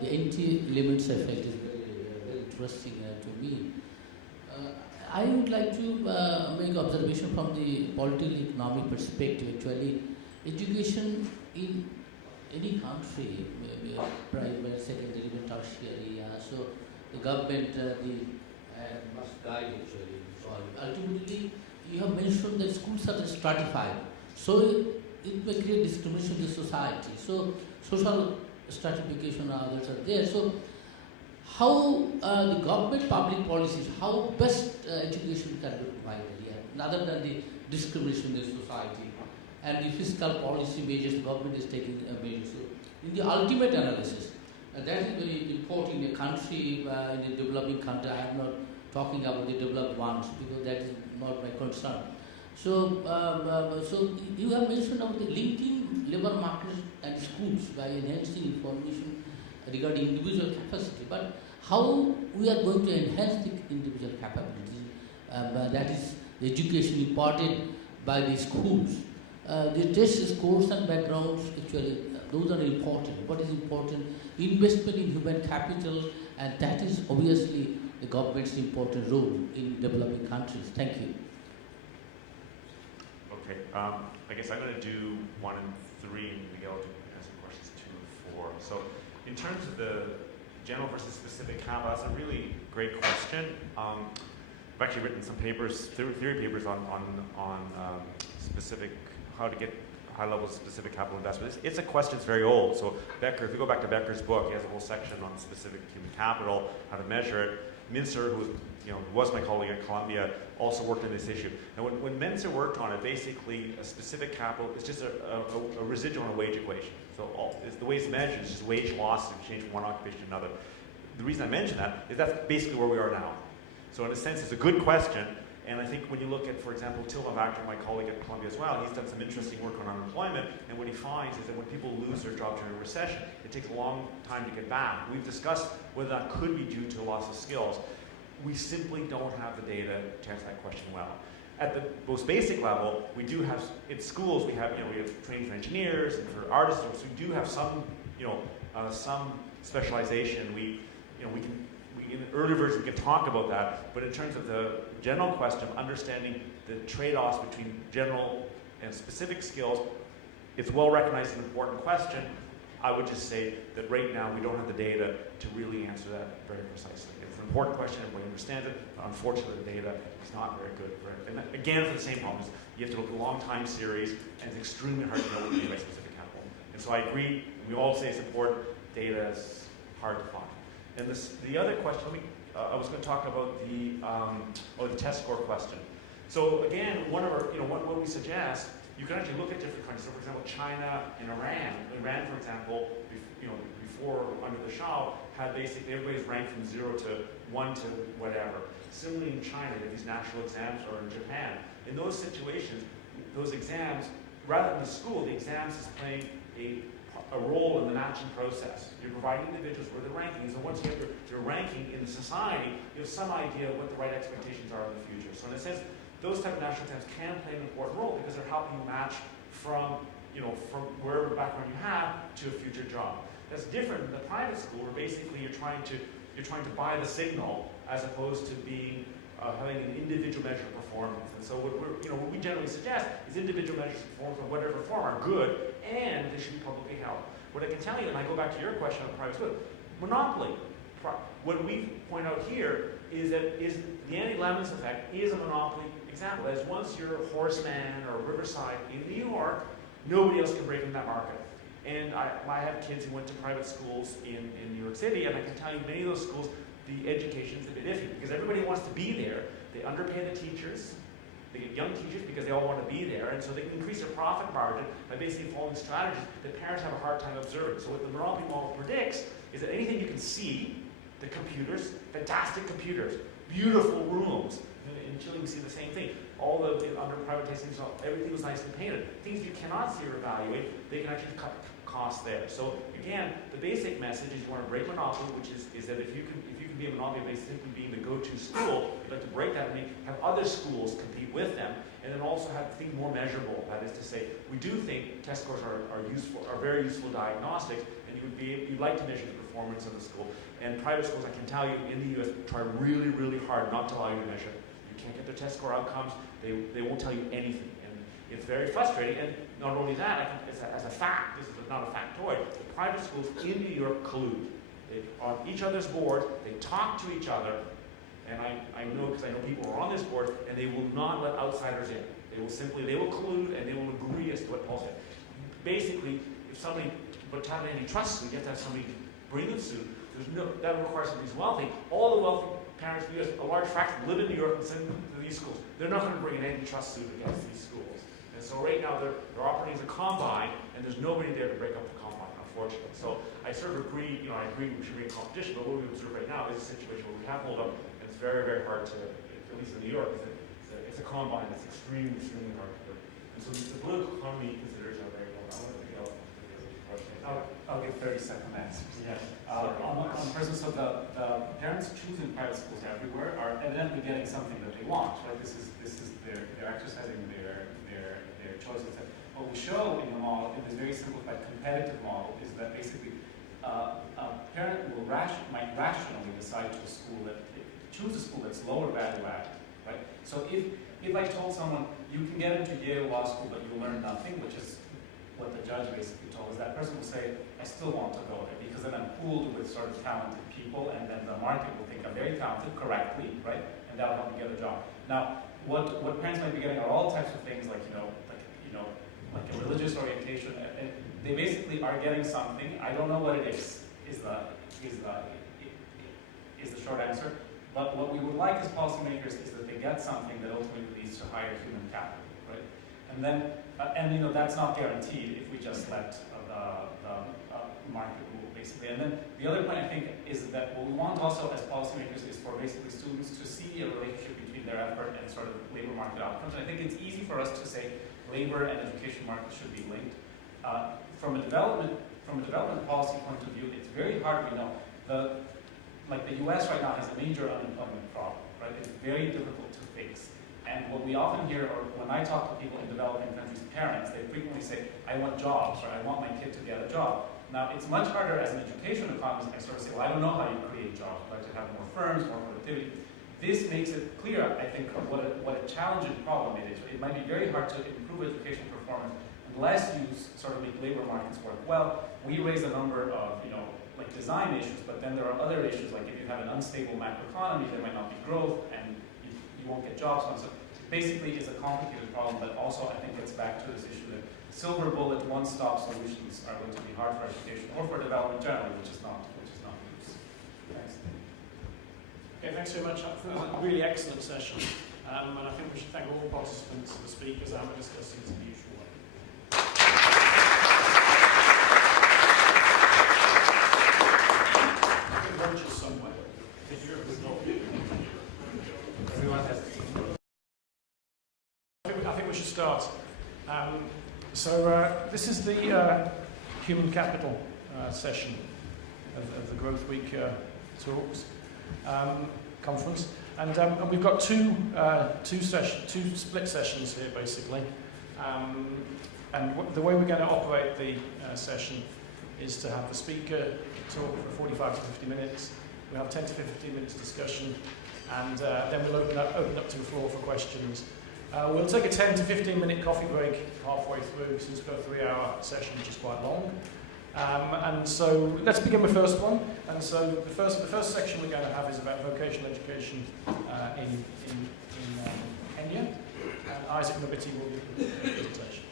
the anti-limits effect is very interesting to me. I would like to make observation from the political economic perspective. Actually, education in any country, maybe primary, secondary, even tertiary, so the government must guide actually. So ultimately, you have mentioned that schools are stratified, so it may create discrimination in the society. So social stratification and others are there. So how the government public policies, how best education can be provided here, other than the discrimination in the society and the fiscal policy measures the government is taking measures. So in the ultimate analysis, that is very important in a country, in a developing country. I am not talking about the developed ones because that is not my concern. So, so you have mentioned about the linking labor markets and schools by enhancing information regarding individual capacity, but how we are going to enhance the individual capability, that is the education imparted by the schools. The test scores and backgrounds, actually, those are important. What is important? Investment in human capital, and that is obviously the government's important role in developing countries. Thank you. Okay, I guess I'm going to do 1 and 3, and Miguel will answer questions 2 and 4. So, in terms of the general versus specific capital, that's a really great question. I've actually written some papers, theory papers on specific, how to get high levels of specific capital investment. It's a question that's very old. So Becker, if you go back to Becker's book, he has a whole section on specific human capital, how to measure it. Mincer, who was my colleague at Columbia, also worked on this issue. Now, when Mincer worked on it, basically a specific capital is just a residual on a wage equation. So the way it's measured is just wage loss if you change from one occupation to another. The reason I mention that is that's basically where we are now. So in a sense, it's a good question. And I think when you look at, for example, Tilman Vactor, my colleague at Columbia as well, he's done some interesting work on unemployment. And what he finds is that when people lose their job during a recession, it takes a long time to get back. We've discussed whether that could be due to a loss of skills. We simply don't have the data to answer that question well. at the most basic level, we do have, in schools, we have training for engineers and for artists, so we do have some, some specialization. We can, in the early version, we can talk about that, but in terms of the general question of understanding the trade-offs between general and specific skills, it's well recognized an important question. I would just say that right now we don't have the data to really answer that very precisely. It's an important question, everybody understands it, but unfortunately the data is not very good for it. And again, for the same problems, you have to look at a long time series, and it's extremely hard to know what you mean by specific chemical. And so I agree, we all say it's important, data is hard to find. And the other question, I was going to talk about the test score question. So again, one of our, what we suggest, you can actually look at different countries. So for example, China and Iran. Iran, for example, before under the Shah, had basically everybody's ranked from 0 to 1 to whatever. Similarly in China, you have these national exams, or in Japan. In those situations, those exams, rather than the school, the exams is playing a role in the matching process. You're providing individuals with the ranking. So once you have your ranking in the society, you have some idea of what the right expectations are in the future. So in a sense, those type of national exams can play an important role because they're helping you match from wherever background you have to a future job. That's different in the private school, where basically you're trying to buy the signal as opposed to being having an individual measure of performance. And so what we generally suggest is individual measures of performance of whatever form are good, and they should be publicly held. What I can tell you, and I go back to your question on private school, monopoly. What we point out here is that the anti-Lemons effect is a monopoly example. That is, once you're Horseman or Riverside in New York, nobody else can break into that market. And I have kids who went to private schools in New York City, and I can tell you many of those schools, the education is a bit iffy because everybody wants to be there. They underpay the teachers. They get young teachers because they all want to be there, and so they can increase their profit margin by basically following strategies that parents have a hard time observing. So what the monopoly model predicts is that anything you can see, the computers, fantastic computers, beautiful rooms. In Chile, we see the same thing. All the under privatization, everything was nicely painted. Things you cannot see or evaluate, they can actually cut costs there. So again, the basic message is you want to break monopoly, which is that if you can be a monopoly by simply being the go-to school, you'd like to break that and have other schools compete with them, and then also have things more measurable. That is to say, we do think test scores are very useful diagnostics, and you'd like to measure the performance of the school. And private schools, I can tell you, in the U.S. try really, really hard not to allow you to measure. You can't get their test score outcomes. They won't tell you anything, and it's very frustrating. And not only that, as a fact, this is not a factoid, the private schools in New York collude. They're on each other's board, they talk to each other, and I know because I know people who are on this board, and they will not let outsiders in. They will collude, and they will agree as to what Paul said. Basically, if somebody, but to have any trust suit, you have to have somebody bring the suit. That requires somebody who's wealthy. All the wealthy parents in the U.S., a large fraction, live in New York and send them to these schools. They're not going to bring an antitrust suit against these schools. And so right now they're operating as a combine, and there's nobody there to break up the combine, unfortunately. So I sort of agree, I agree we should be in competition, but what we observe right now is a situation where we have hold up, and it's very, very hard to, at least in New York, it's a combine that's extremely, extremely hard to do. And so the political economy considerations are very important. I'll give 30-second answers. Yes. On the presence of the parents choosing private schools everywhere are evidently getting something that they want. Right? This is they're exercising their choices. And what we show in the model, in this very simplified competitive model, is that basically a parent might rationally decide to choose a school that's lower value added. Right? So if I told someone you can get into Yale Law School but you'll learn nothing, which is what the judge basically told us, that person will say, I still want to go there because then I'm pooled with sort of talented people, and then the market will think I'm very talented correctly, right? And that'll help me get a job. Now, what parents might be getting are all types of things like like a religious orientation. And they basically are getting something. I don't know what it is the short answer. But what we would like as policymakers is that they get something that ultimately leads to higher human capital, right? And then, that's not guaranteed if we just let the market rule, basically. And then the other point I think is that what we want also as policymakers is for basically students to see a relationship between their effort and sort of labor market outcomes. And I think it's easy for us to say labor and education markets should be linked. From a development policy point of view, it's very hard. We know the U.S. right now has a major unemployment problem, right? It's very difficult to fix. And And what we often hear, or when I talk to people in developing countries, parents, they frequently say, I want jobs, or I want my kid to get a job. Now, it's much harder as an education economist. I sort of say, well, I don't know how you create jobs. I'd like to have more firms, more productivity. This makes it clear, I think, what a challenging problem it is. It might be very hard to improve education performance unless you sort of make labor markets work well. We raise a number of, like design issues, but then there are other issues, like if you have an unstable macroeconomy, there might not be growth, and you won't get jobs. So basically, it's a complicated problem, but also I think gets back to this issue that silver bullet, one-stop solutions are going to be hard for education or for development generally, which is not use. Thanks. Okay, thanks very much. That was a really excellent session, and I think we should thank all participants, the speakers, and the discussants in the usual way. Lunches somewhere. Everyone has. I think we should start. This is the human capital session of the Growth Week talks conference, and we've got two split sessions here basically. The way we're going to operate the session is to have the speaker talk for 45 to 50 minutes. We'll have 10 to 15 minutes discussion, and then we'll open up to the floor for questions. We'll take a 10 to 15 minute coffee break halfway through, since we've got a 3-hour session, which is quite long. And so let's begin with the first one. And so the first section we're going to have is about vocational education in Kenya. And Isaac Mabiti will give the presentation.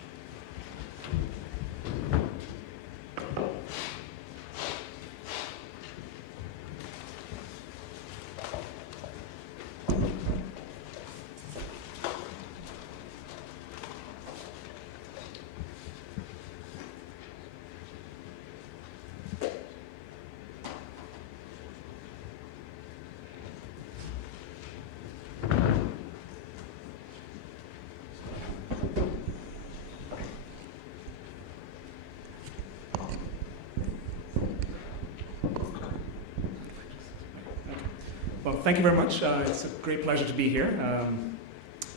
Well, thank you very much. It's a great pleasure to be here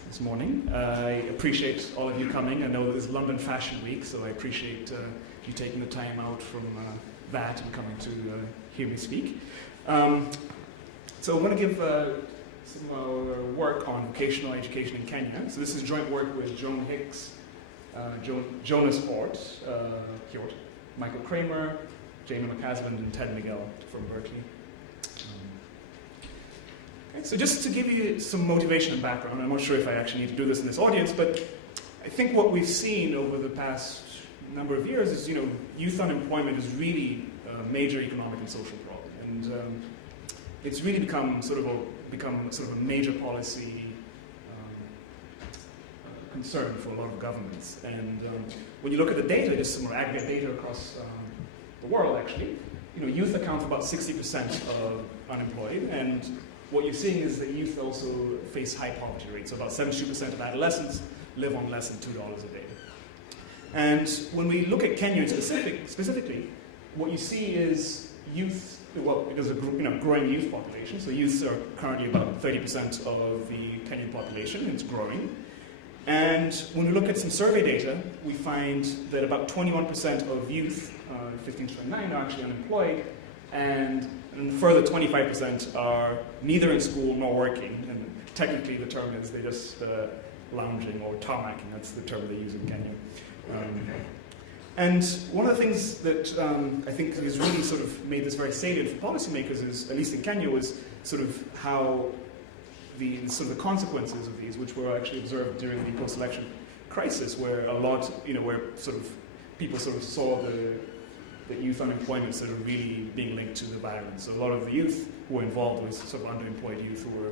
this morning. I appreciate all of you coming. I know it is London Fashion Week, so I appreciate you taking the time out from that and coming to hear me speak. So I want to give some work on vocational education in Kenya. So this is joint work with Joan Hicks, Jonas Hort, Michael Kramer, Jamie McCasland, and Ted Miguel from Berkeley. Okay, so just to give you some motivation and background, I'm not sure if I actually need to do this in this audience, but I think what we've seen over the past number of years is, youth unemployment is really a major economic and social problem, and it's really become sort of a major policy concern for a lot of governments. And when you look at the data, just some more aggregate data across the world, actually, youth account for about 60% of unemployed, and what you're seeing is that youth also face high poverty rates. So about 72% of adolescents live on less than $2 a day. And when we look at Kenya specifically, what you see is youth. Well, it is a growing youth population. So youths are currently about 30% of the Kenyan population. It's growing. And when we look at some survey data, we find that about 21% of youth, 15 to 29, are actually unemployed, and a further 25% are neither in school nor working. And technically the term is they're just lounging or tarmacking. That's the term they use in Kenya. And one of the things that I think has really sort of made this very salient for policymakers is, at least in Kenya, was sort of how the consequences of these, which were actually observed during the post-election crisis, where a lot, where sort of people sort of saw the youth unemployment sort of really being linked to the violence. So a lot of the youth who were involved was sort of underemployed youth who were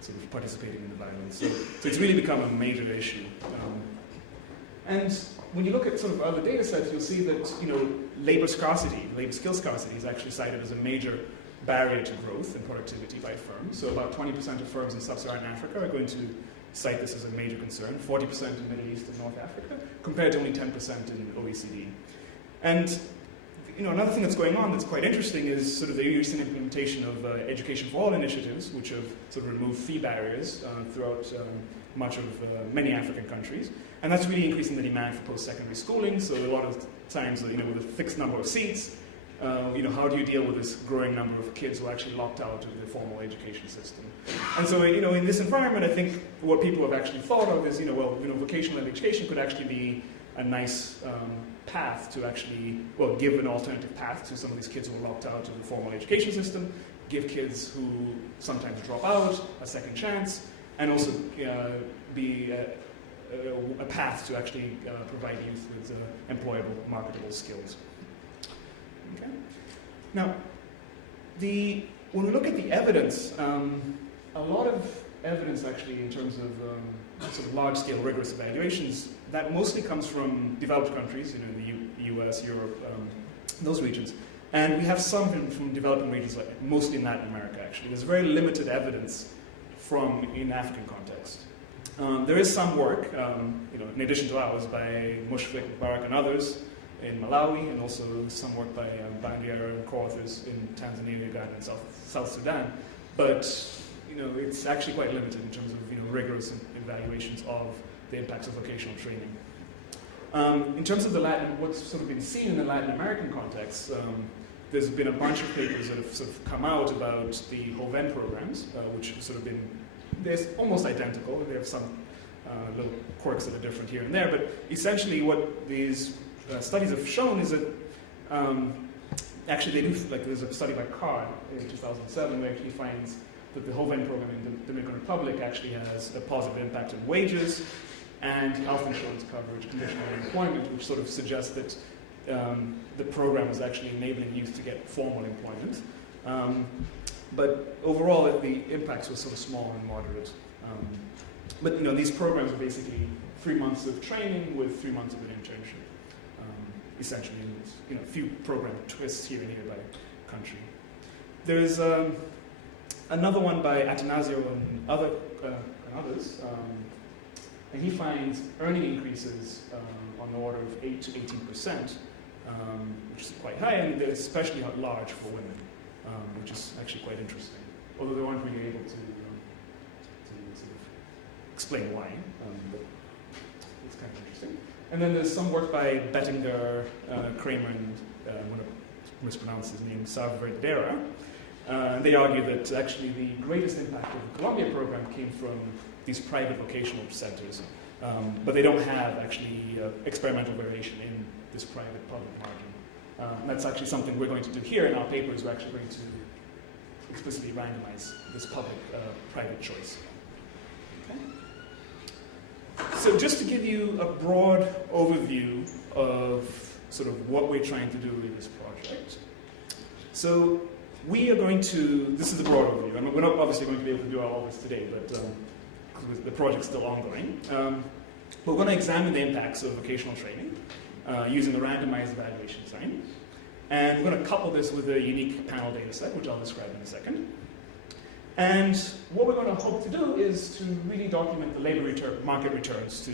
sort of participating in the violence. So it's really become a major issue. And when you look at sort of other data sets, you'll see that labor skill scarcity is actually cited as a major barrier to growth and productivity by firms. So about 20% of firms in sub-Saharan Africa are going to cite this as a major concern, 40% in Middle East and North Africa, compared to only 10% in OECD. And another thing that's going on that's quite interesting is sort of the recent implementation of Education for All initiatives, which have sort of removed fee barriers throughout much of many African countries. And that's really increasing the demand for post-secondary schooling. So a lot of times, with a fixed number of seats, how do you deal with this growing number of kids who are actually locked out of the formal education system? And so, in this environment, I think what people have actually thought of is, vocational education could actually be a nice path to actually, give an alternative path to some of these kids who are locked out of the formal education system, give kids who sometimes drop out a second chance, and also be a path to actually provide youth with employable, marketable skills. Okay. Now, when we look at the evidence, a lot of evidence actually in terms of sort of large-scale rigorous evaluations, that mostly comes from developed countries, the US, Europe, those regions. And we have some from developing regions, like mostly in Latin America actually. There's very limited evidence in African context. There is some work, in addition to ours, by Mushfiq, Barak, and others in Malawi, and also some work by Bandiera and co-authors in Tanzania, Uganda, and South Sudan. But it's actually quite limited in terms of rigorous evaluations of the impacts of vocational training. In terms of what's sort of been seen in the Latin American context, there's been a bunch of papers that have sort of come out about the Joven programs, which have sort of been, they're almost identical. They have some little quirks that are different here and there, but essentially what these studies have shown is that actually they do, there's a study by Card in 2007 where actually finds that the Joven program in the Dominican Republic actually has a positive impact on wages and health insurance coverage, conditional employment, which sort of suggests that the program is actually enabling youth to get formal employment. But overall, the impacts were sort of small and moderate. But these programs are basically 3 months of training with 3 months of an internship, essentially. And a few program twists here and here by country. There's another one by Atanasio and others, and he finds earning increases on the order of 8 to 18%, which is quite high, and they're especially large for women, which is actually quite interesting. Although they weren't really able to sort of explain why, but it's kind of interesting. And then there's some work by Bettinger, Kramer, and I'm going to mispronounce his name, Saavedra. They argue that actually the greatest impact of the Columbia program came from these private vocational centers, but they don't have actually experimental variation in this private-public margin. And that's actually something we're going to do here in our papers. We're actually going to explicitly randomize this public-private choice. Okay. So just to give you a broad overview of sort of what we're trying to do with this project. So we are going to, this is the broad overview. I mean, we're not obviously going to be able to do all this today, but the project's still ongoing. But we're going to examine the impacts of vocational training using a randomized evaluation design. And we're going to couple this with a unique panel data set, which I'll describe in a second. And what we're going to hope to do is to really document the labor market returns to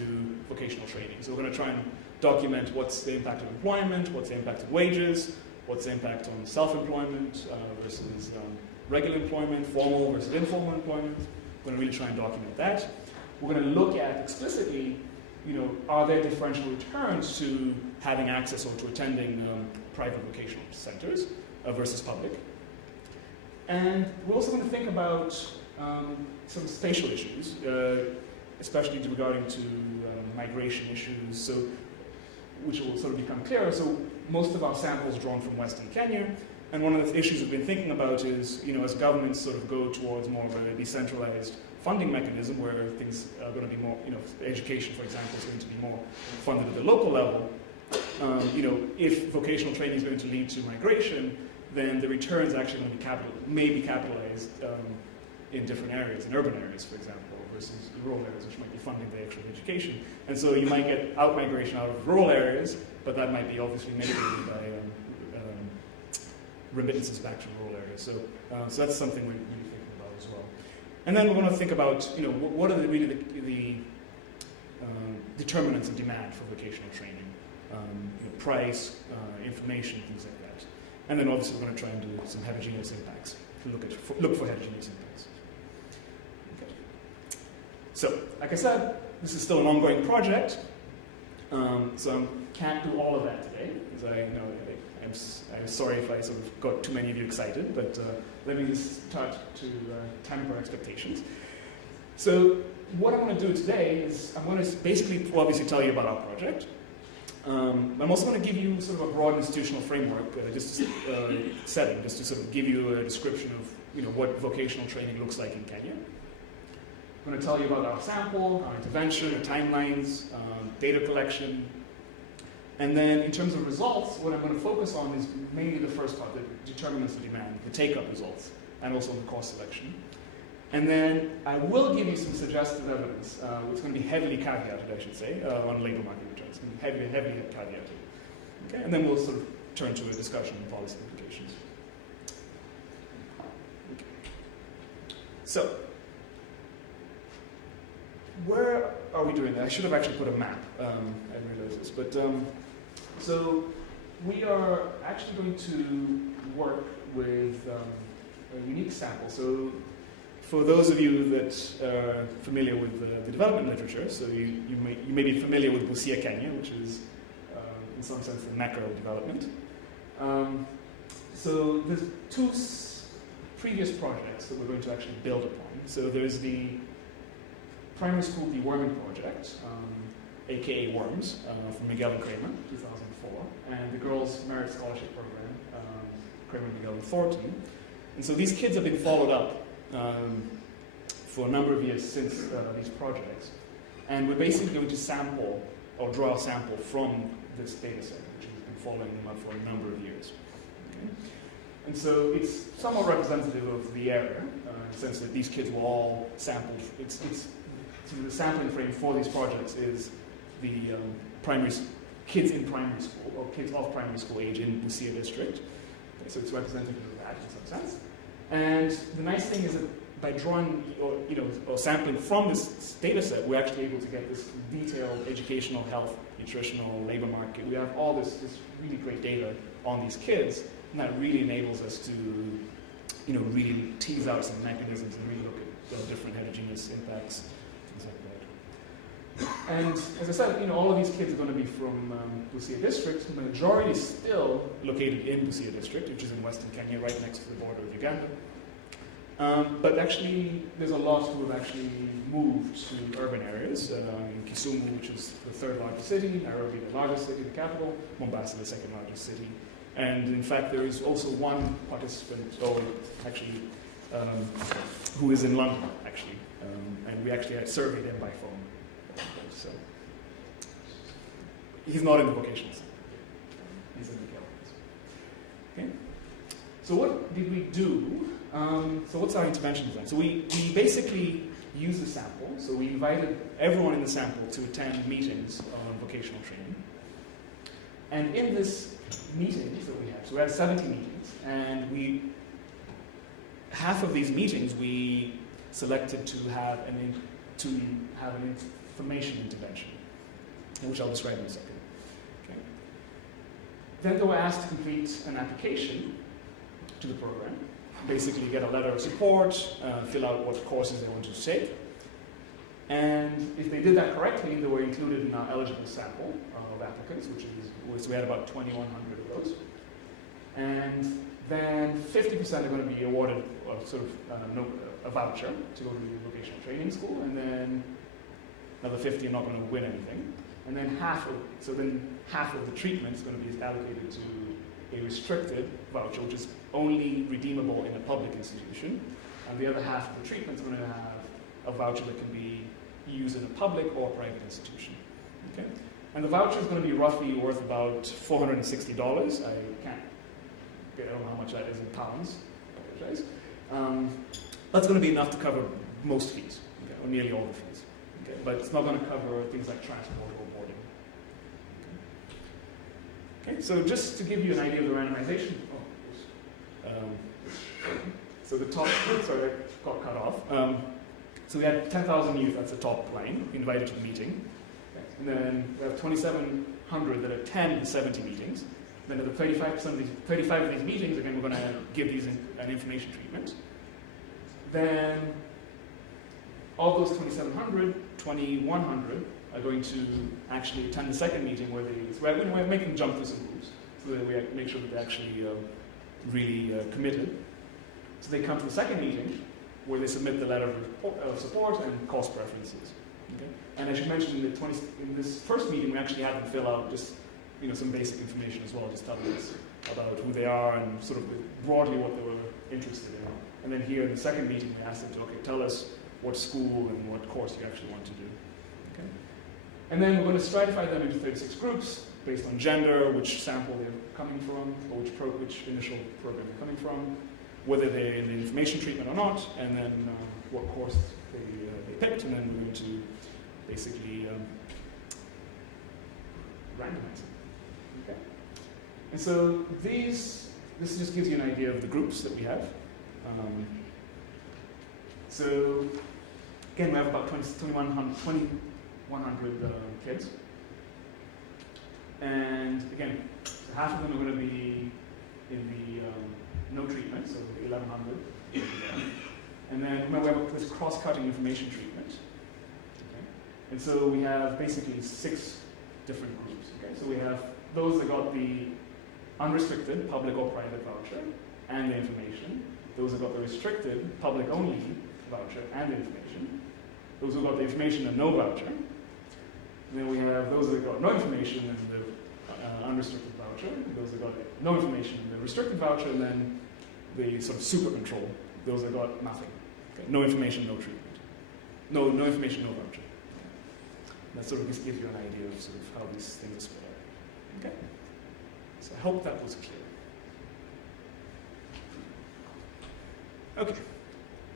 vocational training. So we're going to try and document what's the impact of employment, what's the impact of wages, what's the impact on self-employment versus regular employment, formal versus informal employment. We're going to really try and document that. We're going to look at explicitly, are there differential returns to having access or to attending private vocational centers versus public. And we're also going to think about some spatial issues, especially regarding to migration issues, so which will sort of become clearer. So most of our samples drawn from Western Kenya, and one of the issues we've been thinking about is, as governments sort of go towards more of a decentralized funding mechanism where things are going to be more, education, for example, is going to be more funded at the local level. If vocational training is going to lead to migration, then the returns actually going to be capitalized in different areas, in urban areas, for example, versus rural areas, which might be funding the actual education. And so you might get out-migration out of rural areas, but that might be obviously mitigated by remittances back to rural areas. So that's something we're really thinking about as well. And then we're going to think about, what are the determinants of demand for vocational training. price, information, things like that. And then obviously we're going to try and do some heterogeneous impacts, look for heterogeneous impacts. Okay. So, like I said, this is still an ongoing project, so I can't do all of that today, because I know I'm sorry if I sort of got too many of you excited, but let me just start to temper expectations. So what I'm going to do today is I'm going to basically obviously tell you about our project. I'm also going to give you sort of a broad institutional framework, setting, just to sort of give you a description of what vocational training looks like in Kenya. I'm going to tell you about our sample, our intervention, the timelines, data collection. And then in terms of results, what I'm going to focus on is mainly the first part, the determinants of demand, the take-up results, and also the course selection. And then I will give you some suggested evidence, which is going to be heavily caveated, I should say, on labor market returns. It's going to be heavily caveated. Okay? And then we'll sort of turn to a discussion on policy implications. Okay. So, where are we doing that? I should have actually put a map. I realized this. But, so we are actually going to work with a unique sample. So for those of you that are familiar with the development literature, so you may be familiar with Busia, Kenya, which is in some sense the mecca of development. So there's two previous projects that we're going to actually build upon. So there's the primary school deworming project, aka WORMS, from Miguel and Kramer, 2004, and the Girls Merit Scholarship Program, Kramer, Miguel, and Thornton. And so these kids have been followed up for a number of years since these projects. And we're basically going to sample, or draw a sample from this data set, which we've been following them up for a number of years. Okay? And so it's somewhat representative of the area, in the sense that these kids were all sampled. So the sampling frame for these projects is the kids in primary school, or kids of primary school age in Busia district. Okay, so it's representative of that in some sense. And the nice thing is that by drawing or sampling from this data set, we're actually able to get this detailed educational, health, nutritional, labor market. We have all this really great data on these kids, and that really enables us to really tease out some mechanisms and really look at the different heterogeneous impacts, things like that. And as I said, all of these kids are going to be from Busia district. The majority is still located in Busia district, which is in western Kenya, right next to the border of Uganda. But actually, there's a lot who have actually moved to urban areas. In Kisumu, which is the third largest city, Nairobi, the largest city, the capital, Mombasa, the second largest city. And in fact, there is also one participant, who is in London, actually. And we actually had surveyed him by phone. So he's not in the vocational center. He's in the Calgary. Okay. So what did we do? So what's our intervention design? So we basically used the sample. So we invited everyone in the sample to attend meetings on vocational training. And in this meetings that we had, so we had 70 meetings, and half of these meetings we selected to have an information intervention, which I'll describe in a second. Okay. Then they were asked to complete an application to the program, basically get a letter of support, fill out what courses they wanted to take. And if they did that correctly, they were included in our eligible sample of applicants, we had about 2,100 of those. And then 50% are going to be awarded a voucher to go to the vocational training school, and then another 50 are not going to win anything. And then half of the treatment is going to be allocated to a restricted voucher, which is only redeemable in a public institution. And the other half of the treatment is going to have a voucher that can be used in a public or private institution. Okay? And the voucher is going to be roughly worth about $460. I don't know how much that is in pounds. I apologize. That's going to be enough to cover most fees, okay, or nearly all the fees. Okay? But it's not going to cover things like transport or boarding. Okay, so just to give you an idea of the randomization. So the top, sorry, I got cut off. So we had 10,000 youth, that's the top line, invited to the meeting. Okay. And then we have 27 100 that attend the 70 meetings. Then at the 35% of these, 35 of these meetings, again, we're going to give these an information treatment. Then of those 2,700, 2,100 are going to actually attend the second meeting where we're making them jump through some hoops so that we make sure that they're actually really committed. So they come to the second meeting where they submit the letter of support and cost preferences. Okay? And I should mention in this first meeting, we actually had them fill out just some basic information as well, just telling us about who they are and sort of broadly what they were interested in. And then here in the second meeting, we asked them to, okay, tell us what school and what course you actually want to do. Okay? And then we're going to stratify them into 36 groups based on gender, which sample they're coming from, or which initial program they're coming from, whether they're in the information treatment or not, and then what course they picked, and then we're going to basically randomize it. Okay? And so this just gives you an idea of the groups that we have. So again, we have about 2,100 kids. And again, half of them are going to be in the no treatment, so 1,100. And then remember, we have this cross-cutting information treatment. Okay? And so we have basically 6 different groups. Okay? So we have those that got the unrestricted public or private voucher and the information. Those that got the restricted public only voucher and the information. Those who got the information and no voucher. And then we have those that got no information and the unrestricted voucher. Those that got no information and the restricted voucher. And then the sort of super control. Those that got nothing. Okay? No information, no treatment. No information, no voucher. That sort of just gives you an idea of sort of how these things are split out. Okay? So I hope that was clear. Okay.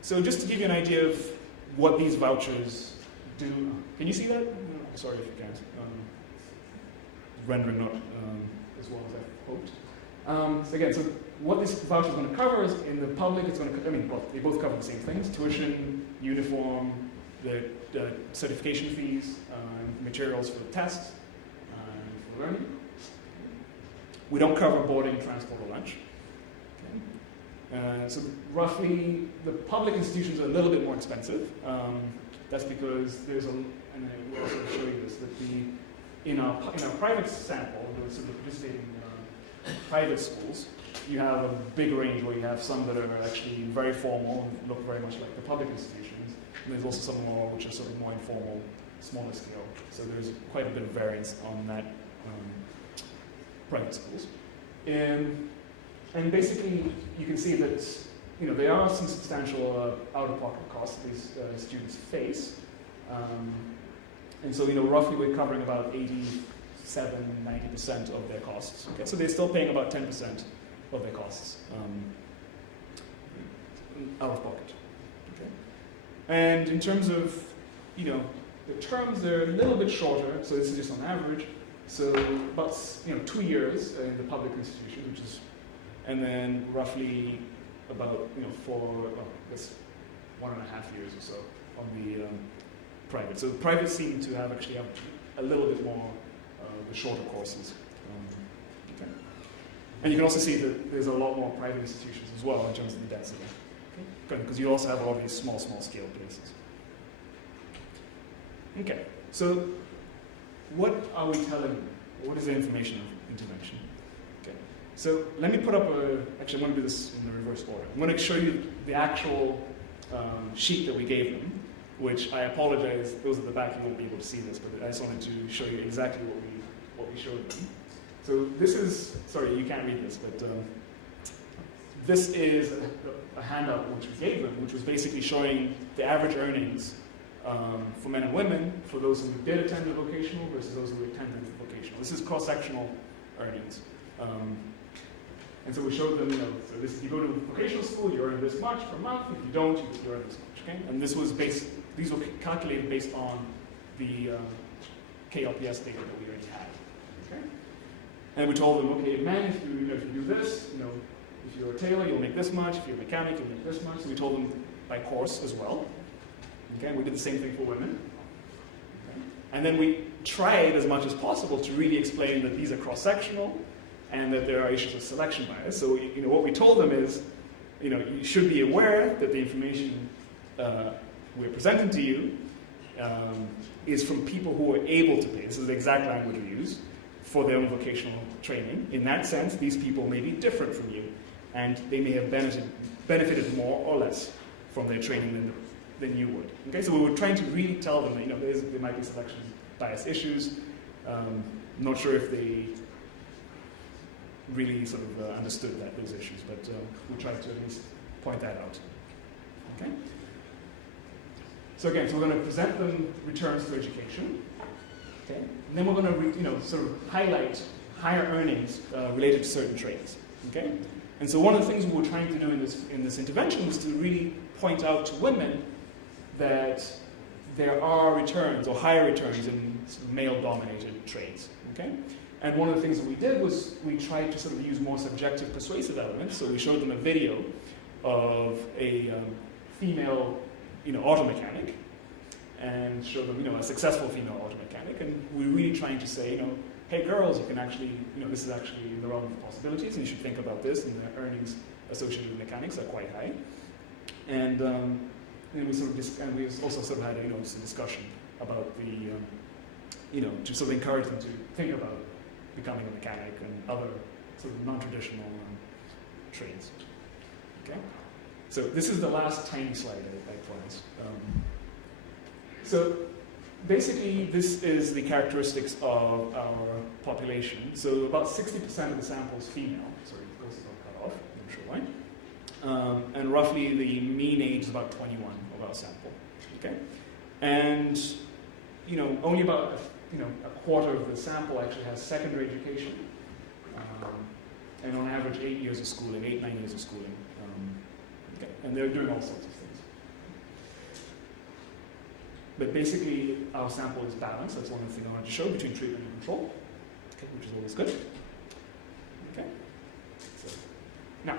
So just to give you an idea of what these vouchers do. Can you see that? Sorry if you can't. Rendering not as well as I hoped. So again, so what this voucher is going to cover is in the public, it's going to, they both cover the same things: tuition, uniform, the certification fees, materials for the tests, for learning. We don't cover boarding, transport, or lunch. Okay. So roughly, the public institutions are a little bit more expensive. That's because there's and I will also show you this, that in our private sample, the sort of participating private schools, you have a big range where you have some that are actually very formal and look very much like the public institutions, and there's also some more which are sort of more informal, smaller scale. So there's quite a bit of variance on that private schools. And basically, you can see that there are some substantial out-of-pocket costs these students face. And so, roughly we're covering about 87–90% of their costs. Okay? So they're still paying about 10% of their costs out of pocket. Okay? And in terms of, the terms, they're a little bit shorter. So this is just on average. So about 2 years in the public institution, and then roughly about 1.5 years or so on the private. So the private seem to have a little bit more the shorter courses. Okay. And you can also see that there's a lot more private institutions as well in terms of the density. Okay. Because you also have all these small scale places. Okay. So what are we telling them? What is the information of intervention? Okay. So let me put up actually I'm going to do this in the reverse order. I'm going to show you the actual sheet that we gave them, which I apologize, those at the back, you won't be able to see this, but I just wanted to show you exactly what we showed them. So this is, sorry, you can't read this, but this is a handout which we gave them, which was basically showing the average earnings for men and women, for those who did attend the vocational versus those who attended the vocational. This is cross-sectional earnings. And so we showed them, so this, if you go to vocational school, you earn this much per month. If you don't, you earn this much. Okay? And this was these were calculated based on the KLPS data that we already had. Okay? And we told them, okay, men, if you do this, if you're a tailor, you'll make this much. If you're a mechanic, you'll make this much. So we told them by course as well. Okay? We did the same thing for women. Okay? And then we tried as much as possible to really explain that these are cross-sectional and that there are issues of selection bias. So what we told them is, you should be aware that the information we're presenting to you is from people who are able to pay. This is the exact language we use for their own vocational training. In that sense, these people may be different from you, and they may have benefited more or less from their training than you would. Okay, so we were trying to really tell them that there might be selection bias issues. Not sure if they really sort of understood those issues, but we tried to at least point that out. Okay. So again, so we're going to present them returns to education. Okay. And then we're going to sort of highlight higher earnings related to certain trades. Okay. And so one of the things we were trying to do in this intervention was to really point out to women that there are returns or higher returns in sort of male-dominated trades. Okay. And one of the things that we did was we tried to sort of use more subjective persuasive elements. So we showed them a video of a female auto mechanic, and show them, a successful female auto mechanic, and we're really trying to say, hey girls, you can actually, this is actually in the realm of possibilities, and you should think about this, and the earnings associated with mechanics are quite high. And we sort of, and we also sort of had some discussion about the, to sort of encourage them to think about becoming a mechanic and other sort of non-traditional trades. Okay. So this is the last tiny slide I promised. So basically, this is the characteristics of our population. So about 60% of the sample is female. Sorry, this is all cut off. I'm not sure why. And roughly the mean age is about 21 of our sample. Okay, and only about a quarter of the sample actually has secondary education, and on average 8 years of schooling, 8-9 years of schooling. Okay. And they're doing all sorts of things. But basically, our sample is balanced. That's one of the things I wanted to show between treatment and control, okay, which is always good. Okay. So, now,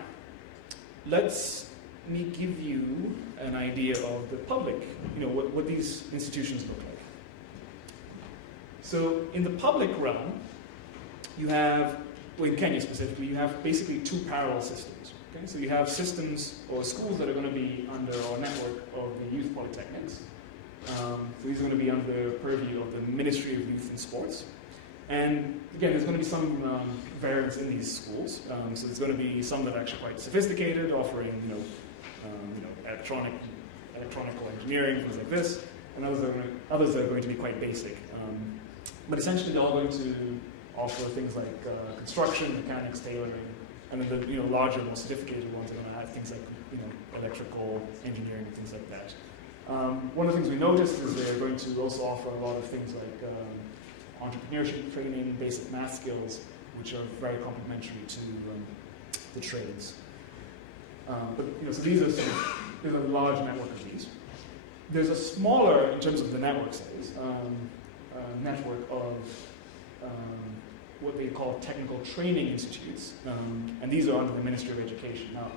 let me give you an idea of the public, what these institutions look like. So, in the public realm, you have, in Kenya specifically, you have basically two parallel systems. Okay, so you have systems or schools that are going to be under our network of the youth polytechnics. So these are going to be under purview of the Ministry of Youth and Sports. And again, there's going to be some variance in these schools. So there's going to be some that are actually quite sophisticated, offering electronical engineering, things like this, and others that are going to be quite basic. But essentially, they're all going to offer things like construction, mechanics, tailoring. And then the larger, more sophisticated ones are going to have things like electrical engineering and things like that. One of the things we noticed is they're going to also offer a lot of things like entrepreneurship training, basic math skills, which are very complementary to the trades. So these are there's a large network of these. There's a smaller, in terms of the network size, network of what they call technical training institutes, and these are under the Ministry of Education. Now,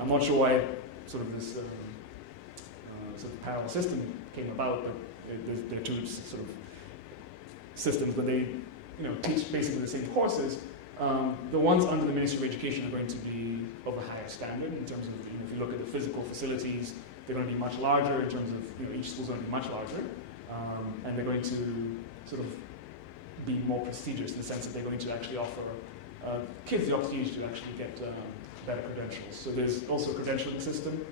I'm not sure why sort of this sort of parallel system came about, but they're two sort of systems, but they teach basically the same courses. The ones under the Ministry of Education are going to be of a higher standard in terms of, if you look at the physical facilities, they're going to be much larger in terms of, each school's going to be much larger, and they're going to sort of be more prestigious in the sense that they're going to actually offer kids the opportunity to actually get better credentials. So there's also a credentialing system,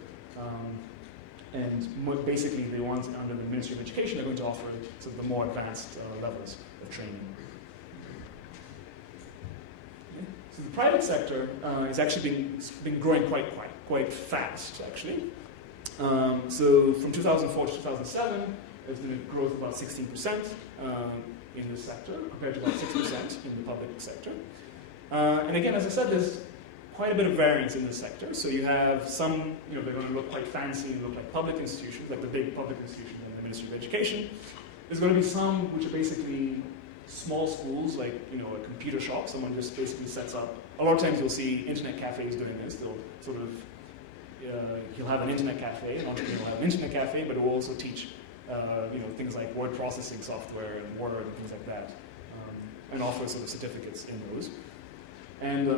and basically the ones under the Ministry of Education are going to offer sort of the more advanced levels of training. Okay. So the private sector has actually been growing quite fast, actually. So from 2004 to 2007, there's been a growth of about 16%. In this sector, compared to about 6% in the public sector. And again, as I said, there's quite a bit of variance in this sector. So you have some, they're going to look quite fancy and look like public institutions, like the big public institutions in the Ministry of Education. There's going to be some which are basically small schools, like a computer shop. Someone just basically sets up. A lot of times you'll see internet cafes doing this. They'll sort of, he'll have an internet cafe, an entrepreneur will have an internet cafe, but it will also teach things like word processing software and Word and things like that, and offer sort of certificates in those. And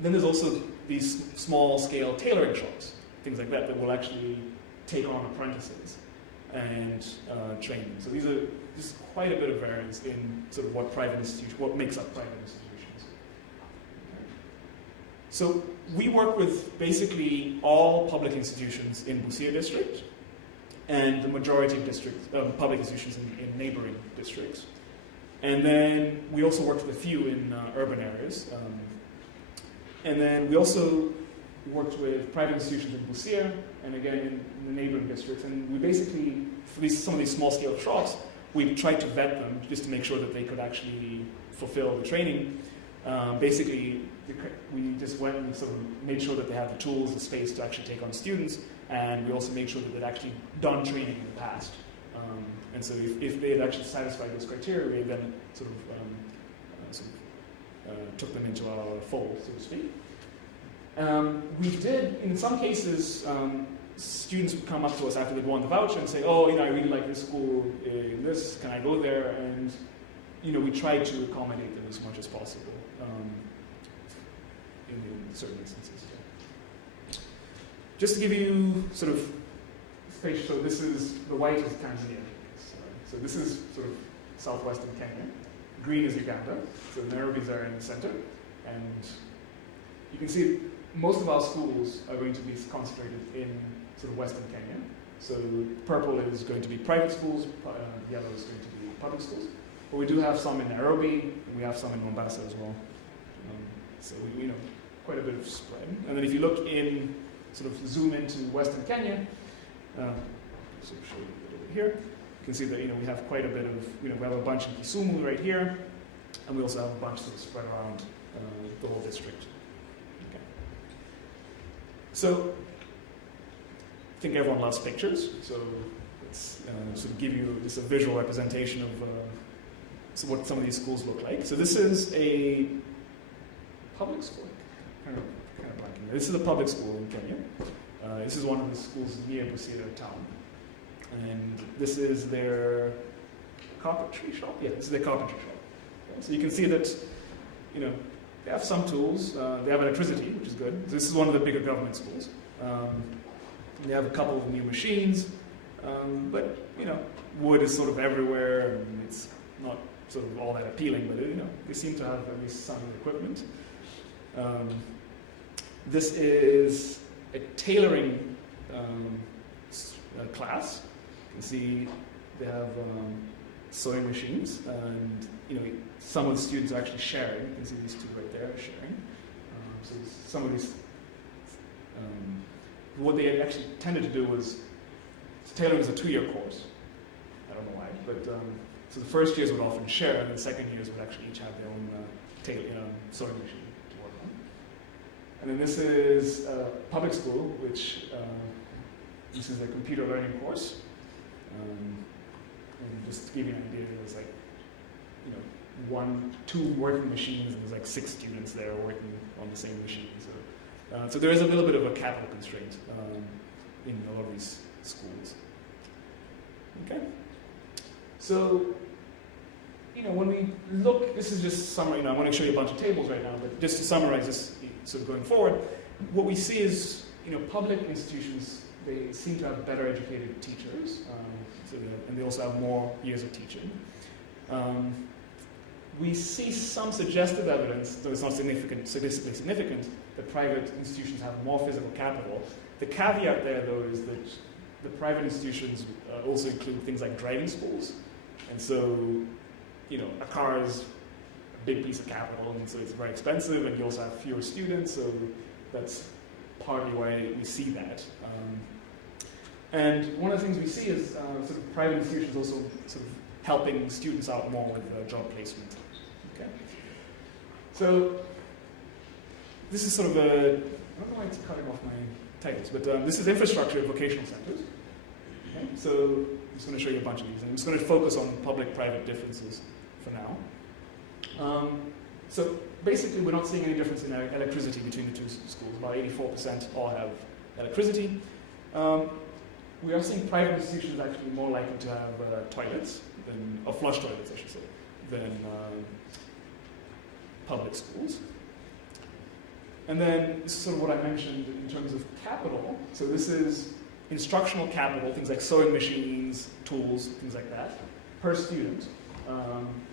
then there's also these small-scale tailoring shops, things like that will actually take on apprentices and train them. So these are just quite a bit of variance in sort of what makes up private institutions. So we work with basically all public institutions in Busia district and the majority of public institutions in neighboring districts. And then we also worked with a few in urban areas. And then we also worked with private institutions in Busia and again in the neighboring districts. And we basically, for some of these small-scale shops, we tried to vet them just to make sure that they could actually fulfill the training. Basically, we just went and sort of made sure that they had the tools, the space to actually take on students, and we also made sure that they'd actually done training in the past. And so if they had actually satisfied those criteria, we then sort of took them into our fold, so to speak. We did, in some cases, students would come up to us after they'd won the voucher and say, oh, I really like this school in this, can I go there? And, we tried to accommodate them as much as possible in certain instances. Just to give you sort of space, so this is, the white is Tanzania. So this is sort of southwestern Kenya. Green is Uganda, so Nairobi's are in the center. And you can see most of our schools are going to be concentrated in sort of western Kenya. So purple is going to be private schools, yellow is going to be public schools. But we do have some in Nairobi, and we have some in Mombasa as well. So we quite a bit of spread. And then if you look in, sort of zoom into western Kenya, so I'll show you a bit over here. You can see that we have quite a bit of, we have a bunch in Kisumu right here, and we also have a bunch sort of spread around the whole district. Okay. So I think everyone loves pictures, so let's sort of give you just a visual representation of what some of these schools look like. So this is a public school. Kind of blanking. This is a public school in Kenya. This is one of the schools near Busia town. And this is their carpentry shop. Yeah, this is their carpentry shop. Okay. So you can see that, they have some tools. They have electricity, which is good. This is one of the bigger government schools. They have a couple of new machines, but wood is sort of everywhere, and it's not sort of all that appealing. But they seem to have at least some equipment. This is a tailoring class. You can see they have sewing machines, and some of the students are actually sharing. You can see these two right there sharing. So some of these, what they actually tended to do was, tailoring is a 2-year course. I don't know why, but so the first years would often share, and the second years would actually each have their own sewing machine to work on. And then this is a public school, which this is a computer learning course. And just to give you an idea, there's like, 2 working machines, and there's like 6 students there working on the same machine. So there is a little bit of a capital constraint in a lot of these schools. Okay? So, when we look, this is just summary, I want to show you a bunch of tables right now, but just to summarize this sort of going forward, what we see is, public institutions, they seem to have better educated teachers, and they also have more years of teaching. We see some suggestive evidence, though it's not statistically significant, that private institutions have more physical capital. The caveat there, though, is that the private institutions also include things like driving schools. And so, a car is a big piece of capital, and so it's very expensive, and you also have fewer students, so that's partly why we see that. And one of the things we see is sort of private institutions also sort of helping students out more with job placement. Okay. So this is sort of a, I don't know why it's cutting off my titles, but this is infrastructure at vocational centers. Okay. So I'm just going to show you a bunch of these, and I'm just going to focus on public-private differences for now. So basically, we're not seeing any difference in we are seeing private institutions actually more likely to have toilets, or flush toilets, I should say, than public schools. And then this is sort of what I mentioned in terms of capital. So this is instructional capital, things like sewing machines, tools, things like that, per student,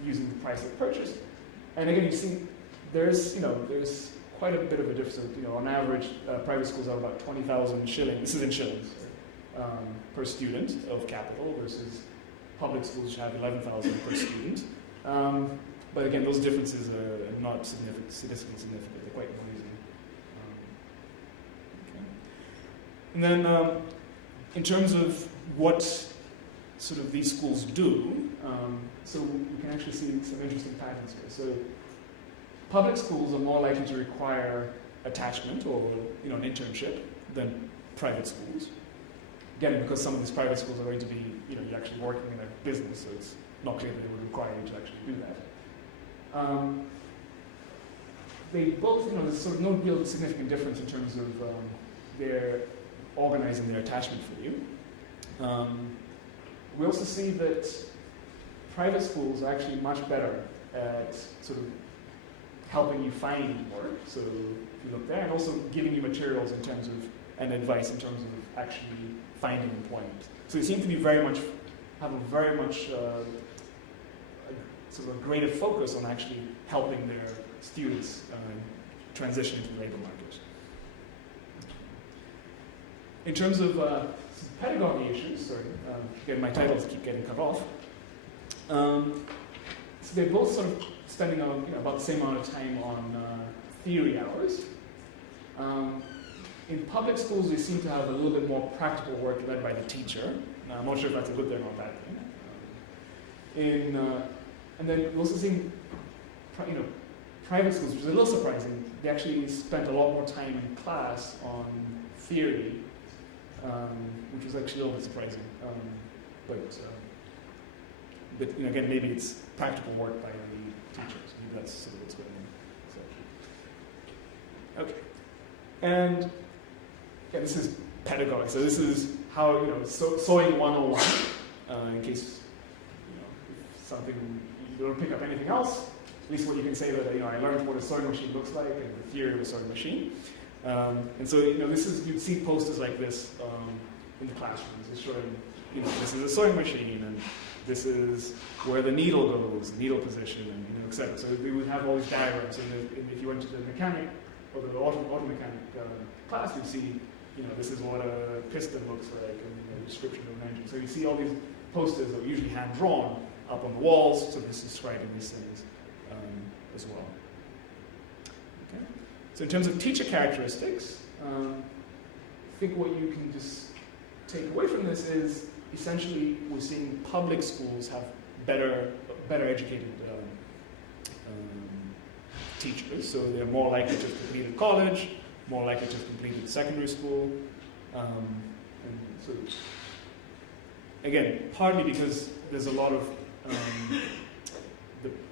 using the price of purchase. And again, you see there's quite a bit of a difference. On average, private schools are about 20,000 shillings. This is in shillings per student of capital versus public schools which have 11,000 per student. But again, those differences are not statistically significant. They're quite noisy. And then, in terms of what sort of these schools do, so we can actually see some interesting patterns here. So, public schools are more likely to require attachment or an internship than private schools. Again, because some of these private schools are going to be you're actually working in a business, so it's not clear that they would require you to actually do that. They both, there's sort of no real significant difference in terms of their organizing their attachment for you. We also see that private schools are actually much better at sort of helping you find work. So if you look there, and also giving you materials in terms of and advice in terms of actually finding employment. So they seem to be have a very much sort of a greater focus on actually helping their students transition into the labor market. In terms of pedagogy issues, sorry, again, my titles keep getting cut off. So they're both sort of spending about the same amount of time on theory hours. In public schools, they seem to have a little bit more practical work led by the teacher. Now, I'm not sure if that's a good thing or a bad thing. And then we're also seeing, private schools, which is a little surprising. They actually spent a lot more time in class on theory, which was actually a little bit surprising. But again, maybe it's practical work by the teachers. Maybe that's sort of what's going on. So. Okay, and yeah, this is pedagogy. So this is how sewing 101. In case if something you don't pick up anything else, at least what you can say that I learned what a sewing machine looks like and the theory of a sewing machine. And so this is you'd see posters like this in the classrooms. It's showing this is a sewing machine and this is where the needle goes, needle position, and etc. So we would have all these diagrams. And if you went to the mechanic or the auto mechanic class, you'd see this is what a piston looks like and the description of an engine. So you see all these posters that are usually hand drawn up on the walls. So this is describing these things as well. Okay. So in terms of teacher characteristics, I think what you can just take away from this is essentially we're seeing public schools have better educated teachers. So they're more likely to have completed college, more likely to have completed secondary school. And so again, partly because there's a lot of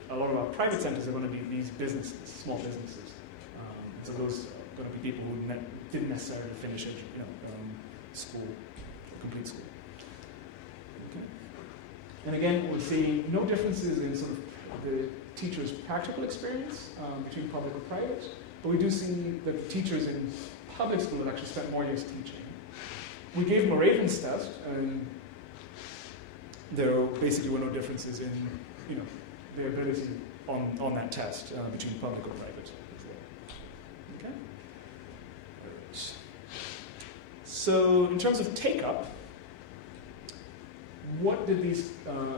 our private centers are going to be these businesses, small businesses. So those are going to be people who didn't necessarily finish school, complete school. Okay. And again, we're seeing no differences in sort of the teacher's practical experience between public and private, but we do see that teachers in public school have actually spent more years teaching. We gave them a Ravens test, and there basically were no differences in their ability on that test between public or private. Okay. Right. So in terms of take-up, what did these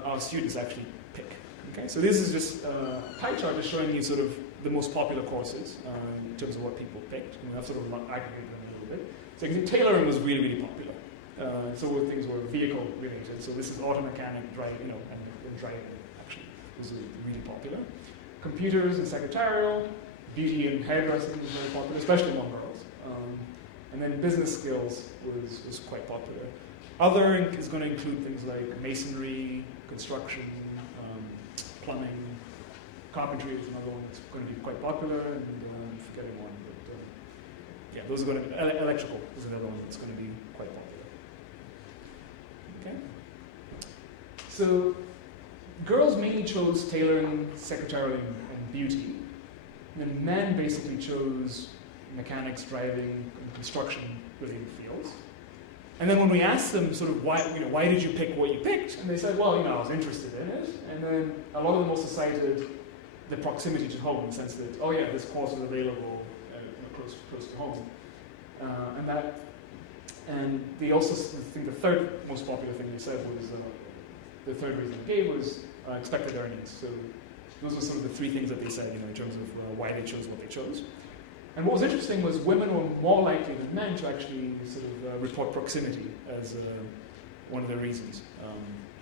our students actually pick? Okay, so this is just a pie chart just showing you sort of the most popular courses in terms of what people picked. And we have sort of aggregated them a little bit. So you can see tailoring was really, really popular. So things were vehicle related. So this is auto mechanic, driving, and driving actually was really popular. Computers and secretarial, beauty and hairdressing was very popular, especially among girls. And then business skills was quite popular. Other is going to include things like masonry, construction, plumbing, carpentry is another one that's going to be quite popular, and I'm forgetting one, but those are going to, electrical is another one that's going to be quite popular. So girls mainly chose tailoring, secretarial, and beauty. And then men basically chose mechanics, driving, and construction-related fields. And then when we asked them sort of why did you pick what you picked, and they said, well, I was interested in it. And then a lot of them also cited the proximity to home, in the sense that, oh yeah, this course is available close to home. And they also, I think the third most popular thing they said was, the third reason they gave was expected earnings. So those were sort of the three things that they said, in terms of why they chose what they chose. And what was interesting was women were more likely than men to actually sort of report proximity as one of the reasons,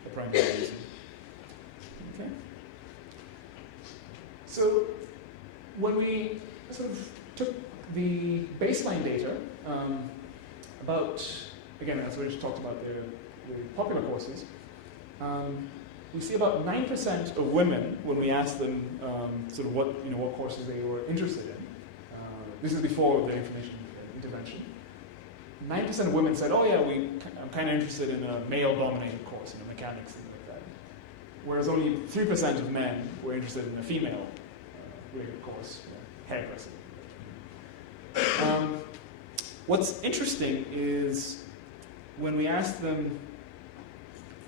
the primary reason. Okay. So when we sort of took the baseline data about, again, as we just talked about the popular courses, we see about 9% of women, when we asked them sort of what courses they were interested in. This is before the information intervention. 9% of women said, oh yeah, I'm kind of interested in a male-dominated course, mechanics, things like that. Whereas only 3% of men were interested in a female-related course, hairdressing. What's interesting is when we asked them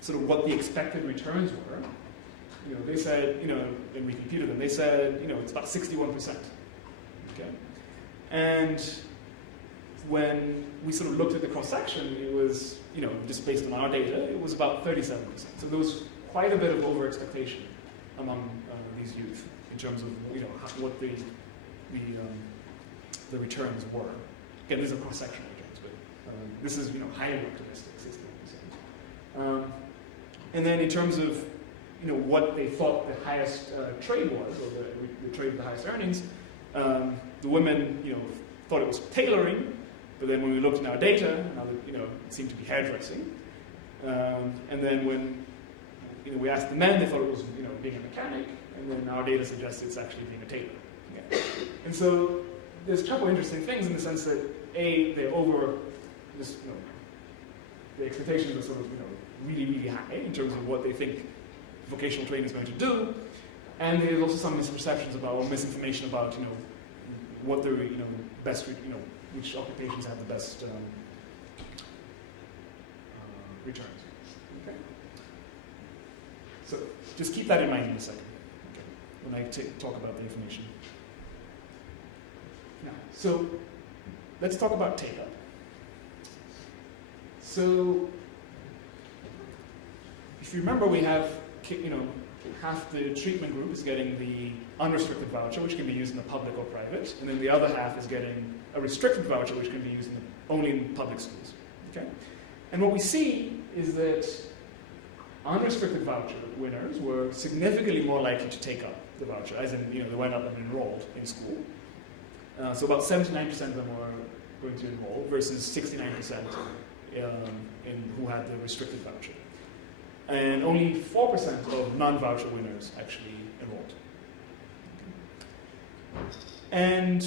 sort of what the expected returns were, they said, and we computed them, they said, it's about 61%. Okay? And when we sort of looked at the cross-section, it was, just based on our data, it was about 37%. So there was quite a bit of over-expectation among these youth in terms of, what the returns were. Again, these are cross-sectional returns, but this is, highly optimistic, 61%. And then in terms of, what they thought the highest trade was, or the trade with the highest earnings, the women, thought it was tailoring, but then when we looked in our data, it seemed to be hairdressing. And then when we asked the men, they thought it was being a mechanic, and then our data suggests it's actually being a tailor. Okay. And so there's a couple interesting things in the sense that they're over this, the expectations are sort of really, really high in terms of what they think vocational training is going to do, and there's also some misperceptions about or misinformation about what the best which occupations have the best returns. Okay. So just keep that in mind in a second, okay, when I talk about the information. Now, so let's talk about take-up. So if you remember, we have half the treatment group is getting the unrestricted voucher, which can be used in the public or private, and then the other half is getting a restricted voucher, which can be used only in public schools. Okay? And what we see is that unrestricted voucher winners were significantly more likely to take up the voucher, as in they went up and enrolled in school. So about 79% of them were going to enroll versus 69% who had the restricted voucher. And only 4% of non-voucher winners actually enrolled. And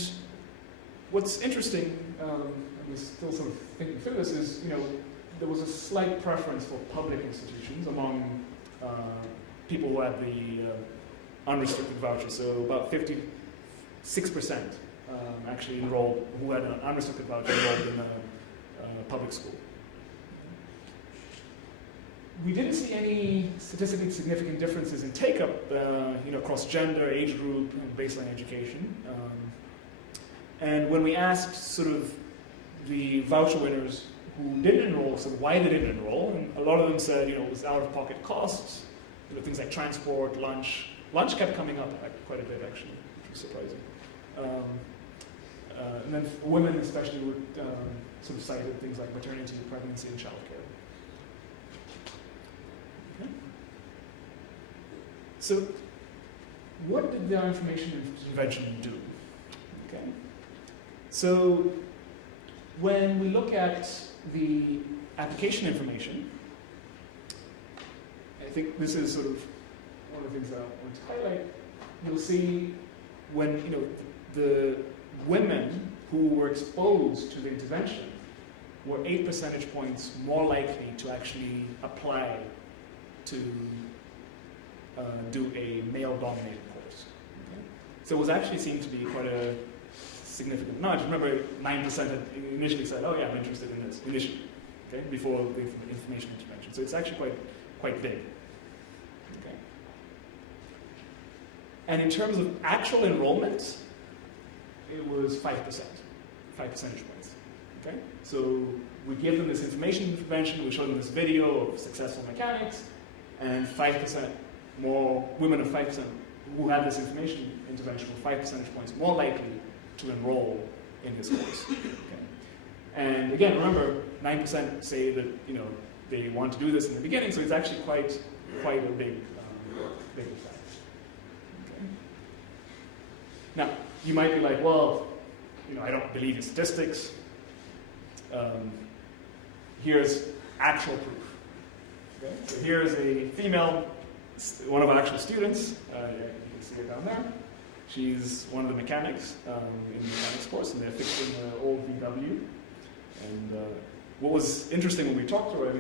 what's interesting, and we're still sort of thinking through this, is there was a slight preference for public institutions among people who had the unrestricted voucher. So about 56% actually enrolled, who had an unrestricted voucher, enrolled in a public school. We didn't see any statistically significant differences in take-up, across gender, age group, and baseline education. And when we asked sort of the voucher winners who didn't enroll, so why they didn't enroll, and a lot of them said, it was out-of-pocket costs, things like transport, lunch. Lunch kept coming up quite a bit, actually, which was surprising. And then women especially would sort of cited things like maternity, pregnancy, and childcare. So, what did the information intervention do? Okay. So, when we look at the application information, I think this is sort of one of the things that I want to highlight. You'll see when the women who were exposed to the intervention were 8 percentage points more likely to actually apply to do a male-dominated course. Okay? So it was actually seemed to be quite a significant nudge. Remember, 9% had initially said, "Oh yeah, I'm interested in this," initially, okay, before the information intervention. So it's actually quite big. Okay. And in terms of actual enrollment, it was 5%, 5 percentage points. Okay? So we give them this information intervention, we show them this video of successful mechanics, and 5% more women of 5% who had this information intervention were 5 percentage points more likely to enroll in this course. Okay? And again, remember, 9% say that they want to do this in the beginning, so it's actually quite a big effect. Okay? Now, you might be like, well, I don't believe in statistics. Here's actual proof. Okay? So here's a female, one of our actual students. You can see her down there. She's one of the mechanics in the mechanics course, and they're fixing the old VW. And what was interesting when we talked to her,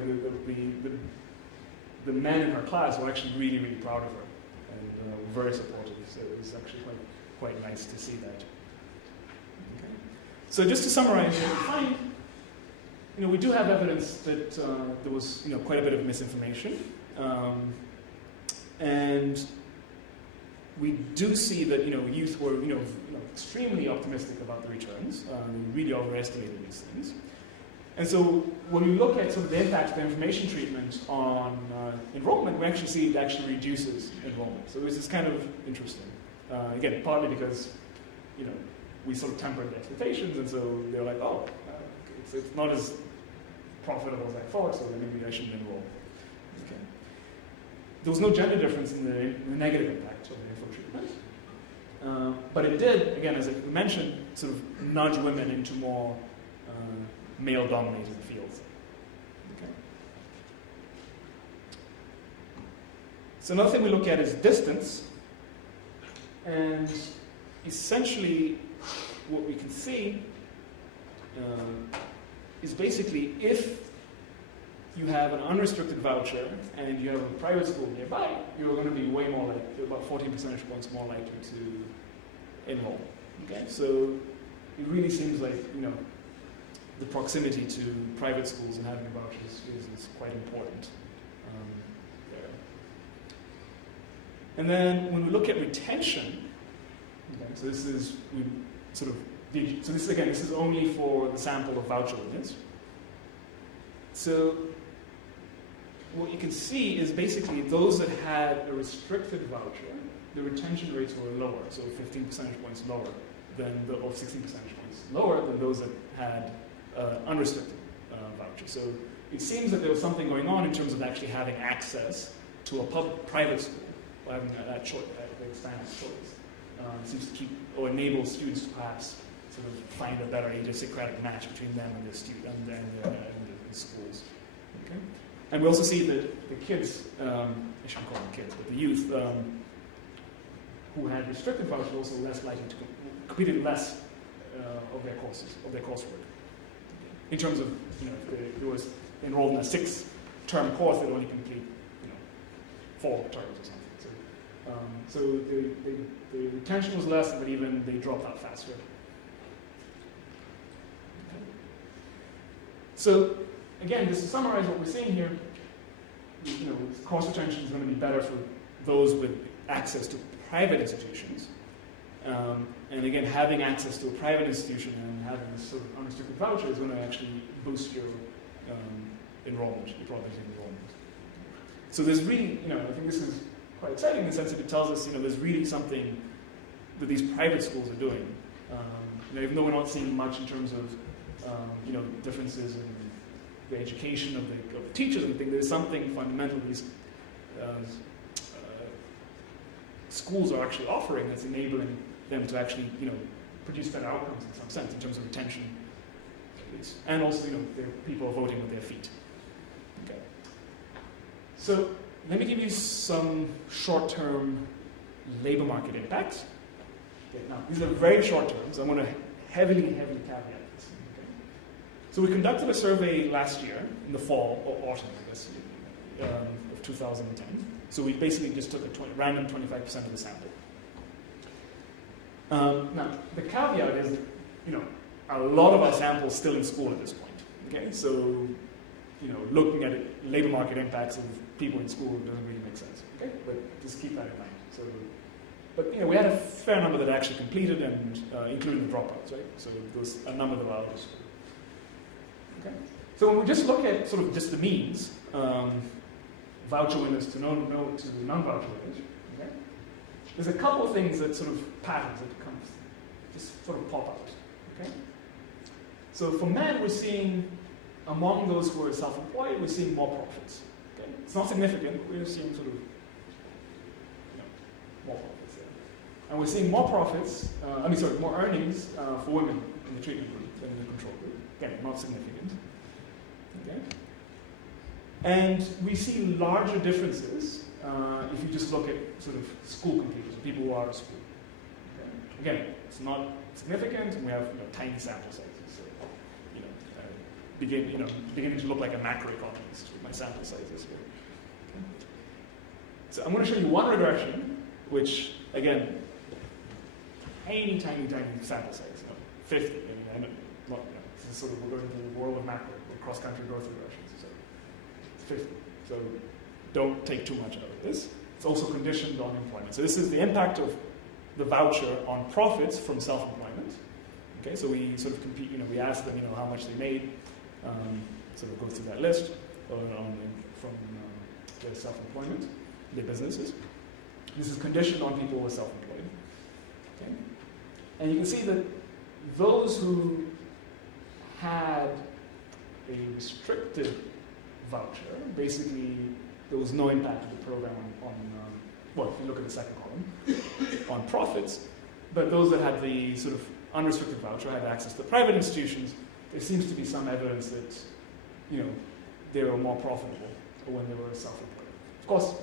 the men in her class were actually really, really proud of her and very supportive. So it was actually quite nice to see that. Okay. So just to summarize what we find, we do have evidence that there was quite a bit of misinformation, and we do see that youth were extremely optimistic about the returns. We really overestimated these things. And so when we look at sort of the impact of information treatment on enrollment, we actually see it actually reduces enrollment. So this is kind of interesting. Again, partly because we sort of tempered the expectations, and so they're like, oh, it's not as profitable as I thought, so maybe I shouldn't enroll. Okay. There was no gender difference in the negative impact of the info treatment. But it did, again, as I mentioned, sort of nudge women into more male-dominated fields. Okay. So another thing we look at is distance. And essentially, what we can see is basically if you have an unrestricted voucher and you have a private school nearby, you're going to be way more likely, about 14 percentage points more likely to enroll. Okay, so it really seems like the proximity to private schools and having vouchers is quite important there. And then when we look at retention, okay, so this is this is only for the sample of voucher winners. So what you can see is basically those that had a restricted voucher, the retention rates were lower, so 15 percentage points lower or 16 percentage points lower than those that had unrestricted voucher. So it seems that there was something going on in terms of actually having access to a private school, or having that choice, the expanded choice. Seems to keep or enable students to perhaps sort of find a better idiosyncratic match between them and the student and the schools. Okay? And we also see that the kids, I shouldn't call them kids, but the youth who had restricted vouchers also less likely to completed less of their courses, of their coursework. In terms of, if they was enrolled in a 6-term course, they'd only complete, 4 terms or something. So the retention was less, but even they dropped out faster. Okay. So again, just to summarize what we're seeing here, course retention is going to be better for those with access to private institutions. And again, having access to a private institution and having this sort of unrestricted voucher is going to actually boost your enrollment, your probability of enrollment. So there's really, I think this is quite exciting in the sense that it tells us, there's really something that these private schools are doing. Even though we're not seeing much in terms of, differences in the education of the teachers and things, there's something fundamental these schools are actually offering that's enabling them to actually, produce better outcomes in some sense in terms of retention, at least. And also, people are voting with their feet. Okay. So let me give you some short-term labor market impacts. Okay, now, these are very short terms. I'm going to heavily caveat this. Okay. So we conducted a survey last year, in the fall, or autumn, I guess, of 2010. So we basically just took a random 25% of the sample. Now, the caveat is, a lot of our samples still in school at this point. Okay, so looking at labor market impacts of people in school doesn't really make sense. Okay, but just keep that in mind. So, but we had a fair number that actually completed, and including the dropouts, right? So there was a number that were out of school. Okay, so when we just look at sort of just the means, voucher winners to non-voucher winners, okay, there's a couple of things that sort of patterns that just sort of pop out. Okay, so for men, we're seeing among those who are self-employed, we're seeing more profits. Okay, it's not significant, but we're seeing sort of more profits there. And we're seeing more profits, more earnings for women in the treatment group than in the control group. Again, not significant. Okay? And we see larger differences if you just look at sort of school completers, people who are out of school. Okay? Again, it's not significant, and we have tiny sample sizes. So, beginning to look like a macroeconomist with my sample sizes here. Okay? So I'm going to show you one regression, which, again, tiny sample size, 50. This is sort of, we're going to the world of macro, or cross-country growth regressions. So it's 50. So don't take too much out of this. It's also conditioned on employment. So this is the impact of the voucher on profits from self-employment. Okay, so we sort of compete, we ask them, how much they made, sort of go through that list from their self-employment, their businesses. This is conditioned on people who are self-employed. Okay? And you can see that those who had a restricted voucher, basically there was no impact of the program if you look at the second column, on profits, but those that had the sort of unrestricted voucher had access to private institutions. There seems to be some evidence that, they were more profitable when they were self-employed. Of course,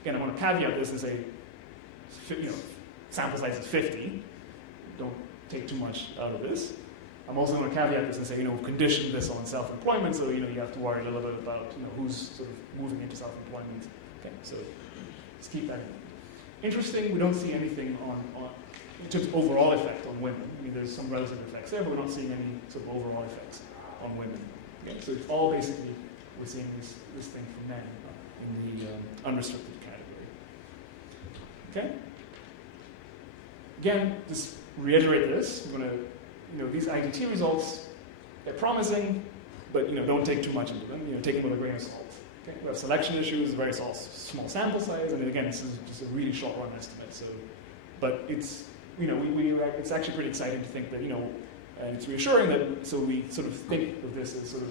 again, I want to caveat this and say, sample size is 50. Don't take too much out of this. I'm also going to caveat this and say, condition this on self-employment, so you have to worry a little bit about who's sort of moving into self-employment. Okay, so just keep that in mind. Interesting, we don't see anything on in terms of overall effect on women. There's some relative effects there, but we're not seeing any sort of overall effects on women. Okay, so it's all basically we're seeing this thing for men in the unrestricted category. Okay. Again, just reiterate this. We're going to, these IGT results, they're promising, but don't take too much into them. Take them with a grain of salt. Okay? We have selection issues, very small sample size, and again, this is just a really short run estimate. So, but it's it's actually pretty exciting to think that and it's reassuring that. So we sort of think of this as sort of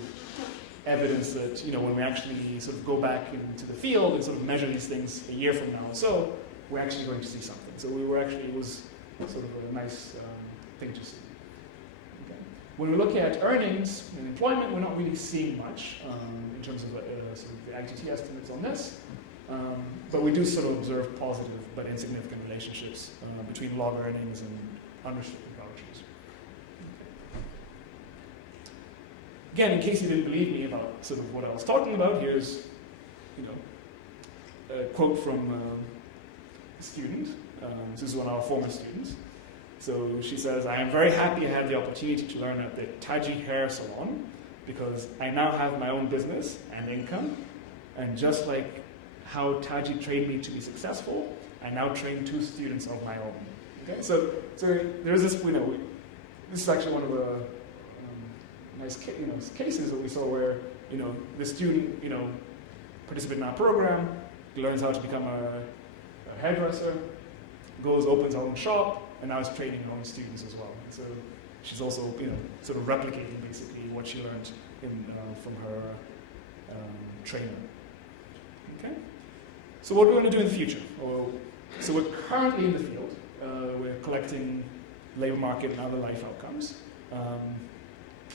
evidence that when we actually sort of go back into the field and sort of measure these things a year from now or so, we're actually going to see something. So it was sort of a nice thing to see. Okay. When we look at earnings and employment, we're not really seeing much in terms of sort of the IGT estimates on this, but we do sort of observe positive but insignificant relationships between log earnings and unrestricted vouchers. Again, in case you didn't believe me about sort of what I was talking about, here's a quote from a student. This is one of our former students. So she says, "I am very happy I had the opportunity to learn at the Taji Hair Salon because I now have my own business and income. And just like how Taji trained me to be successful, I now train 2 students of my own." Okay, so there's this, this is actually one of the nice cases that we saw where, the student, participated in our program, learns how to become a hairdresser, goes, opens her own shop, and now is training her own students as well. And so she's also, sort of replicating basically what she learned from her trainer. Okay? So what are we going to do in the future? So we're currently in the field. We're collecting labor market and other life outcomes.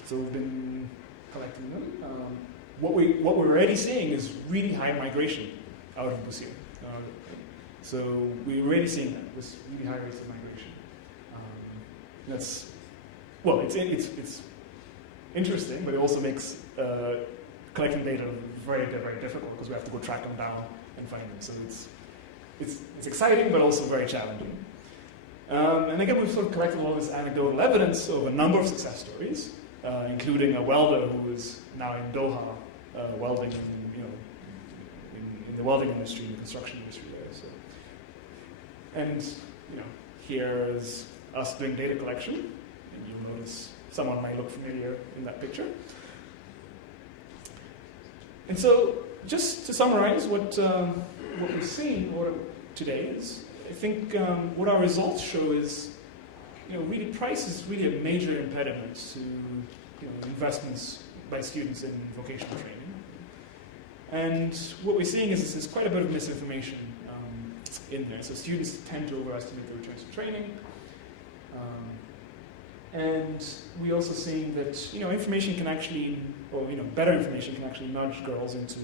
So we've been collecting them. What we're already seeing is really high migration out of Busia. So we're already seeing that, this really high rates of migration. It's interesting, but it also makes collecting data is very, very difficult because we have to go track them down and find them. So it's exciting, but also very challenging. And again, we've sort of collected all this anecdotal evidence of a number of success stories, including a welder who is now in Doha welding in the welding industry, in the construction industry there. So, and here is us doing data collection, and you'll notice someone might look familiar in that picture. And so, just to summarize what we've seen today is, I think what our results show is, really price is really a major impediment to investments by students in vocational training. And what we're seeing is there's quite a bit of misinformation in there. So students tend to overestimate the returns to training. And we're also seeing that information can actually, or better information can actually nudge girls into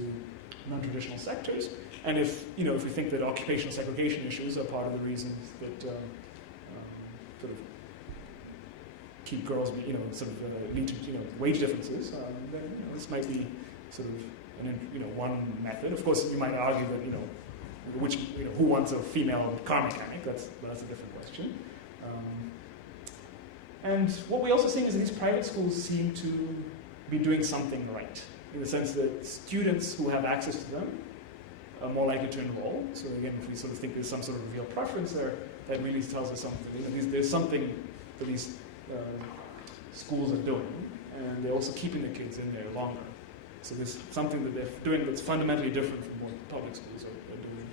non-traditional sectors. And if we think that occupational segregation issues are part of the reasons that sort of keep girls, lead to wage differences, then this might be sort of one method. Of course, you might argue that who wants a female car mechanic? That's a different question. And what we're also seeing is that these private schools seem to be doing something right, in the sense that students who have access to them are more likely to enroll. So again, if we sort of think there's some sort of real preference there, that really tells us something. There's something that these schools are doing, and they're also keeping the kids in there longer. So there's something that they're doing that's fundamentally different from what public schools are doing.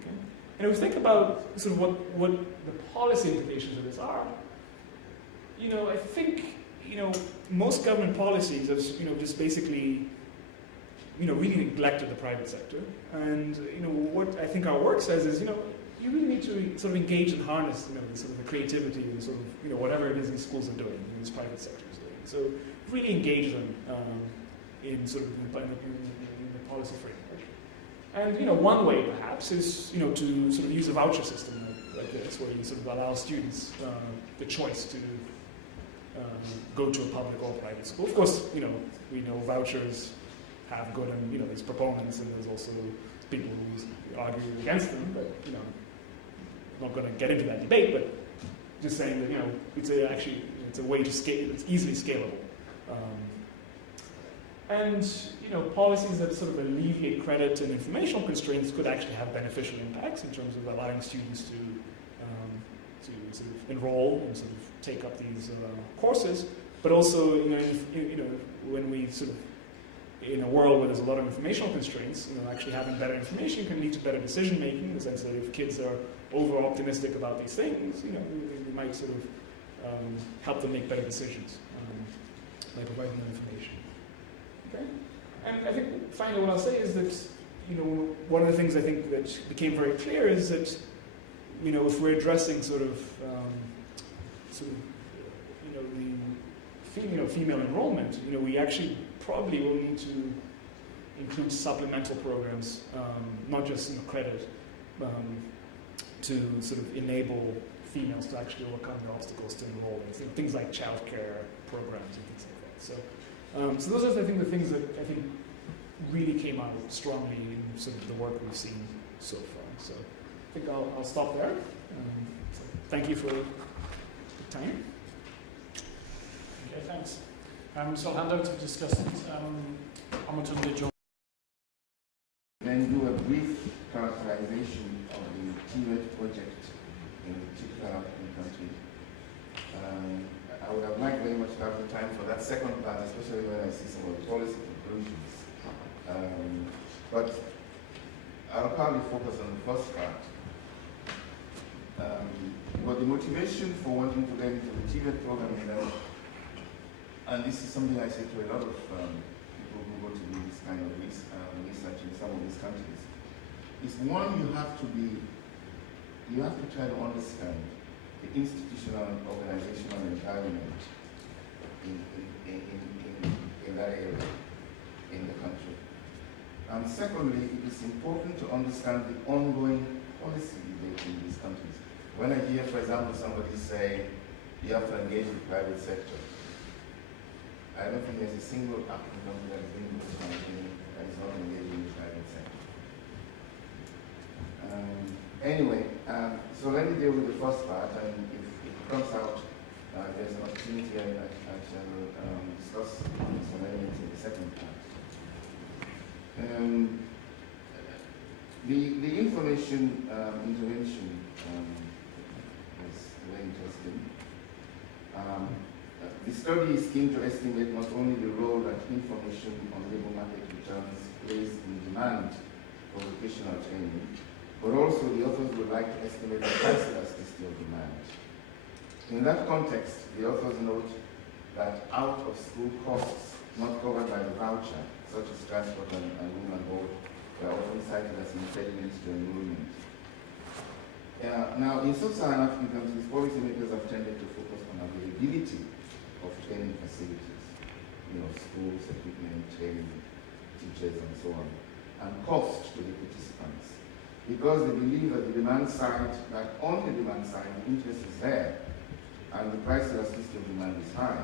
Okay? And if we think about sort of what the policy implications of this are, I think most government policies have just basically really neglected the private sector. And what I think our work says is you really need to sort of engage and harness sort of the creativity and sort of whatever it is these schools are doing, these private sectors doing. So really engage them in sort of in the policy framework. And one way perhaps is to sort of use a voucher system like this, where you sort of allow students the choice to go to a public or private school. Of course, we know vouchers have good and there's proponents, and there's also people who argue against them. But I'm not going to get into that debate. But just saying that it's a way to scale. It's easily scalable. And policies that sort of alleviate credit and informational constraints could actually have beneficial impacts in terms of allowing students to sort of enroll and sort of take up these courses. But also, when we sort of in a world where there's a lot of informational constraints, actually having better information can lead to better decision making, in the sense that if kids are over optimistic about these things, we might sort of help them make better decisions by providing them information. Okay? And I think finally what I'll say is that, one of the things I think that became very clear is that, if we're addressing sort of the female enrollment, we actually probably will need to include supplemental programs, not just credit, to sort of enable females to actually overcome the obstacles to enroll in things like childcare programs and things like that. So those are, I think, the things that I think really came out strongly in sort of the work we've seen so far. So I think I'll stop there. So thank you for the time. Okay, thanks. So I'll hand over to discuss it. Then do a brief characterization of the TVET project in particular African countries. I would have liked very much to have the time for that second part, especially when I see some of the policy conclusions. But I'll probably focus on the first part. But the motivation for wanting to get into the TVET program is that, and this is something I say to a lot of people who go to do this kind of research in some of these countries, is one, you have to try to understand the institutional and organizational environment in that area, in the country. And secondly, it is important to understand the ongoing policy debate in these countries. When I hear, for example, somebody say, you have to engage the private sector, I don't think there's a single African country that is doing vocational training that is not engaged in the private sector. So let me deal with the first part, and if it comes out, there's an opportunity I shall discuss some elements in the second part. The information intervention was very interesting. The study is keen to estimate not only the role that information on labor market returns plays in demand for vocational training, but also the authors would like to estimate the price elasticity of demand. In that context, the authors note that out-of-school costs not covered by the voucher, such as transport and room and board, are often cited as impediments to enrollment. Now, in sub-Saharan African countries, policymakers have tended to focus on availability of training facilities, schools, equipment, training, teachers, and so on, and cost to the participants, because they believe that the demand side, that on the demand side, the interest is there, and the price elasticity of demand is high.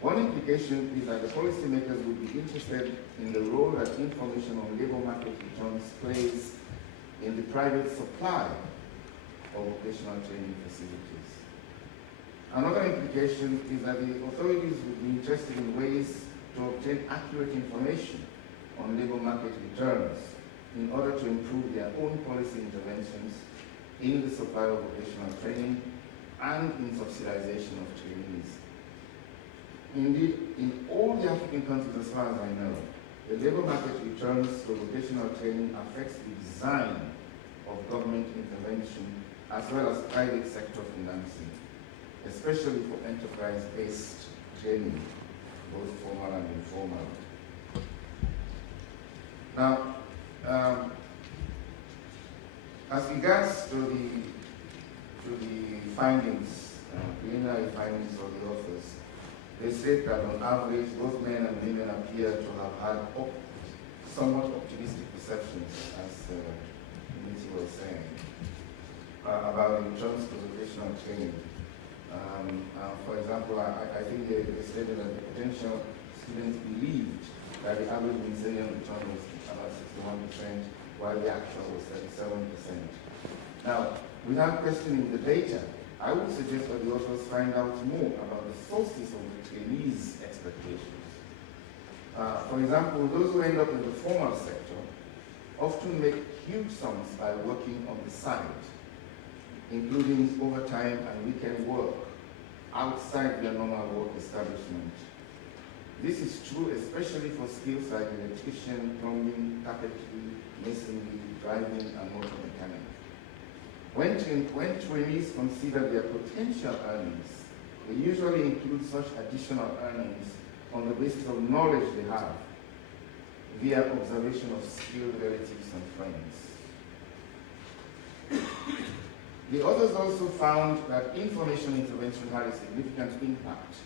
One implication is that the policymakers would be interested in the role that information on labor market returns plays in the private supply of vocational training facilities. Another implication is that the authorities would be interested in ways to obtain accurate information on labor market returns in order to improve their own policy interventions in the supply of vocational training and in subsidization of trainees. Indeed, in all the African countries, as far as I know, the labor market returns for vocational training affects the design of government intervention as well as private sector financing, especially for enterprise-based training, both formal and informal. Now, as regards to the findings, preliminary findings of the authors, they said that on average, both men and women appear to have had somewhat optimistic perceptions, as Mitzi was saying, about the returns to vocational training. For example, I think they stated that the potential students believed that the average Brazilian return was about 61%, while the actual was 37%. Now, without questioning the data, I would suggest that the authors find out more about the sources of the trainees' expectations. For example, those who end up in the formal sector often make huge sums by working on the side, including overtime and weekend work outside their normal work establishment. This is true especially for skills like electrician, plumbing, carpentry, masonry, driving, and motor mechanic. When trainees consider their potential earnings, they usually include such additional earnings on the basis of knowledge they have via observation of skilled relatives and friends. The authors also found that information intervention had a significant impact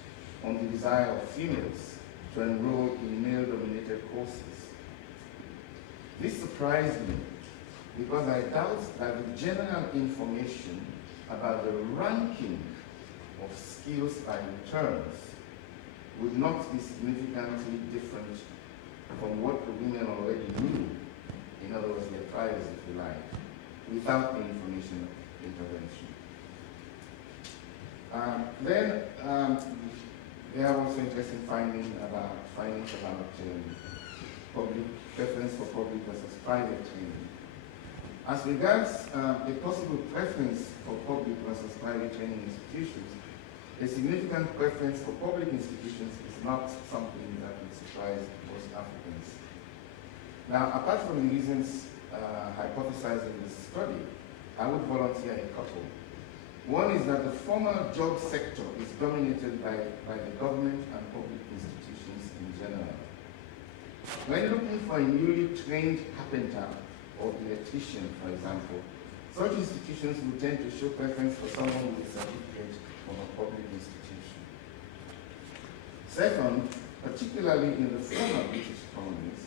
on the desire of females to enroll in male-dominated courses. This surprised me because I doubt that the general information about the ranking of skills by returns would not be significantly different from what the women already knew, in other words, their priors, if you like, without the information intervention. There are also interesting findings about public preference for public versus private training. As regards a possible preference for public versus private training institutions, a significant preference for public institutions is not something that would surprise most Africans. Now, apart from the reasons hypothesized in this study, I would volunteer a couple. One is that the formal job sector is dominated by the government and public institutions in general. When looking for a newly trained carpenter or electrician, for example, such institutions will tend to show preference for someone with a certificate from a public institution. Second, particularly in the former British colonies,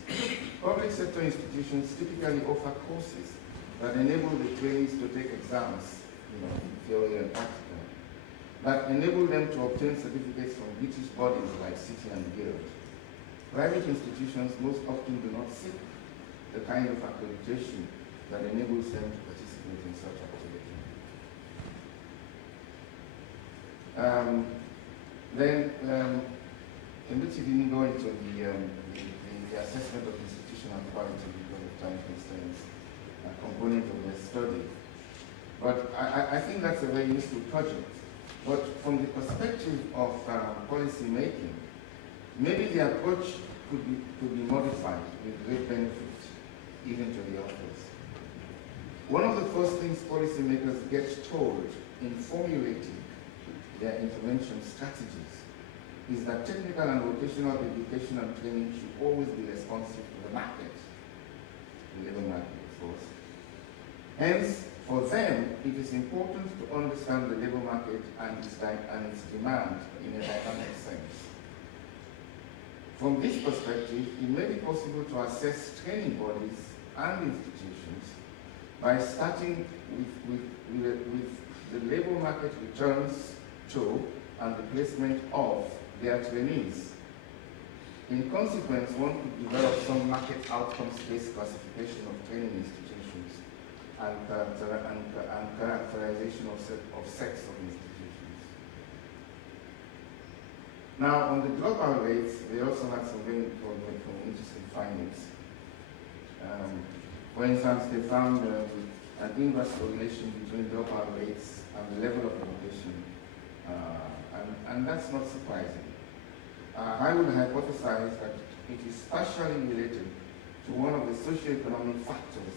public sector institutions typically offer courses that enable the trainees to take exams, theory and practical. that enable them to obtain certificates from British bodies like City and Guild. Private institutions most often do not seek the kind of accreditation that enables them to participate in such activity. In which he didn't go into the assessment of institutional quality because of time constraints, a component of their study. But I think that's a very useful project. But from the perspective of policy making, maybe the approach could be modified with great benefit, even to the authors. One of the first things policymakers get told in formulating their intervention strategies is that technical and vocational education and training should always be responsive to the market, the labor market, of course. Hence, for them, it is important to understand the labor market and its demand in a dynamic sense. From this perspective, it may be possible to assess training bodies and institutions by starting with the labor market returns to and the placement of their trainees. In consequence, one could develop some market outcomes-based classification of training institutions and characterization of sex of institutions. Now, on the dropout rates, they also had some very interesting findings. For instance, they found an inverse correlation between dropout rates and the level of education, and that's not surprising. I would hypothesize that it is partially related to one of the socioeconomic factors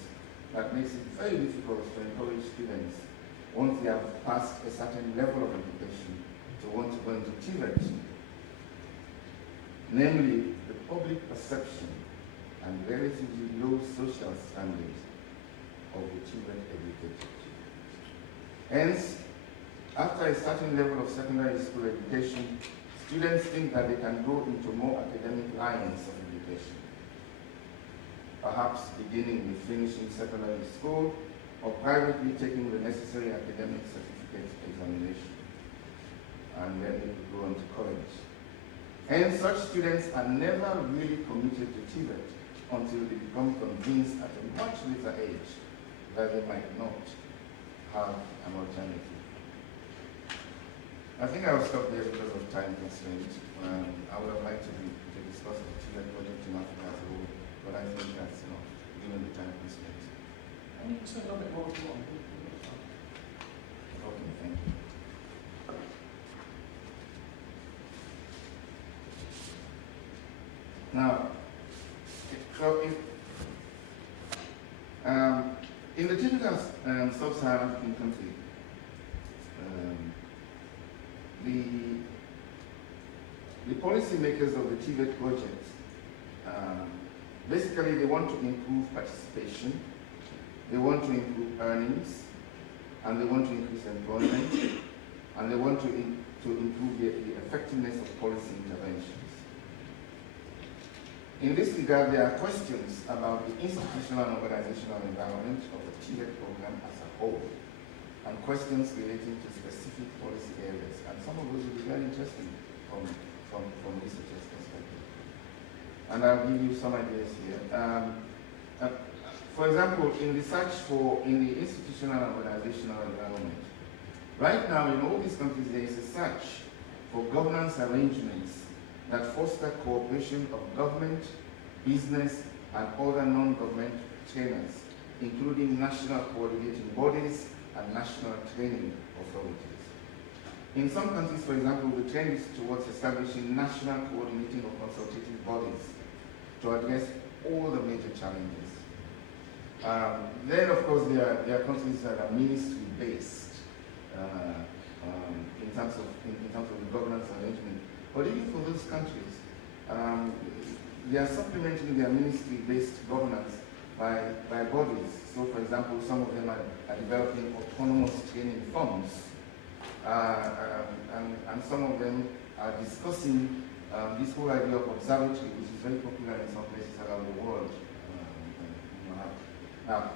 that makes it very difficult to encourage students, once they have passed a certain level of education, to want to go into TVET. Namely, the public perception and relatively low social standards of the TVET educated. Hence, after a certain level of secondary school education, students think that they can go into more academic lines of education, perhaps beginning with finishing secondary school or privately taking the necessary academic certificate examination, and then they could go on to college. And such students are never really committed to TVET until they become convinced at a much later age that they might not have an alternative. I think I'll stop there because of time constraints. I would have liked to discuss the TVET project in Africa as a whole, but I think that's enough, given the time constraints. And you can say a little bit more if you want. Okay, thank you. Now, in the typical sub-Saharan African country, the policymakers of the TVET project, basically they want to improve participation, they want to improve earnings, and they want to increase employment, and they want to improve the effectiveness of policy interventions. In this regard, there are questions about the institutional and organizational environment of the TVET program as a whole, and questions relating to specific policy areas. And some of those will be very interesting from researchers' perspective. And I'll give you some ideas here. For example, in the institutional and organizational environment, right now in all these countries there is a search for governance arrangements that foster cooperation of government, business, and other non-government trainers, including national coordinating bodies and national training authorities. In some countries, for example, the trend is towards establishing national coordinating or consultative bodies to address all the major challenges. Then, of course, there are countries that are ministry-based in terms of the governance arrangement. But even for those countries, they are supplementing their ministry-based governance by bodies. So, for example, some of them are developing autonomous training funds, and some of them are discussing this whole idea of observatory, which is very popular in some places around the world. Now,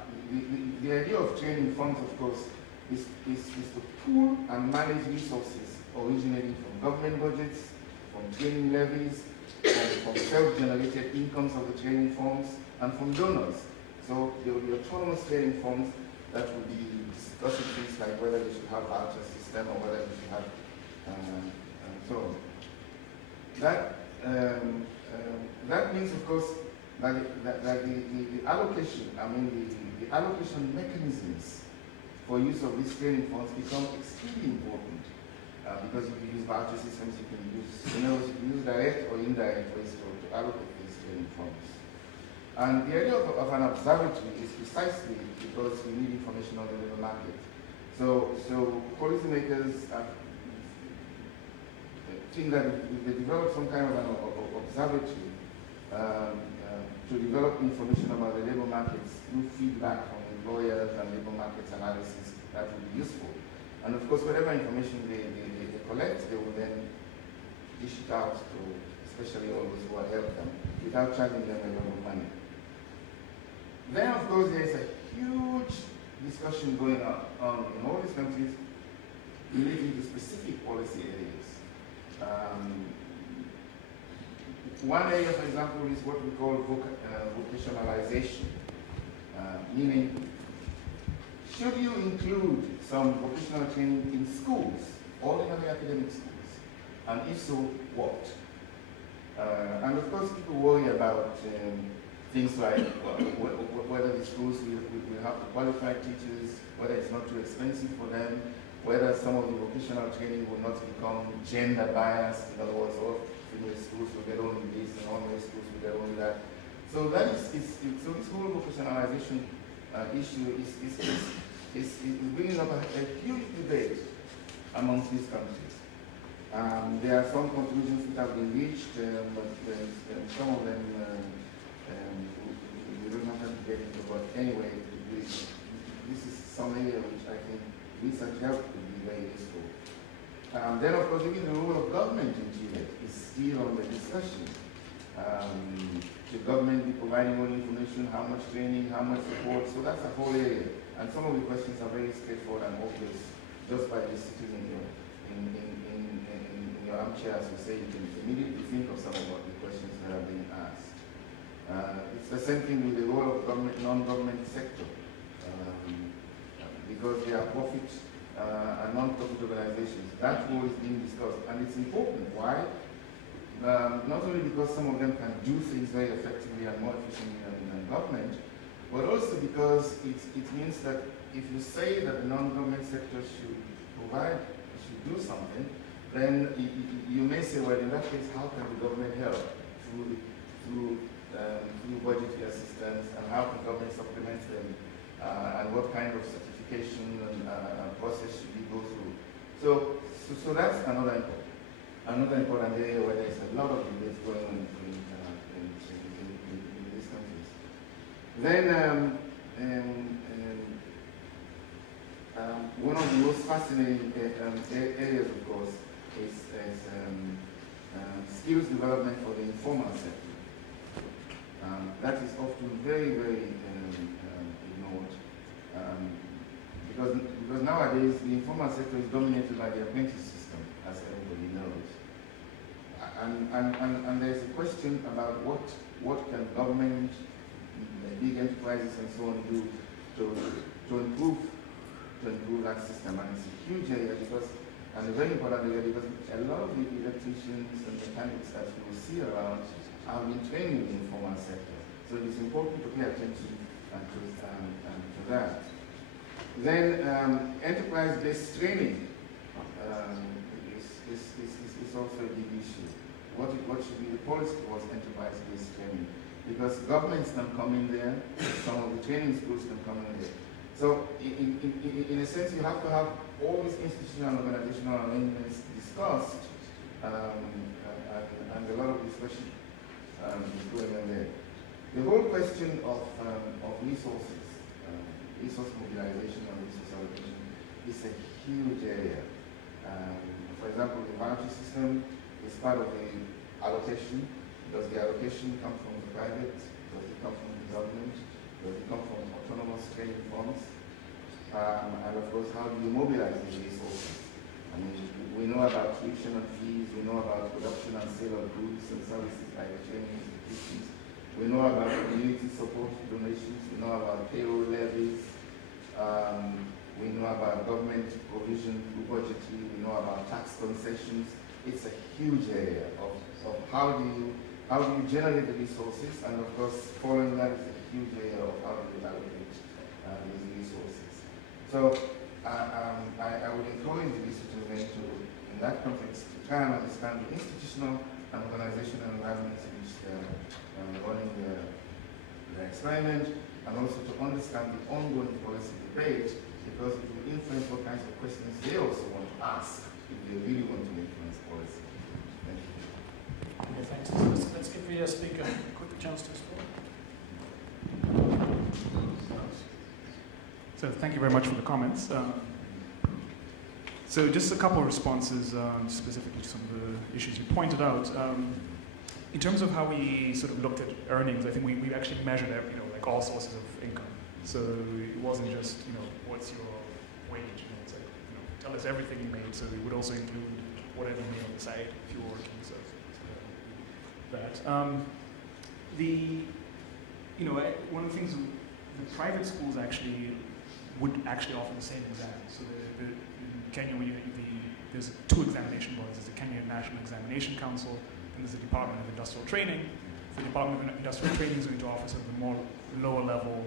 the idea of training funds, of course, is to pool and manage resources originating from government budgets, from training levies, from self-generated incomes of the training firms, and from donors. So there will be autonomous training firms that will be discussing things like whether they should have voucher system or whether they should have so on. That means, of course, that the allocation, the allocation mechanisms for use of these training funds become extremely important because you can use voucher systems, you can use direct or indirect ways to allocate these training funds. And the idea of an observatory is precisely because we need information on the labor market. So policymakers think that if they develop some kind of an observatory to develop information about the labor markets through feedback from employers and labor markets analysis, that would be useful. And of course, whatever information they collect, they will then dish it out to especially all those who are helping them without charging them a lot of money. Then, of course, there is a huge discussion going on in all these countries relating to specific policy areas. One area, for example, is what we call vocationalization, meaning should you include some vocational training in schools, ordinary academic schools, and if so, what? And of course, people worry about things like whether the schools will have to qualify teachers, whether it's not too expensive for them, whether some of the vocational training will not become gender biased. In other words, all female schools will get only this and all male schools will get only that. So that so this whole vocationalization issue is bringing up a huge debate amongst these countries. There are some conclusions that have been reached, but some of them we don't have to get into. But anyway, this is some area which I think research help would be very useful. Then, of course, even the role of government in Chile is still on the discussion. Should government be providing more information, how much training, how much support? So that's a whole area. And some of the questions are very straightforward and obvious just by just sitting in your armchair, as you say, you can immediately think of some of the questions that are being asked. It's the same thing with the role of government, non-government sector. Because they are profit and non-profit organizations. That role is being discussed, and it's important. Why? Not only because some of them can do things very effectively and more efficiently than government, but also because it means that if you say that the non-government sector should do something, then you may say, well, in that case, how can the government help through budgetary assistance, and how can government supplement them, and what kind of certification and process should we go through? So that's another important area where there's a lot of debate going on in these countries. Then one of the most fascinating areas, of course, is skills development for the informal sector. That is often very, very ignored. Because nowadays the informal sector is dominated by the apprentice system, as everybody knows. And there's a question about what can government, big enterprises and so on do to improve that system. And it's a huge area and a very important area because a lot of the electricians and mechanics that you will see around have been trained in the informal sector. So it is important to pay attention to that. Then enterprise-based training is also a big issue. What should be the policy towards enterprise-based training? Because governments can come in there, some of the training schools can come in there. So in a sense, you have to have all these institutional and organizational arrangements discussed, and a lot of discussion is going on there. The whole question of resources, resource mobilization and resource allocation is a huge area. For example, the voucher system is part of the allocation. Does the allocation come from the private? Does it come from the government? Does it come from autonomous training funds? And of course, how do you mobilize these resources? I mean, we know about tuition and fees, we know about production and sale of goods and services by the training institutions, we know about community support donations, we know about payroll levies, we know about government provision through budgetary, we know about tax concessions. It's a huge area of how do you generate the resources, and of course, following that is a huge area of how do you allocate these resources. So I would encourage the institutions to, in that context, to try and understand the institutional and organizational environments in which they're running the experiment, and also to understand the ongoing policy debate, because it will influence what kinds of questions they also want to ask if they really want to influence policy. Thank you. Okay, thanks. Let's give the speaker a quick chance to respond. So thank you very much for the comments. So just a couple of responses specifically to some of the issues you pointed out. In terms of how we sort of looked at earnings, I think we actually measured like all sources of income. So it wasn't just what's your wage. It's like tell us everything you made. So we would also include whatever you made on the side if you were working. So that one of the things the private schools actually would actually offer the same exams. So in Kenya, there's two examination bodies. There's the Kenya National Examination Council, and there's the Department of Industrial Training. The Department of Industrial Training is going to offer sort of the more lower level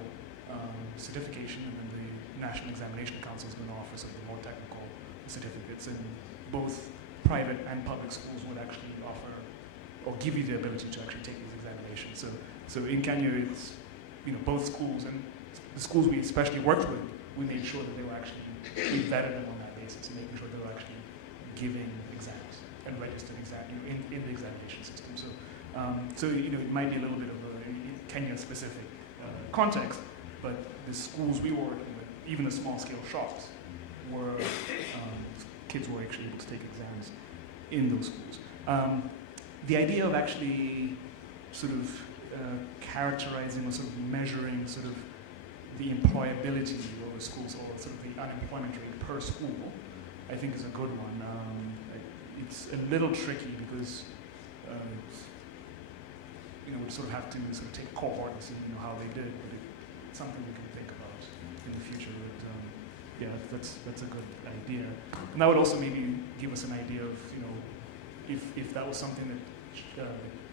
certification, and then the National Examination Council is going to offer sort of the more technical certificates. And both private and public schools would actually offer or give you the ability to actually take these examinations. So in Kenya, it's both schools, and the schools we especially worked with, we made sure that they were actually, we vetted them on that basis and making sure they were actually giving exams and registered in the examination system. So it might be a little bit of a Kenya specific context, but the schools we were working with, even the small scale shops, were kids were actually able to take exams in those schools. The idea of actually sort of characterizing or sort of measuring sort of the employability of the schools, or sort of the unemployment rate per school, I think is a good one. It's a little tricky because we sort of have to sort of take a cohort and see how they did, but it's something we can think about in the future. But that's a good idea, and that would also maybe give us an idea of if that was something that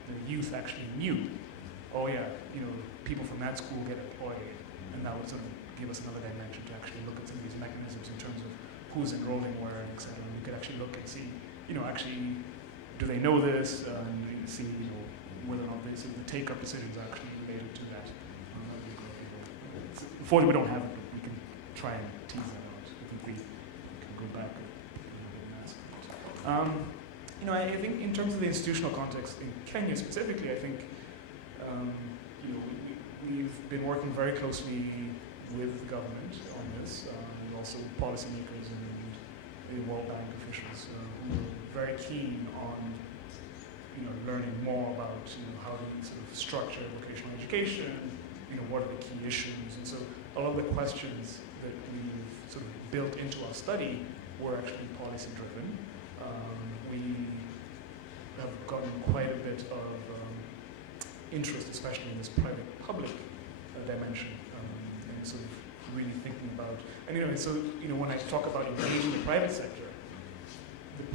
the youth actually knew. Oh yeah, people from that school get employed, and that would sort of give us another dimension to actually look at some of these mechanisms in terms of who's enrolling where, etc. And we could actually look and see, actually, do they know this, and see, whether or not the take-up decisions are actually related to that. Unfortunately, we don't have it, but we can try and tease that out. I think we can go back and ask that. I think in terms of the institutional context in Kenya specifically, I think we've been working very closely with the government on this, and also with policymakers and the World Bank officials who are very keen on learning more about how do we sort of structure vocational education, what are the key issues, and so a lot of the questions that we've sort of built into our study were actually policy driven. We have gotten quite a bit of interest, especially in this private-public dimension, and sort of really thinking about. And when I talk about engaging the private sector,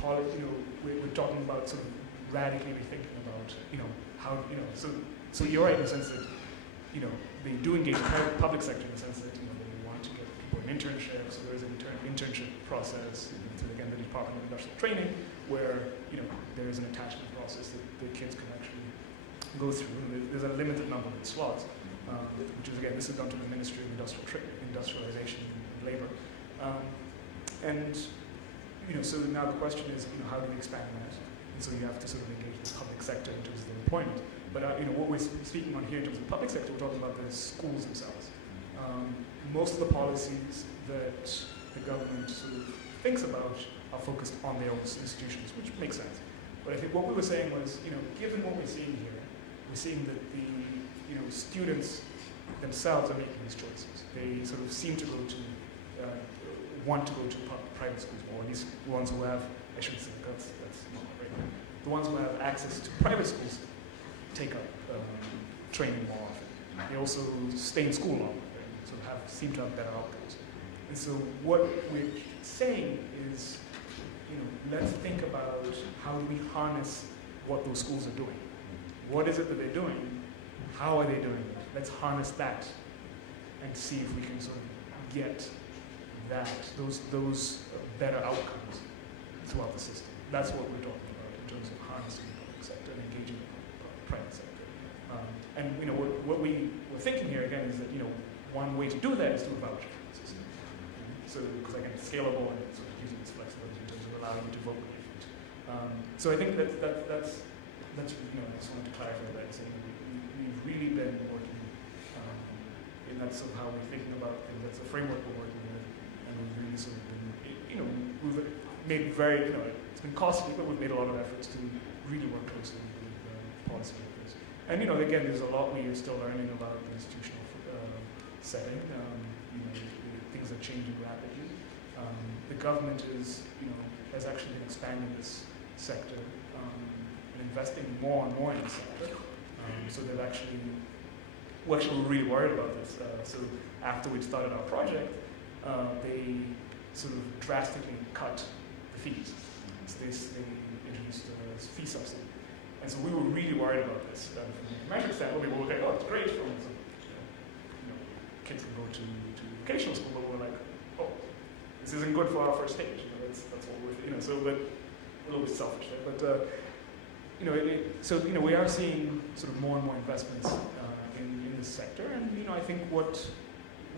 we're talking about sort of radically rethinking about how So you're right in the sense that they do engage the public sector in the sense that they want to get people an internship. So there is an internship process. So again, the Department of Industrial Training, where there is an attachment process that the kids can actually go through. And there's a limited number of slots, which is again, this is done to the Ministry of Industrialization and Labor. So now the question is, how do we expand that? And so you have to sort of engage the public sector in terms of the employment. But what we're speaking on here in terms of the public sector, we're talking about the schools themselves. Most of the policies that the government sort of thinks about are focused on their own institutions, which makes sense. But I think what we were saying was, given what we're seeing here, we're seeing that the students themselves are making these choices. They sort of seem to go to want to go to private schools more, or at least ones who have, I shouldn't say that's not right. The ones who have access to private schools take up training more often. They also stay in school longer, right? So seem to have better outcomes. And so what we're saying is, let's think about how do we harness what those schools are doing. What is it that they're doing? How are they doing it? Let's harness that and see if we can sort of get those better outcomes throughout the system. That's what we're talking about in terms of harnessing the public sector and engaging the private sector. And what we were thinking here again is that one way to do that is through a voucher system. So because again, it's scalable and it's sort of using its flexibility in terms of allowing you to vote with your feet. So I think that's I just wanted to clarify that. So we've really been working, and that's sort of how we're thinking about things. That's the framework we're working with, and we've really sort of been, we've made it's been costly, but we've made a lot of efforts to really work closely with policymakers. And again, there's a lot we are still learning about the institutional setting. Things are changing rapidly. The government has actually been expanding this sector and investing more and more in the sector. So they've we're really worried about this. So after we started our project, they sort of drastically cut the fees. So they introduced a fee subsidy. And so we were really worried about this. From the economic standpoint, we were like, oh, it's great for kids can go to vocational school, but we're like, oh, this isn't good for our first stage. That's what we're, so but a little bit selfish there. But so we are seeing sort of more and more investments in this sector, and I think what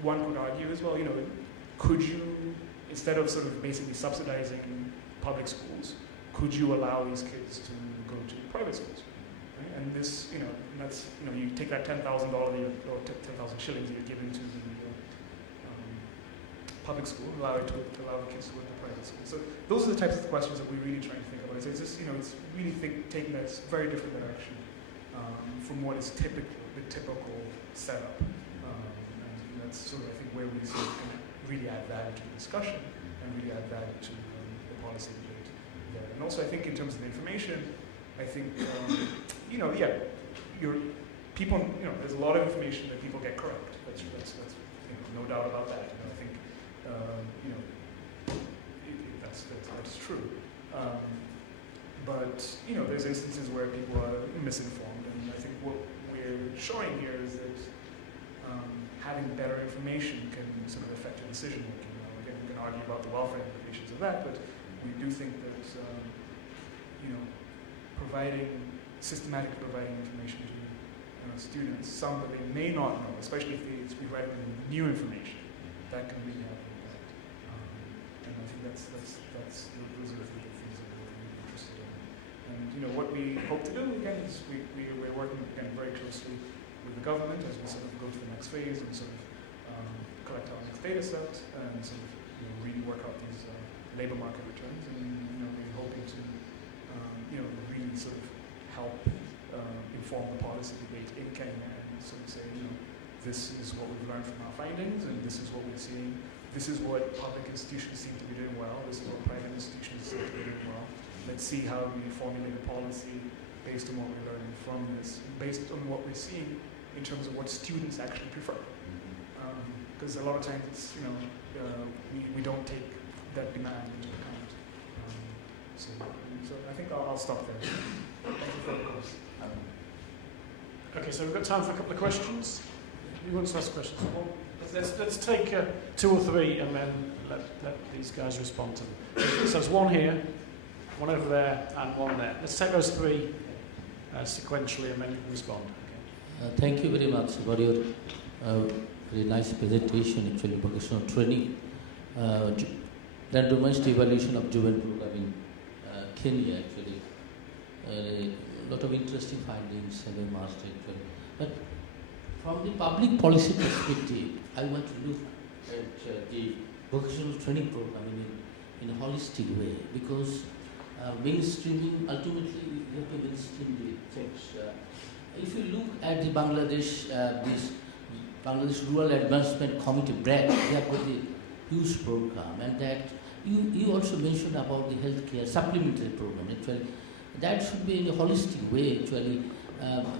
one could argue is, well, could you, instead of sort of basically subsidizing public schools, could you allow these kids to go to private schools? Right? And this, that's, you take that $10,000 or 10,000 shillings you're giving to the public school, allow the kids to go to private school. So those are the types of questions that we're really trying to think about. It's just, it's really taking that very different direction from what is the typical setup. And that's sort of, I think, where we sort of can really add value to the discussion and really add value to the policy debate there. And also, I think in terms of the information, I think, people, there's a lot of information that people get correct. That's no doubt about that. I think, that's true. But there's instances where people are misinformed, and I think what we're showing here is that having better information can sort of affect your decision making. Again, we can argue about the welfare implications of that, but we do think that systematically providing information to students, some that they may not know, especially if we write them new information, that can really have an impact. And I think those are the things that we're really interested in. And what we hope to do again is we're working again very closely with the government as we sort of go to the next phase and sort of collect our next data set and sort of really work out these labor market returns. And we're hoping to really sort of help inform the policy debate in Kenya and sort of say, this is what we've learned from our findings, and this is what we're seeing. This is what public institutions seem to be doing well. This is what private institutions seem to be doing well. Let's see how we formulate a policy based on what we're learning from this, based on what we're seeing in terms of what students actually prefer. Because a lot of times it's, we don't take that demand into account. So I think I'll stop there. Thank you for the course. Okay, so we've got time for a couple of questions. Who wants to ask questions? Well, let's take 2 or 3 and then let these guys respond to them. So there's one here, one over there, and one there. Let's take those 3 sequentially and then you can respond. Okay. Thank you very much for your very nice presentation, actually, vocational training. Randomized evaluation of juvenile program in Kenya, actually. A lot of interesting findings have emerged, actually. But from the public policy perspective, I want to look at the vocational training program in a holistic way, because mainstreaming, ultimately, you have to mainstream the things. If you look at the Bangladesh Rural Advancement Committee, BRAC, they have got the huge program, and that you also mentioned about the healthcare supplementary program. Actually, that should be in a holistic way. Actually,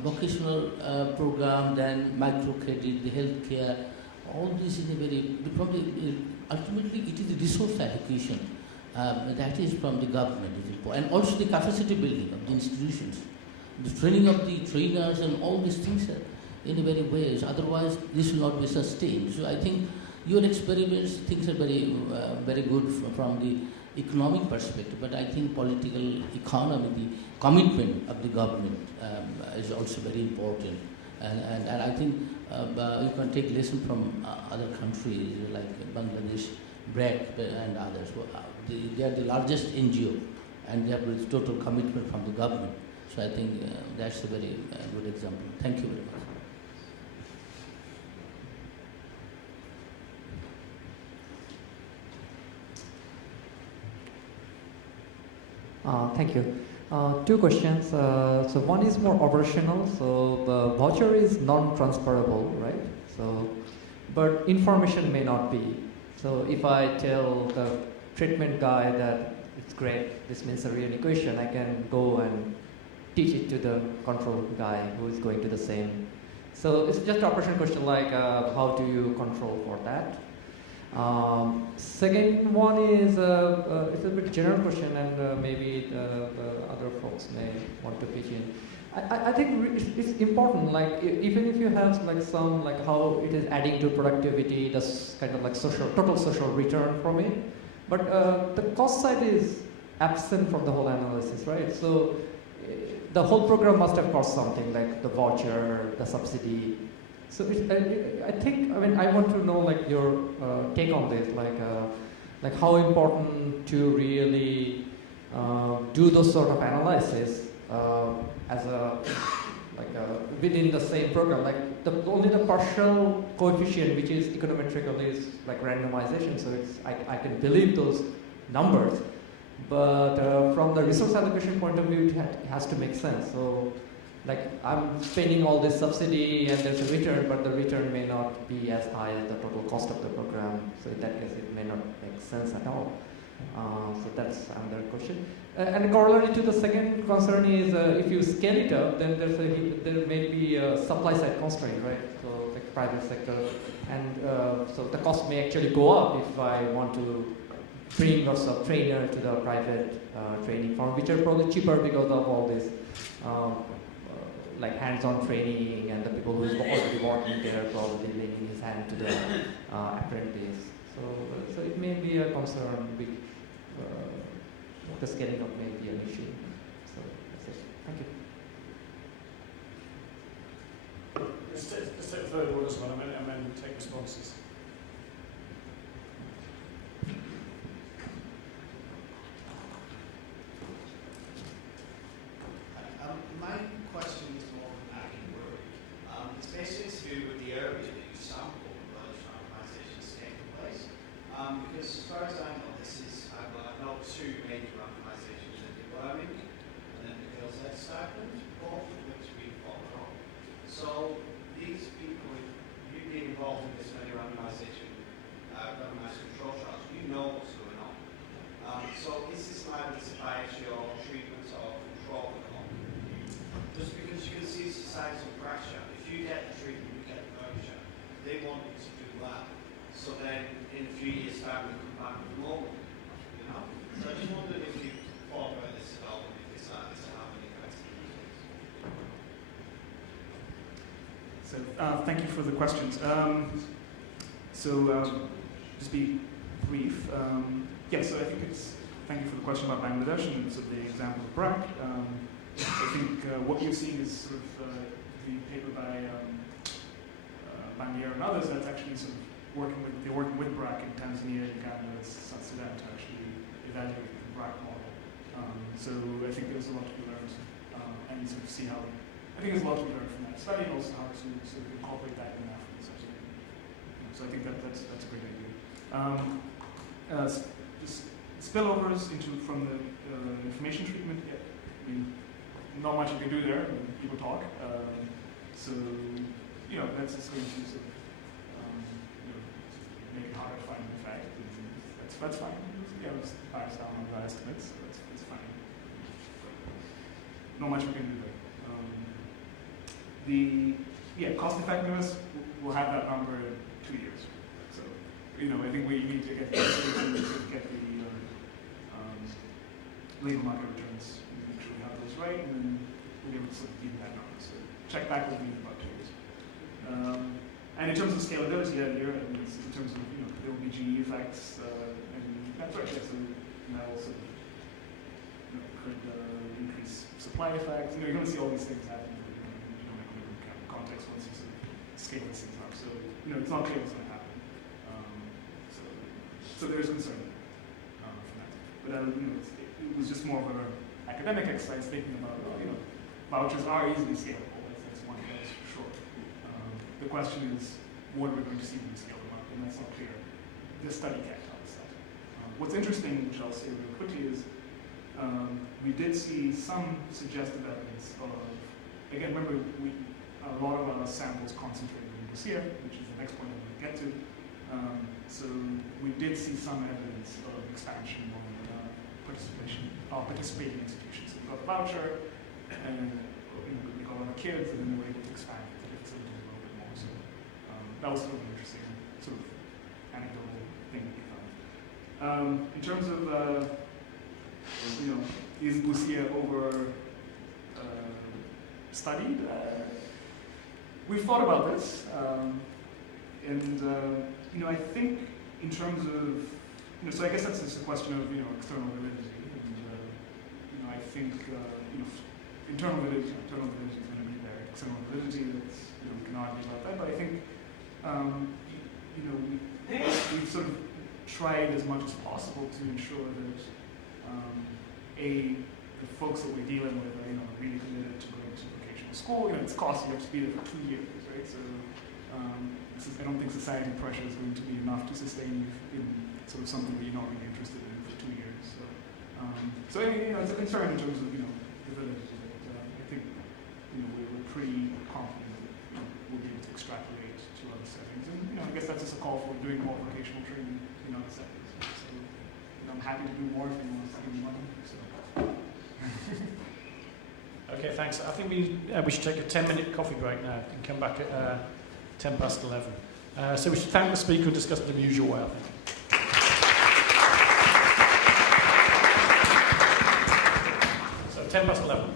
vocational program, then microcredit, the healthcare, all this in a very probably ultimately it is the resource allocation that is from the government is important, and also the capacity building of the institutions, the training of the trainers, and all these things in a very ways. Otherwise, this will not be sustained. So I think your experiments, things are very very good from the economic perspective, but I think political economy, the commitment of the government is also very important. And I think you can take lesson from other countries like Bangladesh, BRAC and others. They are the largest NGO, and they have a total commitment from the government. So I think that's a very good example. Thank you very much. Thank you. Two questions. So one is more operational. So the voucher is non-transferable, right? So, but information may not be. So if I tell the treatment guy that it's great, this means a real equation, I can go and teach it to the control guy who is going to the same. So it's just an operational question like how do you control for that? Second one is it's a bit general question, and maybe the other folks may want to pitch in. I think it's important, like even if you have like some like how it is adding to productivity, that's kind of like total social return from it. But the cost side is absent from the whole analysis, right? So the whole program must have cost something, like the voucher, the subsidy. So I think, I mean, I want to know like your take on this, like how important to really do those sort of analysis as within the same program. Like only the partial coefficient, which is econometrical, is like randomization. So I can believe those numbers, but from the resource allocation point of view, it has to make sense. So. Like I'm spending all this subsidy and there's a return, but the return may not be as high as the total cost of the program. So in that case, it may not make sense at all. So that's another question. And corollary to the second concern is if you scale it up, then there may be a supply side constraint, right? So like private sector, and so the cost may actually go up if I want to bring lots of trainer to the private training firm, which are probably cheaper because of all this. Like hands-on training, and the people who is already working there probably laying his hand to the apprentice. So it may be a concern. The scaling up may be an issue. So that's it. Thank you. Let's take the third one as well, and then take responses. My question is more back in work. It's basically to do with the area that you sample where the randomization is taking place. Because as far as I know, I know two major randomizations in the Birmingham and then the Girls Ed stipend, both of which we follow. So these people, you being involved in this many randomized control trials, you know what's going on. So is this likely to bias your treatment or control at all? Just because you can see societal pressure, if you get the treatment, you get the voucher, they want you to do that. So then in a few years' time, we come back with more, you know? So I just wondered if you thought about this at all, and if it's likely to have any effect. So thank you for the questions. Just be brief. So I think thank you for the question about Bangladesh and so the example of BRAC. I think what you're seeing is sort of the paper by Bandier and others that's actually sort of working with BRAC in Tanzania, Uganda, South Sudan to actually evaluate the BRAC model. So I think there's a lot to be learned and sort of see how. I think there's a lot to be learned from that study and also how to sort of incorporate that in African subsidy. So I think that's a great idea. Just spillovers from the information treatment. Yeah, I mean, not much you can do there. I mean, people talk. That's just going to sort of make it harder to find an effect. That's fine. Yeah, it's biased down on the estimates. That's fine. Not much we can do there. Cost effectiveness, we'll have that number in 2 years. So, I think we need to get the labor market returns. Make sure we have those right, and then we'll be able to sort of give that number. So check back with me in about 2 years. And in terms of scalability, in terms of there will be GE effects, and that's right. So that also could increase supply effects. You're going to see all these things happen. Context once you sort of scale these things up. So it's not clear what's going to happen. So there is concern from that. But it was just more of an academic exercise thinking about vouchers are easily scalable. That's one thing that's for sure. The question is, what are we going to see when we scale them up? And that's not clear. This study can't tell us that. What's interesting, which I'll say real quickly, is we did see some suggestive evidence of, again, remember, a lot of our samples concentrated in Lucia, which is the next point I'm going to get to. So we did see some evidence of expansion on participating institutions. So we got the voucher, and we got our kids, and then we were able to expand the facilities a little bit more. So that was sort of an interesting sort of anecdotal thing we found. In terms of is Lucia over studied? We've thought about this, and I think in terms of so I guess that's just a question of external validity, and I think internal validity is going to be there. External validity, that's we can argue about that, but I think we've sort of tried as much as possible to ensure that the folks that we're dealing with are really committed to going to vocational school. It's costly, you have to be there for 2 years, right? So I don't think society pressure is going to be enough to sustain you in sort of something that you're not really interested in for 2 years. So it's a concern in terms of the validity. I think we're pretty confident that we'll be able to extrapolate to other settings, and I guess that's just a call for doing more vocational training in other settings. So I'm happy to do more if you want to give me money. So. Okay, thanks. I think we should take a 10-minute coffee break now and come back at 11:10. So we should thank the speaker and discuss it in the usual way, I think. So 11:10.